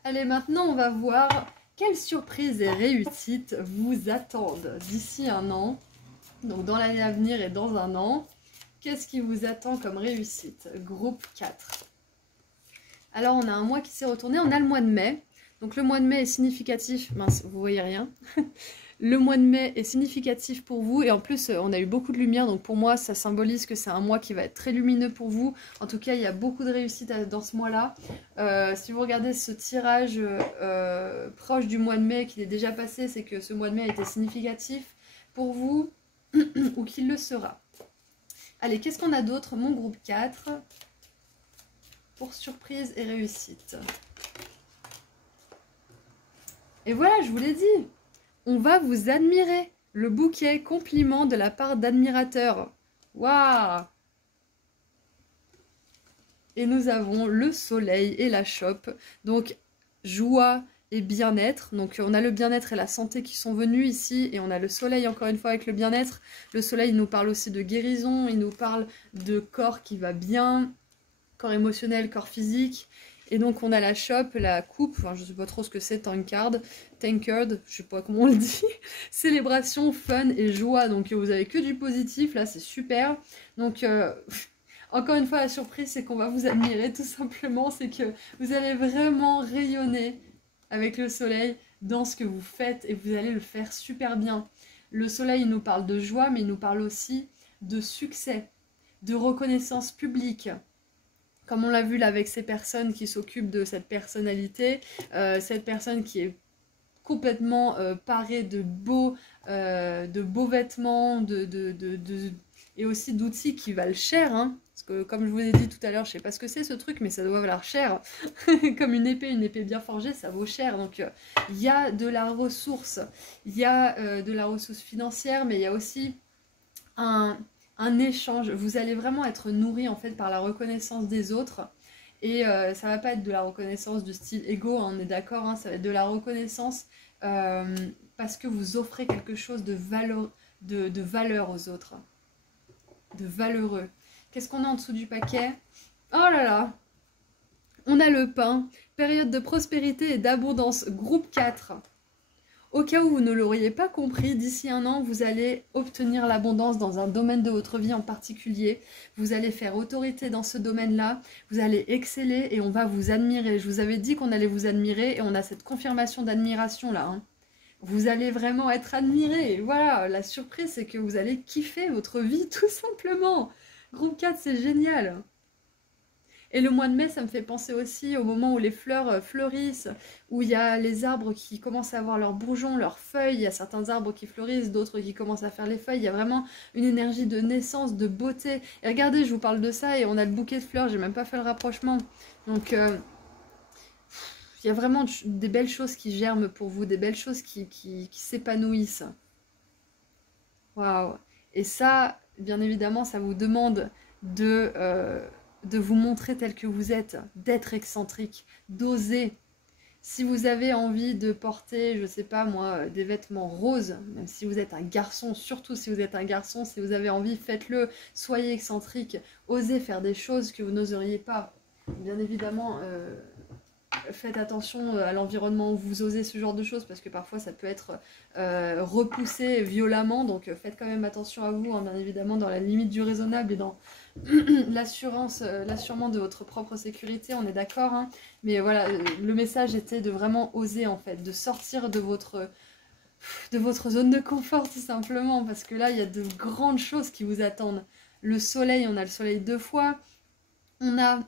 Allez, maintenant on va voir quelles surprises et réussites vous attendent d'ici un an. Donc dans l'année à venir et dans un an, qu'est-ce qui vous attend comme réussite? Groupe 4. Alors on a un mois qui s'est retourné, on a le mois de mai. Donc le mois de mai est significatif, mince, vous voyez rien. Le mois de mai est significatif pour vous et en plus on a eu beaucoup de lumière, donc pour moi ça symbolise que c'est un mois qui va être très lumineux pour vous. En tout cas il y a beaucoup de réussite dans ce mois-là. Si vous regardez ce tirage proche du mois de mai qui est déjà passé, c'est que ce mois de mai a été significatif pour vous ou qu'il le sera. Allez, qu'est-ce qu'on a d'autre? Mon groupe 4 pour surprise et réussite. Et voilà, je vous l'ai dit. On va vous admirer. Le bouquet compliment de la part d'admirateurs. Waouh! Et nous avons le soleil et la chope. Donc, joie et bien-être. Donc, on a le bien-être et la santé qui sont venus ici. Et on a le soleil, encore une fois, avec le bien-être. Le soleil, il nous parle aussi de guérison. Il nous parle de corps qui va bien. Corps émotionnel, corps physique. Et donc on a la chope, la coupe, enfin je sais pas trop ce que c'est, tankard, je sais pas comment on le dit, célébration, fun et joie, donc vous avez que du positif, là c'est super. Donc encore une fois la surprise c'est qu'on va vous admirer tout simplement, c'est que vous allez vraiment rayonner avec le soleil dans ce que vous faites et vous allez le faire super bien. Le soleil il nous parle de joie mais il nous parle aussi de succès, de reconnaissance publique. Comme on l'a vu là avec ces personnes qui s'occupent de cette personnalité, cette personne qui est complètement parée de beaux vêtements, et aussi d'outils qui valent cher, hein. Parce que comme je vous ai dit tout à l'heure, je sais pas ce que c'est ce truc, mais ça doit valoir cher. Comme une épée bien forgée, ça vaut cher. Donc il y a de la ressource, il y a de la ressource financière, mais il y a aussi un échange. Vous allez vraiment être nourri en fait par la reconnaissance des autres. Et ça va pas être de la reconnaissance du style égo, hein, on est d'accord, hein, ça va être de la reconnaissance parce que vous offrez quelque chose de valeur aux autres, de valeureux. Qu'est-ce qu'on a en dessous du paquet? Oh là là! On a le pain, période de prospérité et d'abondance, groupe 4. Au cas où vous ne l'auriez pas compris, d'ici un an, vous allez obtenir l'abondance dans un domaine de votre vie en particulier. Vous allez faire autorité dans ce domaine-là, vous allez exceller et on va vous admirer. Je vous avais dit qu'on allait vous admirer et on a cette confirmation d'admiration là, hein. Vous allez vraiment être admiré. Et voilà, la surprise, c'est que vous allez kiffer votre vie tout simplement. Groupe 4, c'est génial. Et le mois de mai, ça me fait penser aussi au moment où les fleurs fleurissent, où il y a les arbres qui commencent à avoir leurs bourgeons, leurs feuilles, il y a certains arbres qui fleurissent, d'autres qui commencent à faire les feuilles, il y a vraiment une énergie de naissance, de beauté. Et regardez, je vous parle de ça et on a le bouquet de fleurs, j'ai même pas fait le rapprochement. Donc, il y a vraiment des belles choses qui germent pour vous, des belles choses qui s'épanouissent. Waouh! Et ça, bien évidemment, ça vous demande de vous montrer tel que vous êtes, d'être excentrique, d'oser. Si vous avez envie de porter, je sais pas moi, des vêtements roses, même si vous êtes un garçon, surtout si vous êtes un garçon, si vous avez envie, faites-le, soyez excentrique, osez faire des choses que vous n'oseriez pas. Bien évidemment, faites attention à l'environnement où vous osez ce genre de choses parce que parfois ça peut être repoussé violemment, donc faites quand même attention à vous, hein, bien évidemment dans la limite du raisonnable et dans l'assurement de votre propre sécurité, on est d'accord, hein, mais voilà, le message était de vraiment oser en fait, de sortir de votre zone de confort tout simplement, parce que là il y a de grandes choses qui vous attendent. Le soleil, on a le soleil 2 fois, on a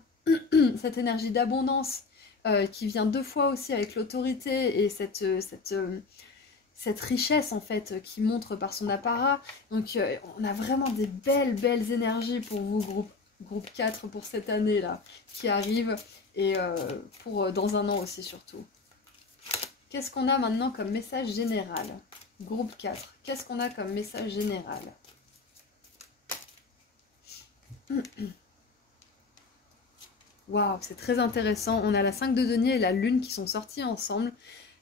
cette énergie d'abondance qui vient 2 fois aussi avec l'autorité et cette richesse en fait qui montre par son apparat. Donc on a vraiment des belles énergies pour vous, groupe 4 pour cette année là qui arrive et pour dans un an aussi surtout. Qu'est-ce qu'on a maintenant comme message général? Groupe 4, qu'est-ce qu'on a comme message général? Waouh, c'est très intéressant. On a la 5 de denier et la lune qui sont sortis ensemble.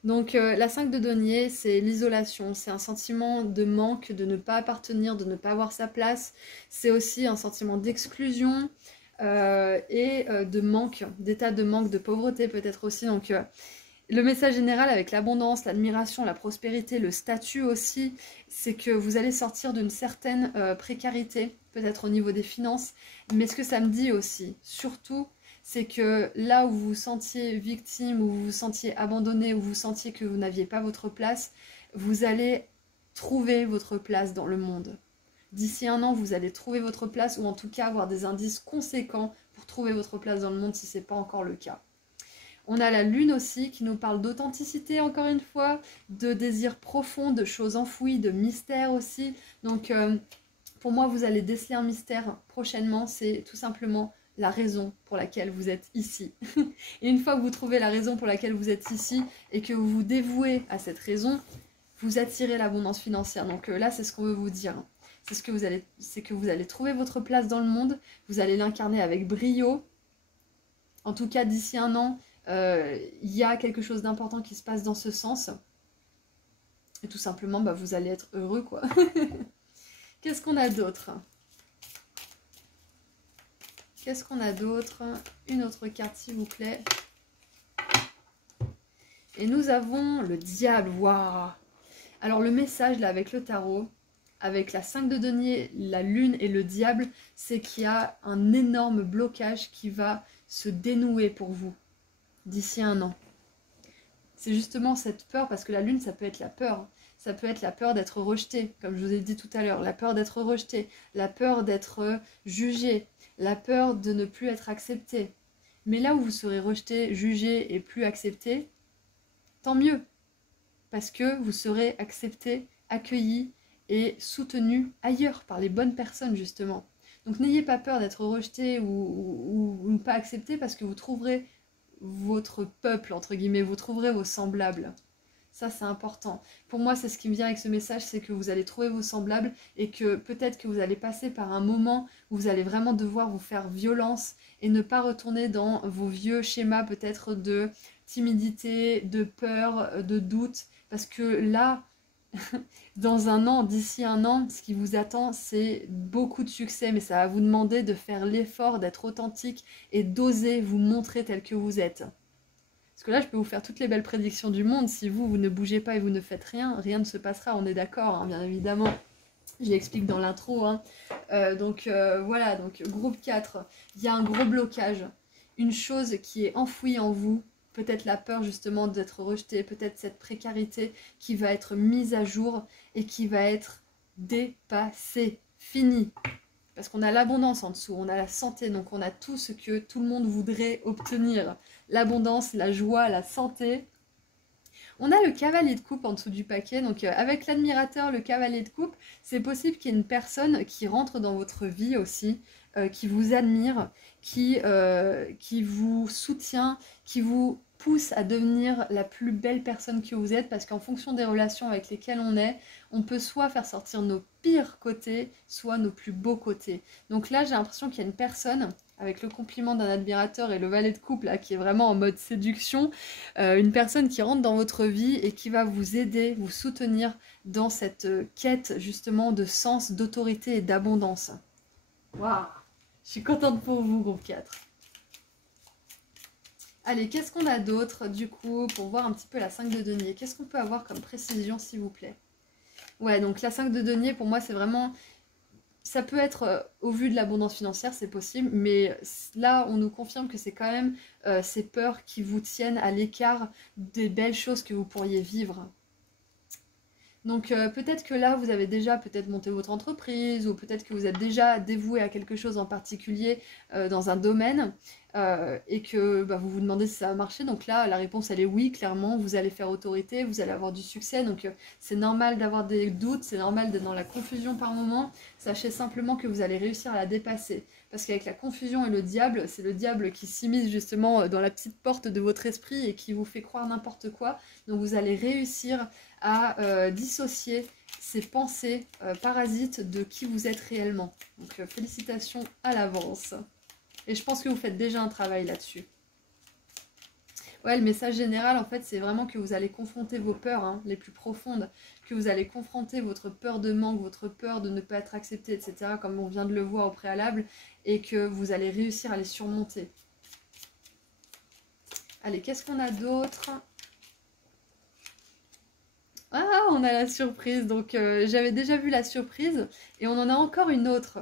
Donc la 5 de denier, c'est l'isolation, c'est un sentiment de manque, de ne pas appartenir, de ne pas avoir sa place. C'est aussi un sentiment d'exclusion et de manque, d'état de manque, de pauvreté peut-être aussi. Donc le message général avec l'abondance, l'admiration, la prospérité, le statut aussi, c'est que vous allez sortir d'une certaine précarité, peut-être au niveau des finances. Mais ce que ça me dit aussi, surtout, c'est que là où vous vous sentiez victime, où vous vous sentiez abandonné, où vous sentiez que vous n'aviez pas votre place, vous allez trouver votre place dans le monde. D'ici un an, vous allez trouver votre place, ou en tout cas avoir des indices conséquents pour trouver votre place dans le monde si ce n'est pas encore le cas. On a la lune aussi qui nous parle d'authenticité encore une fois, de désir profond, de choses enfouies, de mystère aussi. Donc pour moi, vous allez déceler un mystère prochainement, c'est tout simplement la raison pour laquelle vous êtes ici. Et une fois que vous trouvez la raison pour laquelle vous êtes ici et que vous vous dévouez à cette raison, vous attirez l'abondance financière. Donc là, c'est ce qu'on veut vous dire. C'est que vous allez trouver votre place dans le monde, vous allez l'incarner avec brio. En tout cas, d'ici un an, il y a quelque chose d'important qui se passe dans ce sens. Et tout simplement, bah, vous allez être heureux, quoi. Qu'est-ce qu'on a d'autre ? Qu'est-ce qu'on a d'autre? Une autre carte, s'il vous plaît. Et nous avons le diable. Waouh! Alors, le message, là, avec le tarot, avec la 5 de denier, la lune et le diable, c'est qu'il y a un énorme blocage qui va se dénouer pour vous d'ici un an. C'est justement cette peur, parce que la lune, ça peut être la peur. Ça peut être la peur d'être rejeté, comme je vous ai dit tout à l'heure, la peur d'être rejeté, la peur d'être jugé, la peur de ne plus être accepté. Mais là où vous serez rejeté, jugé et plus accepté, tant mieux, parce que vous serez accepté, accueilli et soutenu ailleurs par les bonnes personnes justement. Donc n'ayez pas peur d'être rejeté ou pas accepté parce que vous trouverez votre peuple, entre guillemets, vous trouverez vos semblables. Ça, c'est important. Pour moi, c'est ce qui me vient avec ce message, c'est que vous allez trouver vos semblables et que peut-être que vous allez passer par un moment où vous allez vraiment devoir vous faire violence et ne pas retourner dans vos vieux schémas peut-être de timidité, de peur, de doute. Parce que là, dans un an, d'ici un an, ce qui vous attend, c'est beaucoup de succès, mais ça va vous demander de faire l'effort d'être authentique et d'oser vous montrer tel que vous êtes. Parce que là, je peux vous faire toutes les belles prédictions du monde. Si vous ne bougez pas et vous ne faites rien, rien ne se passera, on est d'accord, hein, bien évidemment. Je l'explique dans l'intro. Hein. Voilà, donc groupe 4, il y a un gros blocage. Une chose qui est enfouie en vous, peut-être la peur justement d'être rejeté, peut-être cette précarité qui va être mise à jour et qui va être dépassée, finie. Parce qu'on a l'abondance en dessous, on a la santé, donc on a tout ce que tout le monde voudrait obtenir. L'abondance, la joie, la santé. On a le cavalier de coupe en dessous du paquet, donc avec l'admirateur, le cavalier de coupe, c'est possible qu'il y ait une personne qui rentre dans votre vie aussi, qui vous admire, qui vous soutient, qui vous pousse à devenir la plus belle personne que vous êtes, parce qu'en fonction des relations avec lesquelles on peut soit faire sortir nos pires côtés, soit nos plus beaux côtés. Donc là, j'ai l'impression qu'il y a une personne, avec le compliment d'un admirateur et le valet de coupe, là, qui est vraiment en mode séduction, une personne qui rentre dans votre vie et qui va vous aider, vous soutenir dans cette quête, justement, de sens, d'autorité et d'abondance. Waouh! Je suis contente pour vous, groupe 4. Allez, qu'est-ce qu'on a d'autre, du coup, pour voir un petit peu la 5 de denier? Qu'est-ce qu'on peut avoir comme précision, s'il vous plaît? Ouais, donc la 5 de denier, pour moi, c'est vraiment... Ça peut être, au vu de l'abondance financière, c'est possible, mais là, on nous confirme que c'est quand même ces peurs qui vous tiennent à l'écart des belles choses que vous pourriez vivre. Donc peut-être que là, vous avez déjà peut-être monté votre entreprise, ou peut-être que vous êtes déjà dévoué à quelque chose en particulier dans un domaine, et que bah, vous vous demandez si ça va marcher. Donc là, la réponse, elle est oui, clairement, vous allez faire autorité, vous allez avoir du succès. Donc c'est normal d'avoir des doutes, c'est normal d'être dans la confusion par moment. Sachez simplement que vous allez réussir à la dépasser. Parce qu'avec la confusion et le diable, c'est le diable qui s'immisce justement dans la petite porte de votre esprit et qui vous fait croire n'importe quoi. Donc vous allez réussir à dissocier ces pensées parasites de qui vous êtes réellement. Donc félicitations à l'avance. Et je pense que vous faites déjà un travail là-dessus. Ouais, le message général, en fait, c'est vraiment que vous allez confronter vos peurs hein, les plus profondes, que vous allez confronter votre peur de manque, votre peur de ne pas être accepté, etc., comme on vient de le voir au préalable, et que vous allez réussir à les surmonter. Allez, qu'est-ce qu'on a d'autre ? Ah, on a la surprise. Donc, j'avais déjà vu la surprise, et on en a encore une autre.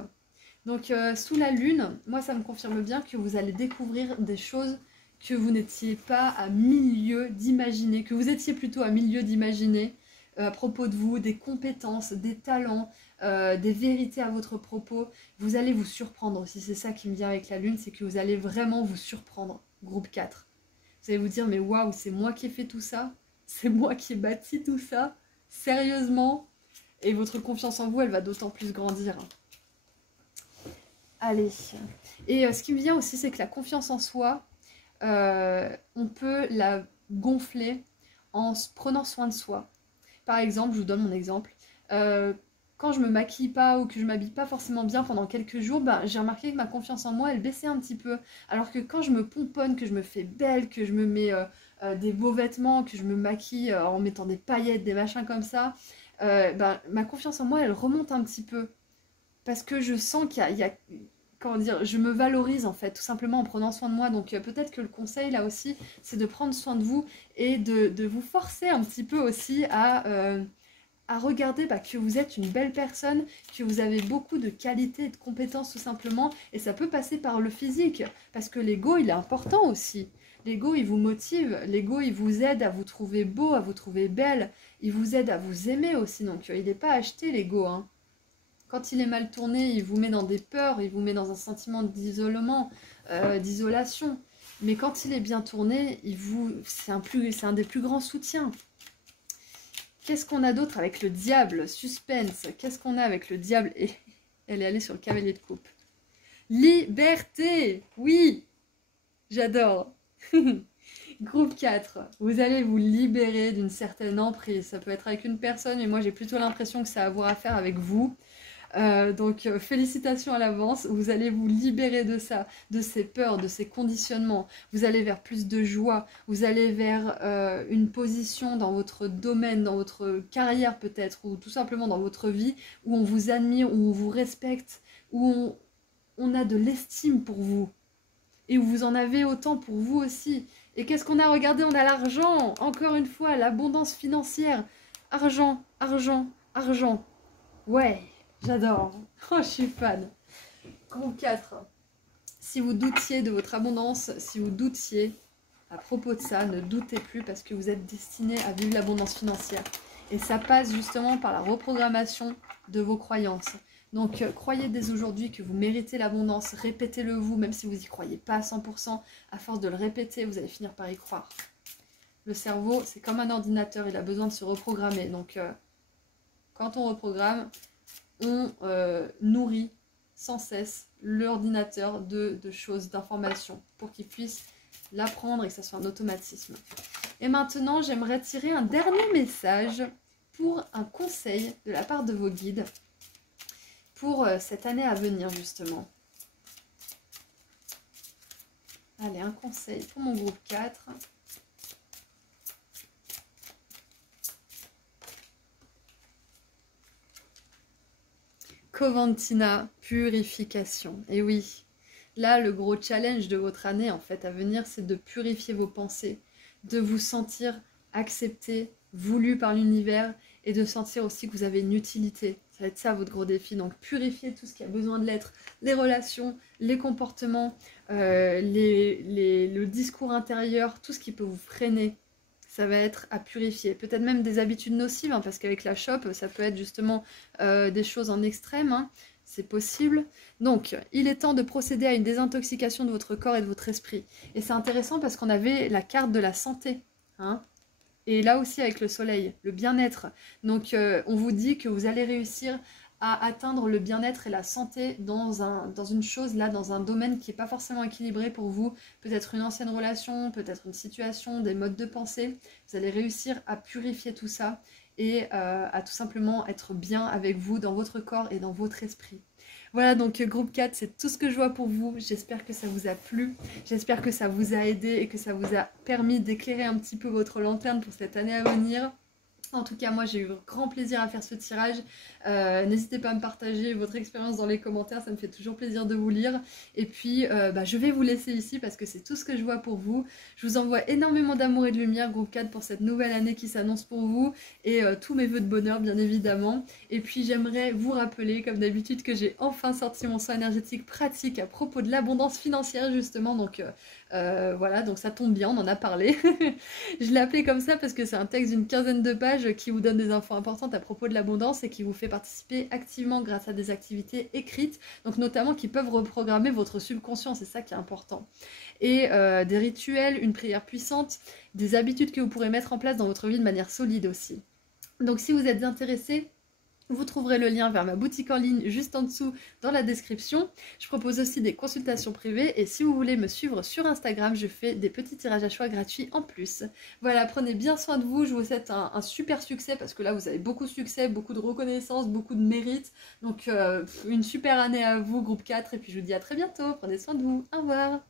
Donc, sous la lune, moi, ça me confirme bien que vous allez découvrir des choses que vous n'étiez pas à milieu d'imaginer, que vous étiez plutôt à milieu d'imaginer à propos de vous, des compétences, des talents, des vérités à votre propos. Vous allez vous surprendre aussi, c'est ça qui me vient avec la lune, c'est que vous allez vraiment vous surprendre, groupe 4. Vous allez vous dire, mais waouh, c'est moi qui ai fait tout ça, c'est moi qui ai bâti tout ça, sérieusement. Et votre confiance en vous, elle va d'autant plus grandir. Allez. Et ce qui me vient aussi, c'est que la confiance en soi, on peut la gonfler en prenant soin de soi. Par exemple, je vous donne mon exemple. Quand je me maquille pas ou que je m'habille pas forcément bien pendant quelques jours, ben, j'ai remarqué que ma confiance en moi, elle baissait un petit peu. Alors que quand je me pomponne, que je me fais belle, que je me mets des beaux vêtements, que je me maquille en mettant des paillettes, des machins comme ça, ben, ma confiance en moi, elle remonte un petit peu. Parce que je sens qu'il y a comment dire, je me valorise en fait, tout simplement en prenant soin de moi. Donc peut-être que le conseil là aussi, c'est de prendre soin de vous et de vous forcer un petit peu aussi à regarder que vous êtes une belle personne, que vous avez beaucoup de qualités et de compétences tout simplement, et ça peut passer par le physique, parce que l'ego il est important aussi. L'ego il vous motive, l'ego il vous aide à vous trouver beau, à vous trouver belle, il vous aide à vous aimer aussi, donc il n'est pas acheté l'ego, hein. Quand il est mal tourné, il vous met dans des peurs, il vous met dans un sentiment d'isolement, d'isolation. Mais quand il est bien tourné, c'est un des plus grands soutiens. Qu'est-ce qu'on a d'autre avec le diable? Suspense. Qu'est-ce qu'on a avec le diable? Et elle est allée sur le cavalier de coupe. Liberté. Oui, j'adore. Groupe 4. Vous allez vous libérer d'une certaine emprise. Ça peut être avec une personne, mais moi j'ai plutôt l'impression que ça a à voir à faire avec vous. Donc félicitations à l'avance, vous allez vous libérer de ça, de ces peurs, de ces conditionnements, vous allez vers plus de joie, vous allez vers une position dans votre domaine, dans votre carrière peut-être, ou tout simplement dans votre vie, où on vous admire, où on vous respecte, où on a de l'estime pour vous, et où vous en avez autant pour vous aussi. Et qu'est-ce qu'on a? Regardé, on a l'argent, encore une fois, l'abondance financière, argent, argent, argent, ouais. J'adore. Oh, je suis fan. Groupe 4. Si vous doutiez de votre abondance, si vous doutiez à propos de ça, ne doutez plus parce que vous êtes destiné à vivre l'abondance financière. Et ça passe justement par la reprogrammation de vos croyances. Donc, croyez dès aujourd'hui que vous méritez l'abondance. Répétez-le vous, même si vous n'y croyez pas à 100%. À force de le répéter, vous allez finir par y croire. Le cerveau, c'est comme un ordinateur. Il a besoin de se reprogrammer. Donc, quand on reprogramme, on nourrit sans cesse l'ordinateur de choses, d'informations, pour qu'il puisse l'apprendre et que ça soit un automatisme. Et maintenant, j'aimerais tirer un dernier message pour un conseil de la part de vos guides pour cette année à venir, justement. Allez, un conseil pour mon groupe 4. Coventina, purification. Et oui, là, le gros challenge de votre année, en fait, à venir, c'est de purifier vos pensées, de vous sentir accepté, voulu par l'univers, et de sentir aussi que vous avez une utilité. Ça va être ça, votre gros défi. Donc, purifier tout ce qui a besoin de l'être, les relations, les comportements, le discours intérieur, tout ce qui peut vous freiner. Ça va être à purifier. Peut-être même des habitudes nocives, hein, parce qu'avec la chope, ça peut être justement des choses en extrême, hein, c'est possible. Donc, il est temps de procéder à une désintoxication de votre corps et de votre esprit. Et c'est intéressant parce qu'on avait la carte de la santé, hein, et là aussi avec le soleil, le bien-être. Donc, on vous dit que vous allez réussir à atteindre le bien-être et la santé dans une chose, là, dans un domaine qui n'est pas forcément équilibré pour vous. Peut-être une ancienne relation, peut-être une situation, des modes de pensée. Vous allez réussir à purifier tout ça et à tout simplement être bien avec vous dans votre corps et dans votre esprit. Voilà, donc groupe 4, c'est tout ce que je vois pour vous. J'espère que ça vous a plu, j'espère que ça vous a aidé et que ça vous a permis d'éclairer un petit peu votre lanterne pour cette année à venir. En tout cas, moi j'ai eu grand plaisir à faire ce tirage. N'hésitez pas à me partager votre expérience dans les commentaires, ça me fait toujours plaisir de vous lire. Et puis, je vais vous laisser ici parce que c'est tout ce que je vois pour vous. Je vous envoie énormément d'amour et de lumière, groupe 4, pour cette nouvelle année qui s'annonce pour vous. Et tous mes vœux de bonheur, bien évidemment. Et puis, j'aimerais vous rappeler, comme d'habitude, que j'ai enfin sorti mon soin énergétique pratique à propos de l'abondance financière, justement. Donc, voilà, donc ça tombe bien, on en a parlé. Je l'ai appelé comme ça parce que c'est un texte d'une quinzaine de pages qui vous donne des infos importantes à propos de l'abondance et qui vous fait participer activement grâce à des activités écrites, donc notamment qui peuvent reprogrammer votre subconscient, c'est ça qui est important. Et des rituels, une prière puissante, des habitudes que vous pourrez mettre en place dans votre vie de manière solide aussi. Donc si vous êtes intéressé, vous trouverez le lien vers ma boutique en ligne juste en dessous dans la description. Je propose aussi des consultations privées et si vous voulez me suivre sur Instagram, je fais des petits tirages à choix gratuits en plus. Voilà, prenez bien soin de vous, je vous souhaite un super succès parce que là vous avez beaucoup de succès, beaucoup de reconnaissance, beaucoup de mérite. Donc une super année à vous groupe 4 et puis je vous dis à très bientôt, prenez soin de vous, au revoir.